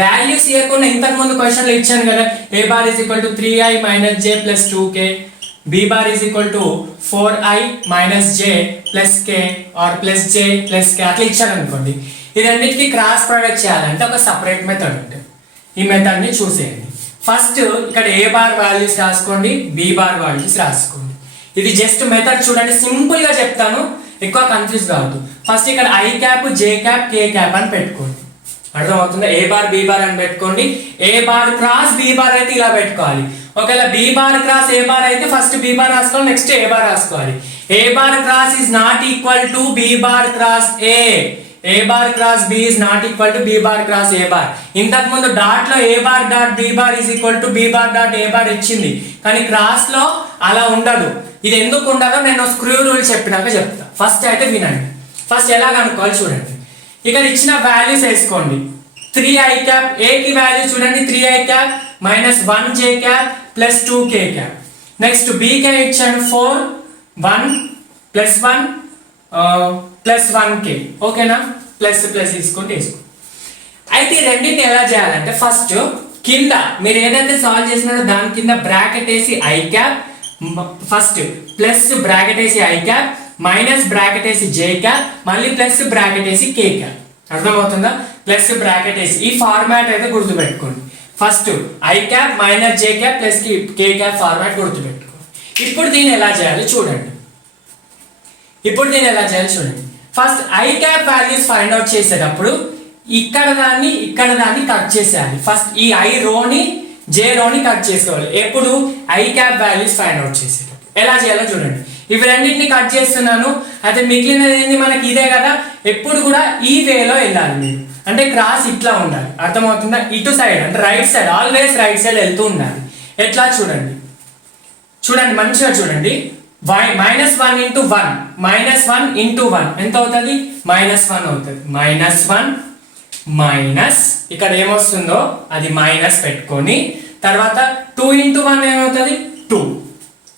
వాల్యూస్ ఇవ్వకుండా ఇంతకు ముందు క్వశ్చన్లో ఇచ్చాను కదా, a bar is equal to 3i minus j plus 2k, b bar is equal to 4i minus j plus k or plus j plus k అట్లా ఇచ్చాను అనుకోండి. ఇదన్నిటికీ క్రాస్ ప్రొడక్ట్ చేయాలంటే ఒక సపరేట్ మెథడ్ ఉంటుంది. ఈ మెథడ్ ని చూసేయండి. ఫస్ట్ ఇక్కడ ఏ బార్ వాల్యూస్ రాసుకోండి, బి బార్ వాల్యూస్ రాసుకోండి. ఇది జస్ట్ మెథడ్ చూడండి, సింపుల్ గా చెప్తాను, ఎక్కువ కన్ఫ్యూజ్ కావద్దు. ఫస్ట్ ఇక్కడ I cap, J cap, K cap అని పెట్టుకోండి. అర్థమవుతుందా? ఏ బార్ బి బార్ అని పెట్టుకోండి. A bar cross B bar అయితే ఇలా పెట్టుకోవాలి. ఒకవేళ B bar cross A bar అయితే ఫస్ట్ బి బార్ రాసుకోవాలి, నెక్స్ట్ ఏ బార్ రాసుకోవాలి. A bar cross is not equal to B bar cross A. a bar cross b is not equal to b bar cross a bar. ఇంతకు ముందు dot లో a bar dot b bar is equal to b bar dot a bar ఇచ్చింది, కానీ cross లో అలా ఉండదు. ఇది ఎందుకు ఉండదో నేను స్క్రూ రూల్ చెప్పినాక చెప్తా. ఫస్ట్ అయితే వినండి. ఫస్ట్ ఎలా కనుక్కోవాలి చూడండి. ఇక్కడ ఇచ్చిన వాల్యూస్ వేసుకోండి. 3i క్యాప్, a కి వాల్యూ చూడండి 3i cap minus 1j cap plus 2k cap. Next b కి ఇచ్చాను 4, 1 ప్లస్ 1 ప్లస్ 1k. ఓకేనా? ప్లస్ ప్లస్ తీసుకుంటే వేసుకోండి. అయితే ఈ రెండింటిని ఎలా చేయాలంటే ఫస్ట్ కింద మీరు ఏదైతే సాల్వ్ చేసినారో దాని కింద బ్రాకెట్ వేసి I cap, first plus bracket వేసి ఐ క్యాప్ మైనస్ బ్రాకెట్ వేసి జే క్యాప్, మళ్ళీ ప్లస్ బ్రాకెట్ వేసి కే క్యాప్. అర్థమవుతుందా? ప్లస్ బ్రాకెట్ వేసి ఈ ఫార్మాట్ అయితే గుర్తుపెట్టుకోండి. First I cap minus J cap plus K cap format గుర్తుపెట్టుకోండి. ఇప్పుడు దీన్ని ఎలా చేయాలి చూడండి. First I cap values find out చేసేటప్పుడు ఇక్కడ దాన్ని కట్ చేసేయాలి. ఫస్ట్ ఈ ఐ రోని జే రోని కట్ చేసుకోవాలి. ఎప్పుడు? I cap values find out చేసేటప్పుడు. ఎలా చేయాలో చూడండి. ఇవి రెండింటిని కట్ చేస్తున్నాను. అయితే మిగిలినది ఏంది మనకి ఇదే కదా. ఎప్పుడు కూడా ఈ వేలో వెళ్ళాలి మీరు, అంటే క్రాస్ ఇట్లా ఉండాలి. అర్థమవుతుందా? ఇటు సైడ్ అంటే right side, always right side వెళ్తూ ఉండాలి. ఎట్లా చూడండి మంచిగా చూడండి. -1 into 1, -1 into 1 ఎంత అవుతుంది? -1 అవుతుంది. -1 మైనస్ ఇక్కడ ఏమొస్తుందో అది మైనస్ పెట్టుకొని తర్వాత 2 into 1 ఏమవుతుంది? 2.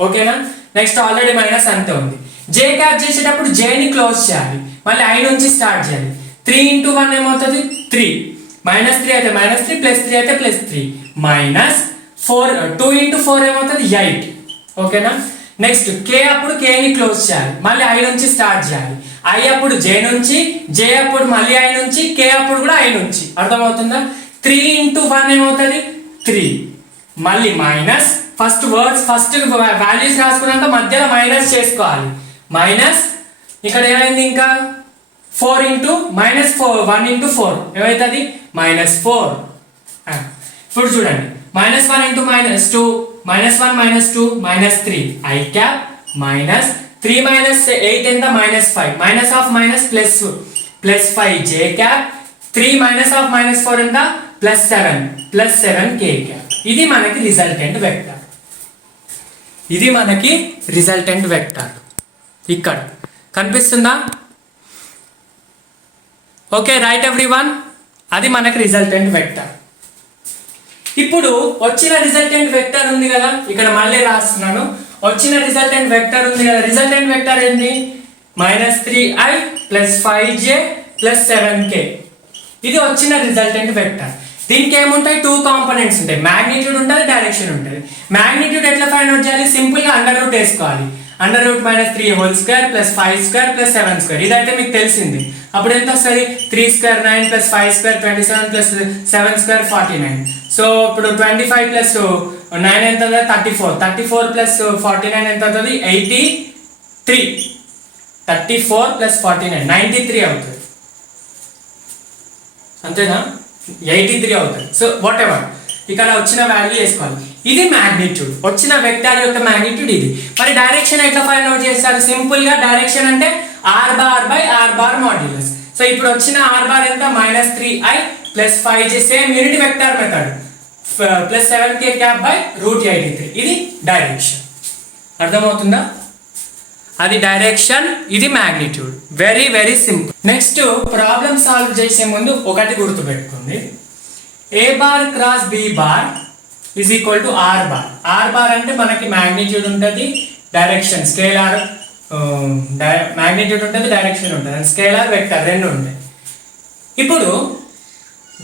ఓకేనా? నెక్స్ట్ ఆల్రెడీ మైనస్ అంతే ఉంది. జే క్యాప్ చేసేటప్పుడు జేని క్లోజ్ చేయాలి, మళ్ళీ ఐ నుంచి స్టార్ట్ చేయాలి. 3 into 1 ఏమవుతుంది? 3. -3 అయితే -3 +3 అయితే +3 -4. 2 into 4 ఏమవుతుంది? 8. ఓకేనా? నెక్స్ట్ కే అప్పుడు కే ని క్లోజ్ చేయాలి, మళ్ళీ ఐ నుంచి స్టార్ట్ చేయాలి. ఐ అప్పుడు జే నుంచి, జే అప్పుడు మళ్ళీ ఐ నుంచి, కే అప్పుడు కూడా ఐ నుంచి. అర్థమవుతుందా? 3 into 1 ఏమవుతుంది? 3. మళ్ళీ మైనస్, ఫస్ట్ వాల్యూస్ రాసుకున్నాక మధ్యలో మైనస్ చేసుకోవాలి. మైనస్ ఇక్కడ ఏమైంది ఇంకా 4 into -1 into 4 ఏమవుతుంది? -4. ఇప్పుడు చూడండి -1 into -2, -1 -2 -3 i cap minus 3 minus 8 ఎంత? -5 minus of minus plus 5 j cap 3 minus of -4 ఎంత? +7 k cap. ఇది మనకి రిజల్టెంట్ వెక్టర్. ఇక్కడ కనిపిస్తుందా? ఓకే రైట్ ఎవ్రీవన్, అది మనకి రిజల్టెంట్ వెక్టర్. ఇప్పుడు వచ్చిన రిజల్టెంట్ వెక్టర్ ఉంది కదా, ఇక్కడ మళ్ళీ రాస్తున్నాను. వచ్చిన రిజల్టెంట్ వెక్టర్ ఉంది కదా, రిజల్టెంట్ వెక్టర్ ఏంటి? -3i + 5j + 7k. ఇది వచ్చిన రిజల్టెంట్ వెక్టర్. దీనికి ఏముంటాయి? 2 కాంపోనెంట్స్ ఉంటాయి, మ్యాగ్నిట్యూడ్ ఉంటుంది, డైరెక్షన్ ఉంటుంది. మ్యాగ్నిట్యూడ్ ఎట్లా ఫైండ్ అవుట్ చేయాలి? సింపుల్ గా అండర్ రూట్ వేసుకోవాలి. Under root minus 3 whole square plus 5 square plus 7 square ఇదైతే మీకు తెలిసింది. అప్పుడు ఎంత వస్తుంది 3 square 9 plus 5 square 27 plus 7 square 49. So ఇప్పుడు 25 ప్లస్ 9 ఎంత అవుతుంది 34 ప్లస్ 49 ఎంత అవుతుంది 83. 34 ప్లస్ 49 93 అవుతుంది అంతేనా 83 అవుతుంది. సో వాట్ ఎవర్ ఇక్కడ వచ్చిన వాల్యూ వేసుకోవాలి. ఇది మ్యాగ్నిట్యూడ్, వచ్చిన వెక్టార్ యొక్క మ్యాగ్నిట్యూడ్ ఇది. మరి డైరెక్షన్ ఎట్లా ఫైండ్ అవుట్ చేస్తారు? సింపుల్ గా డైరెక్షన్ అంటే R bar by R bar modulus. So ఇప్పుడు వచ్చిన ఆర్ బార్ ఎంత -3i plus 5j same unit vector method plus 7k cap by root 83. ఇది డైరెక్షన్. అర్థమవుతుందా? అది డైరెక్షన్, ఇది magnitude. Very very simple. Next problem solve చేసే ముందు ఒకటి గుర్తుపెట్టుకోండి, A bar cross B bar is equal to R bar. R bar అంటే మనకి మ్యాగ్నిట్యూడ్ ఉంటుంది, డైరెక్షన్ స్కేలార్ మ్యాగ్నిట్యూడ్ ఉంటుంది, డైరెక్షన్ ఉంటుంది, స్కేలార్ వెక్టర్ రెండు ఉంటాయి. ఇప్పుడు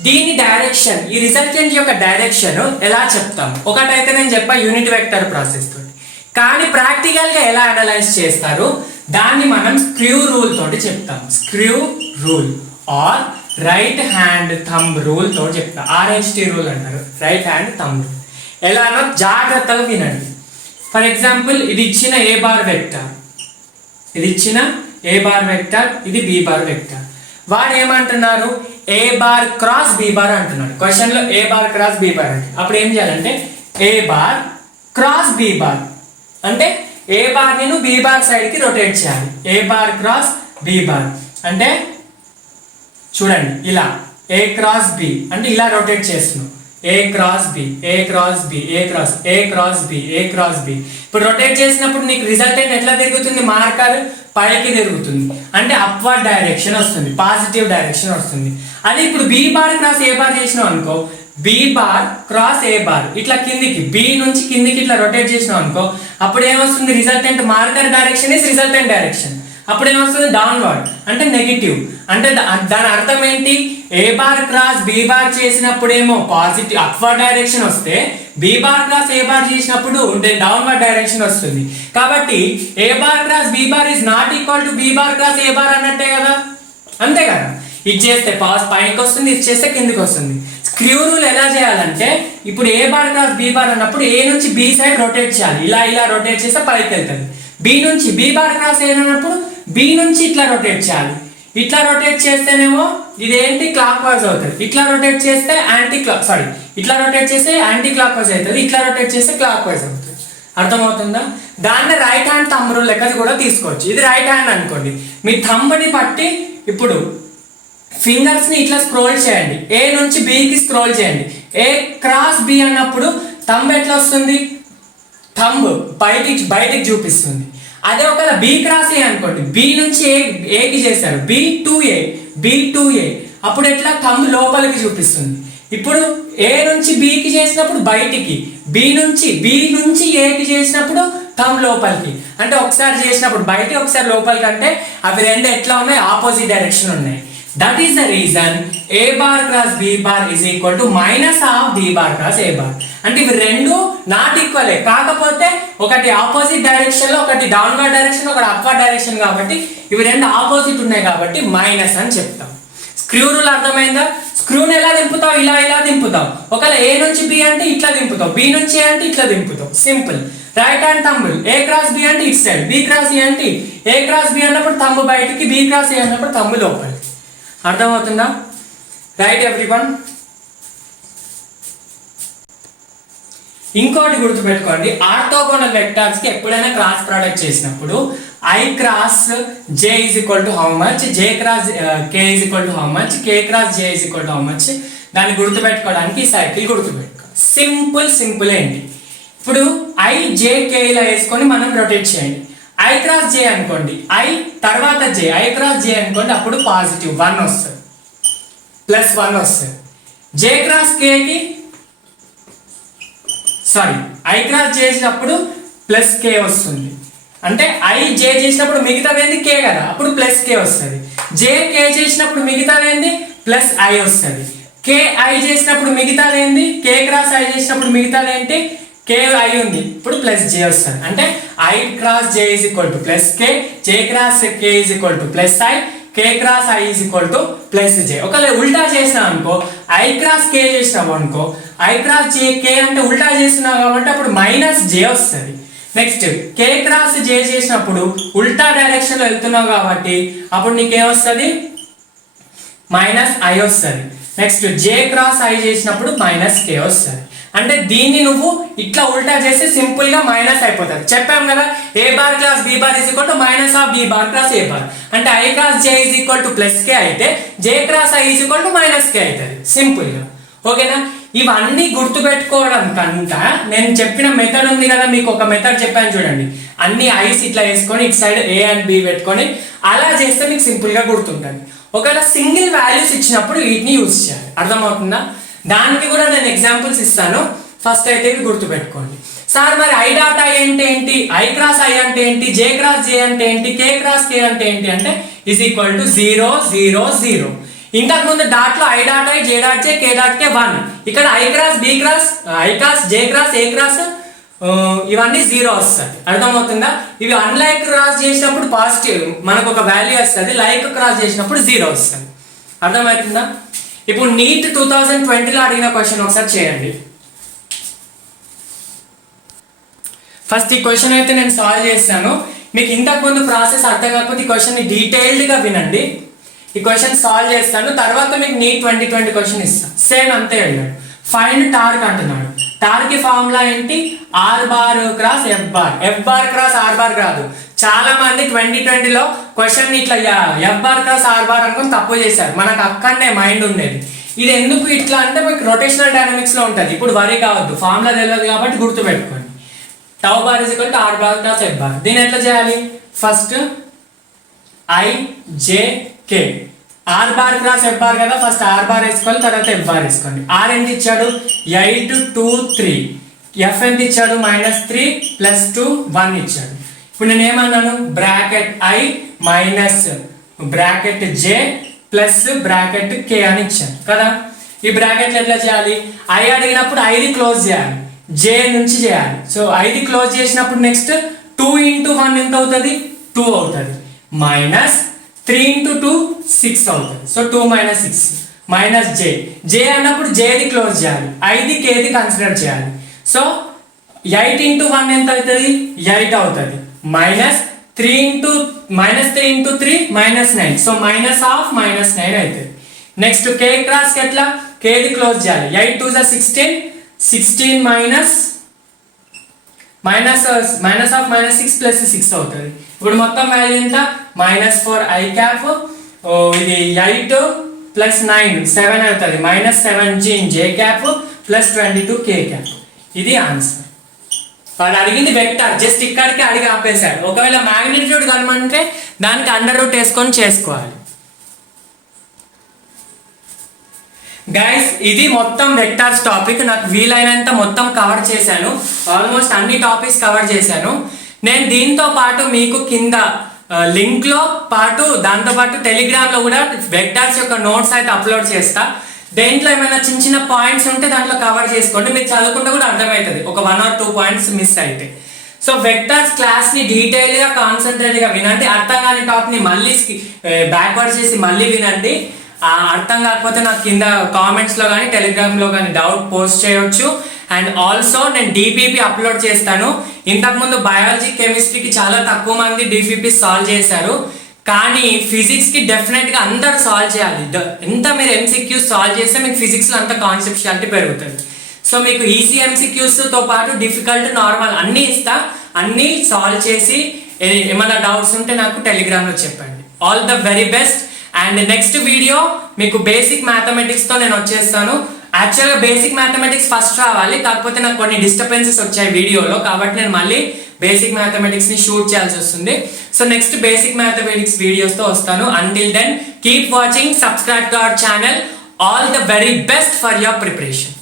దీని డైరెక్షన్, ఈ రిజల్టెంట్ యొక్క డైరెక్షన్ ఎలా చెప్తాం? ఒకటైతే నేను చెప్పా యూనిట్ వెక్టర్ ప్రాసెస్ తోటి, కానీ ప్రాక్టికల్ గా ఎలా అనలైజ్ చేస్తారు దాన్ని మనం స్క్రూ రూల్ తోటి చెప్తాం. Screw rule or right hand thumb rule తోటి చెప్తాం. RHT రూల్ అంటారు, రైట్ హ్యాండ్ థంబ్ రూల్. ఎలానో జాగ్రత్తగా వినండి. ఫర్ ఎగ్జాంపుల్ ఇది ఇచ్చిన ఏ బార్ వెక్టర్, ఇది ఇచ్చిన ఏ బార్ వెక్టర్, ఇది బి బార్ వెక్టర్. వాడు ఏమంటున్నారు ఏ బార్ క్రాస్ బి బార్ అంటున్నాడు. క్వశ్చన్ లో ఏ బార్ క్రాస్ బి బార్ అంటే అప్పుడు ఏం చేయాలంటే ఏ బార్ క్రాస్ బి బార్ అంటే ఏ బార్ నేను బి బార్ సైడ్ కి రొటేట్ చేయాలి. ఏ బార్ క్రాస్ బి బార్ అంటే చూడండి ఇలా ఏ క్రాస్ బి అంటే ఇలా రొటేట్ చేస్తున్నాం. ఏ క్రాస్ బి, ఏ క్రాస్ బి, ఏ క్రాస్ బి, ఏ క్రాస్ బి. ఇప్పుడు రొటేట్ చేసినప్పుడు నీకు రిజల్టెంట్ ఎట్లా తిరుగుతుంది? మార్కర్ పైకి తిరుగుతుంది అంటే అప్వర్డ్ డైరెక్షన్ వస్తుంది, పాజిటివ్ డైరెక్షన్ వస్తుంది. అది ఇప్పుడు B bar cross A bar చేసినాం అనుకో, B bar cross A bar ఇట్లా కిందికి, బి నుంచి కిందికి ఇట్లా రొటేట్ చేసినాం అనుకో, అప్పుడు ఏమొస్తుంది? Resultant marker direction is resultant direction. అప్పుడు ఏమొస్తుంది? డౌన్వర్డ్ అంటే నెగిటివ్. అంటే దాని అర్థం ఏంటి? A bar cross B bar చేసినప్పుడేమో పాజిటివ్ అప్వర్డ్ డైరెక్షన్ వస్తే, B bar cross A bar చేసినప్పుడు డౌన్వర్డ్ డైరెక్షన్ వస్తుంది. కాబట్టి A bar cross B bar is not equal to B bar cross A bar అన్నట్టే కదా, అంతే కదా. ఇది చేస్తే పైకి వస్తుంది, ఇది చేస్తే కిందికి వస్తుంది. స్క్రూ రూల్ ఎలా చేయాలంటే ఇప్పుడు ఏ బార్ క్రాస్ బి బార్ అన్నప్పుడు ఏ నుంచి బి సైడ్ రొటేట్ చేయాలి. ఇలా ఇలా రొటేట్ చేస్తే పైకి వెళ్తుంది. బి నుంచి బి బార్ క్రాస్ ఏ అన్నప్పుడు బి నుంచి ఇట్లా రొటేట్ చేయాలి. ఇట్లా రొటేట్ చేస్తేనేమో ఇదేంటి క్లాక్ వైజ్ అవుతుంది, ఇట్లా రొటేట్ చేస్తే ఇట్లా రొటేట్ చేస్తే యాంటీ క్లాక్ వైజ్ అవుతుంది, ఇట్లా రొటేట్ చేస్తే క్లాక్ వైజ్ అవుతుంది. అర్థమవుతుందా? దాన్ని రైట్ హ్యాండ్ థంబ్ రూల్ లెక్క కూడా తీసుకోవచ్చు. ఇది రైట్ హ్యాండ్ అనుకోండి, మీ థంబ్ని పట్టి ఇప్పుడు ఫింగర్స్ ని ఇట్లా స్క్రోల్ చేయండి, ఏ నుంచి బికి స్క్రోల్ చేయండి. ఏ క్రాస్ బి అన్నప్పుడు థంబ్ ఎట్లా వస్తుంది? థంబ్ బయటికి చూపిస్తుంది. అదే ఒకవేళ బి క్రాస్ ఏ అనుకోండి, బి నుంచి ఏకి చేశారు, బి2ఏ అప్పుడు ఎట్లా? థంబ్ లోపలికి చూపిస్తుంది. ఇప్పుడు ఏ నుంచి బికి చేసినప్పుడు బయటికి, బి నుంచి ఏకి చేసినప్పుడు థంబ్ లోపలికి. అంటే ఒకసారి చేసినప్పుడు బయటికి, ఒకసారి లోపలికి. అంటే అవి రెండు ఎట్లా ఉన్నాయి? ఆపోజిట్ డైరెక్షన్ ఉన్నాయి. That is the reason A bar cross B bar is equal to minus of B bar cross A bar. అంటే ఇవి రెండు నాట్ ఈక్వలే, కాకపోతే ఒకటి ఆపోజిట్ డైరెక్షన్ లో, ఒకటి డౌన్వర్డ్ డైరెక్షన్, ఒకటి అప్వర్డ్ డైరెక్షన్. కాబట్టి ఇవి రెండు ఆపోజిట్ ఉన్నాయి కాబట్టి మైనస్ అని చెప్తాం. స్క్రూ రూల్ అర్థమైందా? స్క్రూని ఎలా దింపుతావు? ఇలా దింపుతావు. ఒకవేళ ఏ నుంచి బి అంటే ఇట్లా దింపుతావు, బి నుంచి ఏ అంటే ఇట్లా దింపుతావు. సింపుల్. రైట్ హ్యాండ్ థంబ్ ఏ క్రాస్ బి అంటే ఇటు సైడ్, బి క్రాస్ ఏ అంటే ఏ క్రాస్ బి అన్నప్పుడు థంబ్ బయటికి, బి క్రాస్ ఏ అన్నప్పుడు థంబ్ లోపలికి. అర్థమవుతుందా? Right everyone. ఇంకోటి గుర్తుపెట్టుకోండి, ఆర్థోగోనల్ వెక్టార్స్ కి ఎప్పుడైనా క్రాస్ ప్రోడక్ట్ చేసినప్పుడు I cross J is equal to how much, J cross K is equal to how much, K cross J is equal to how much. దాన్ని గుర్తుపెట్టుకోవడానికి ఈ cycle గుర్తుపెట్టుకోవాలి. Simple ఏంటి? ఇప్పుడు I J K ఇలా వేసుకొని మనం rotate చేయండి. I cross J అనుకోండి, I తర్వాత J, I cross J అనుకోండి, అప్పుడు పాజిటివ్ 1 వస్తుంది, +1 వస్తుంది. J cross K కి I cross J చేసినప్పుడు +K వస్తుంది. అంటే I J చేసినప్పుడు మిగతావేంది K కదా, అప్పుడు +K వస్తుంది. J K చేసినప్పుడు మిగతావేంది +I వస్తుంది. K I చేసినప్పుడు మిగతాదేంది, K క్రాస్ I చేసినప్పుడు మిగతాదేంటి కే ఐ ఉంది, ఇప్పుడు ప్లస్ జే వస్తుంది. అంటే I cross J is equal to plus K, J cross K is equal to plus I, K cross I is equal to plus J. ఒకవేళ ఉల్టా చేసినాం అనుకో, ఐ క్రాస్ కే చేసినాం అనుకో, ఐ క్రాస్ జే కే అంటే ఉల్టా చేస్తున్నావు కాబట్టి అప్పుడు మైనస్ జే వస్తుంది. నెక్స్ట్ కే క్రాస్ జే చేసినప్పుడు ఉల్టా డైరెక్షన్ లో వెళ్తున్నావు కాబట్టి అప్పుడు నీకేమొస్తుంది, మైనస్ ఐ వస్తుంది. నెక్స్ట్ జే క్రాస్ ఐ చేసినప్పుడు మైనస్ కే వస్తుంది. అంటే దీన్ని నువ్వు ఇట్లా ఉల్టా చేస్తే సింపుల్ గా మైనస్ అయిపోతుంది. చెప్పాం కదా, A bar cross B bar is equal to minus of B bar cross A bar. అంటే I cross J is equal to plus K అయితే J cross I is equal to minus K అవుతుంది simple గా. ఓకేనా, ఇవన్నీ గుర్తుపెట్టుకోవడం కంట నేను చెప్పిన method ఉంది కదా, మీకు ఒక మెథడ్ చెప్పాను చూడండి, అన్ని ఐస్ ఇట్లా వేసుకొని ఇటు సైడ్ ఏ అండ్ బి పెట్టుకొని అలా చేస్తే మీకు సింపుల్ గా గుర్తుంటుంది. ఒకవేళ సింగిల్ వాల్యూస్ ఇచ్చినప్పుడు వీటిని యూజ్ చేయాలి. అర్థమవుతుందా? దానికి కూడా నేను ఎగ్జాంపుల్స్ ఇస్తాను. ఫస్ట్ అయితే ఇవి గుర్తుపెట్టుకోండి. సార్ మరి ఐ డాట్ ఐ అంటే ఏంటి, ఐ క్రాస్ ఐ అంటే ఏంటి, జే క్రాస్ జే అంటే ఏంటి, కే క్రాస్ కే అంటే ఏంటి అంటే ఈజ్ ఈక్వల్ టు 0 0 0. ఇంతకు ముందు డాట్ లో I dot I, J dot J, K dot K 1. ఇక్కడ I cross B cross, I cross J cross A cross ఇవన్నీ 0 వస్తుంది. అర్థమవుతుందా? ఇవి అన్లైక్ క్రాస్ చేసినప్పుడు పాజిటివ్ మనకు ఒక వాల్యూ వస్తుంది, లైక్ క్రాస్ చేసినప్పుడు 0 వస్తుంది. అర్థమవుతుందా? ఇప్పుడు నీట్ 2020లో అడిగిన క్వశ్చన్ ఒకసారి చేయండి. ఫస్ట్ ఈ క్వశ్చన్ అయితే నేను సాల్వ్ చేస్తాను. మీకు ఇంతకు ముందు ప్రాసెస్ అర్థం కాకపోతే ఈ క్వశ్చన్ ని డీటెయిల్డ్గా వినండి. ఈ క్వశ్చన్ సాల్వ్ చేస్తాను, తర్వాత మీకు నీట్ 2020 క్వశ్చన్ ఇస్తాను. సేమ్ అంతే అడిగాడు. ఫైండ్ టార్క్ అంటున్నాడు. టార్క్ కి ఫార్ములా ఏంటి, R bar cross F bar. F bar cross R bar కాదు. చాలా మంది 2020లో క్వశ్చన్ ఇట్లా F bar cross R bar అనుకుని తప్పు చేశారు. మనకు అక్కడనే మైండ్ ఉండేది. ఇది ఎందుకు ఇట్లా అంటే మీకు రొటేషనల్ డైనమిక్స్ లో ఉంటుంది. ఇప్పుడు వరీ కావద్దు, ఫార్ములా తెలియదు కాబట్టి గుర్తుపెట్టుకోండి. Tau bar is equal to R bar cross F bar. దీన్ని ఎట్లా చేయాలి, first I J K, R bar cross F bar కదా, ఫస్ట్ ఆర్ బార్ వేసుకోవాలి, తర్వాత ఎఫ్ బార్ వేసుకోండి. ఆర్ ఎంత ఇచ్చాడు 8 2 3, ఎఫ్ ఎంత ఇచ్చాడు -3 + 2 1 ఇచ్చాడు. ఇప్పుడు నేను ఏమన్నాను, bracket I minus bracket J plus bracket K అని ఇచ్చాను కదా. ఈ బ్రాకెట్ ఎట్లా చేయాలి, ఐ అడిగినప్పుడు ఐది క్లోజ్ చేయాలి, జే నుంచి చేయాలి. సో ఐది క్లోజ్ చేసినప్పుడు నెక్స్ట్ 2 × 1 ఎంత అవుతుంది, 2 అవుతుంది, మైనస్ 3 × 2 6 అవుతుంది. సో 2 - 6 మైనస్ జే. జే అన్నప్పుడు జేది క్లోజ్ చేయాలి, ఐది కేది కన్సిడర్ చేయాలి. సో 8 × 1 ఎంత అవుతుంది, 8 అవుతుంది, మైనస్ 3 × 3 -9. సో మైనస్ ఆఫ్ -9 అవుతుంది. నెక్స్ట్ కే క్రాస్ ఎట్లా, కేది క్లోజ్ చేయాలి, 8 2 16, 16 మైనస్ ఆఫ్ -6 + 6 అవుతుంది. ఇప్పుడు మొత్తం వాల్యూ ఎంత, -4 ఐ క్యాప్, ఇది 8 + 9 7 అవుతుంది, -17 జే క్యాప్ + 22 కే క్యాప్. ఇది ఆన్సర్. వాడు అడిగింది వెక్టర్, జస్ట్ ఇక్కడికి అడిగి ఆపేశాడు. ఒకవేళ మ్యాగ్నిట్యూడ్ కనుమంటే దానికి అండర్ రూట్ వేసుకొని చేసుకోవాలి. గైస్ ఇది మొత్తం వెక్టార్స్ టాపిక్. నాకు వీలైనంత మొత్తం కవర్ చేశాను, ఆల్మోస్ట్ అన్ని టాపిక్స్ కవర్ చేశాను. నేను దీంతో పాటు మీకు కింద లింక్లో పాటు దాంతోపాటు టెలిగ్రామ్లో కూడా వెక్టార్స్ యొక్క నోట్స్ అయితే అప్లోడ్ చేస్తా. దేంట్లో ఏమైనా చిన్న చిన్న పాయింట్స్ ఉంటే దాంట్లో కవర్ చేసుకోండి, మీరు చదువుకుంటే కూడా అర్థమవుతుంది ఒక 1 or 2 పాయింట్స్ మిస్ అయితే. సో వెక్టార్స్ క్లాస్ని డీటెయిల్గా కాన్సన్ట్రేట్గా వినండి. అర్థం కాని టాపిక్ని మళ్ళీ బ్యాక్వర్డ్ చేసి మళ్ళీ వినండి. అర్థం కాకపోతే నాకు కింద కామెంట్స్లో కానీ టెలిగ్రామ్లో కానీ డౌట్ పోస్ట్ చేయొచ్చు. అండ్ ఆల్సో నేను డిపిపి అప్లోడ్ చేస్తాను. ఇంతకుముందు బయాలజీ కెమిస్ట్రీకి చాలా తక్కువ మంది డిపిపి సాల్వ్ చేశారు, కానీ ఫిజిక్స్కి డెఫినెట్గా అందరు సాల్వ్ చేయాలి. ఎంత మీరు ఎంసీక్యూస్ సాల్వ్ చేస్తే మీకు ఫిజిక్స్లో అంత కాన్సెప్షువాలిటీ పెరుగుతుంది. సో మీకు ఈజీ ఎంసీక్యూస్తో పాటు డిఫికల్ట్ నార్మల్ అన్నీ ఇస్తా, అన్నీ సాల్వ్ చేసి ఏమైనా డౌట్స్ ఉంటే నాకు టెలిగ్రామ్లో చెప్పండి. All the very best. And next video మీకు బేసిక్ మ్యాథమెటిక్స్తో నేను వచ్చేస్తాను. యాక్చువల్గా బేసిక్ మ్యాథమెటిక్స్ ఫస్ట్ రావాలి, కాకపోతే నాకు కొన్ని డిస్టర్బెన్సెస్ వచ్చాయి వీడియోలో, కాబట్టి నేను మళ్ళీ బేసిక్ మ్యాథమెటిక్స్ని షూట్ చేయాల్సి వస్తుంది. సో నెక్స్ట్ బేసిక్ మ్యాథమెటిక్స్ వీడియోస్తో వస్తాను. Until then keep watching, subscribe to our channel. All the very best for your preparation.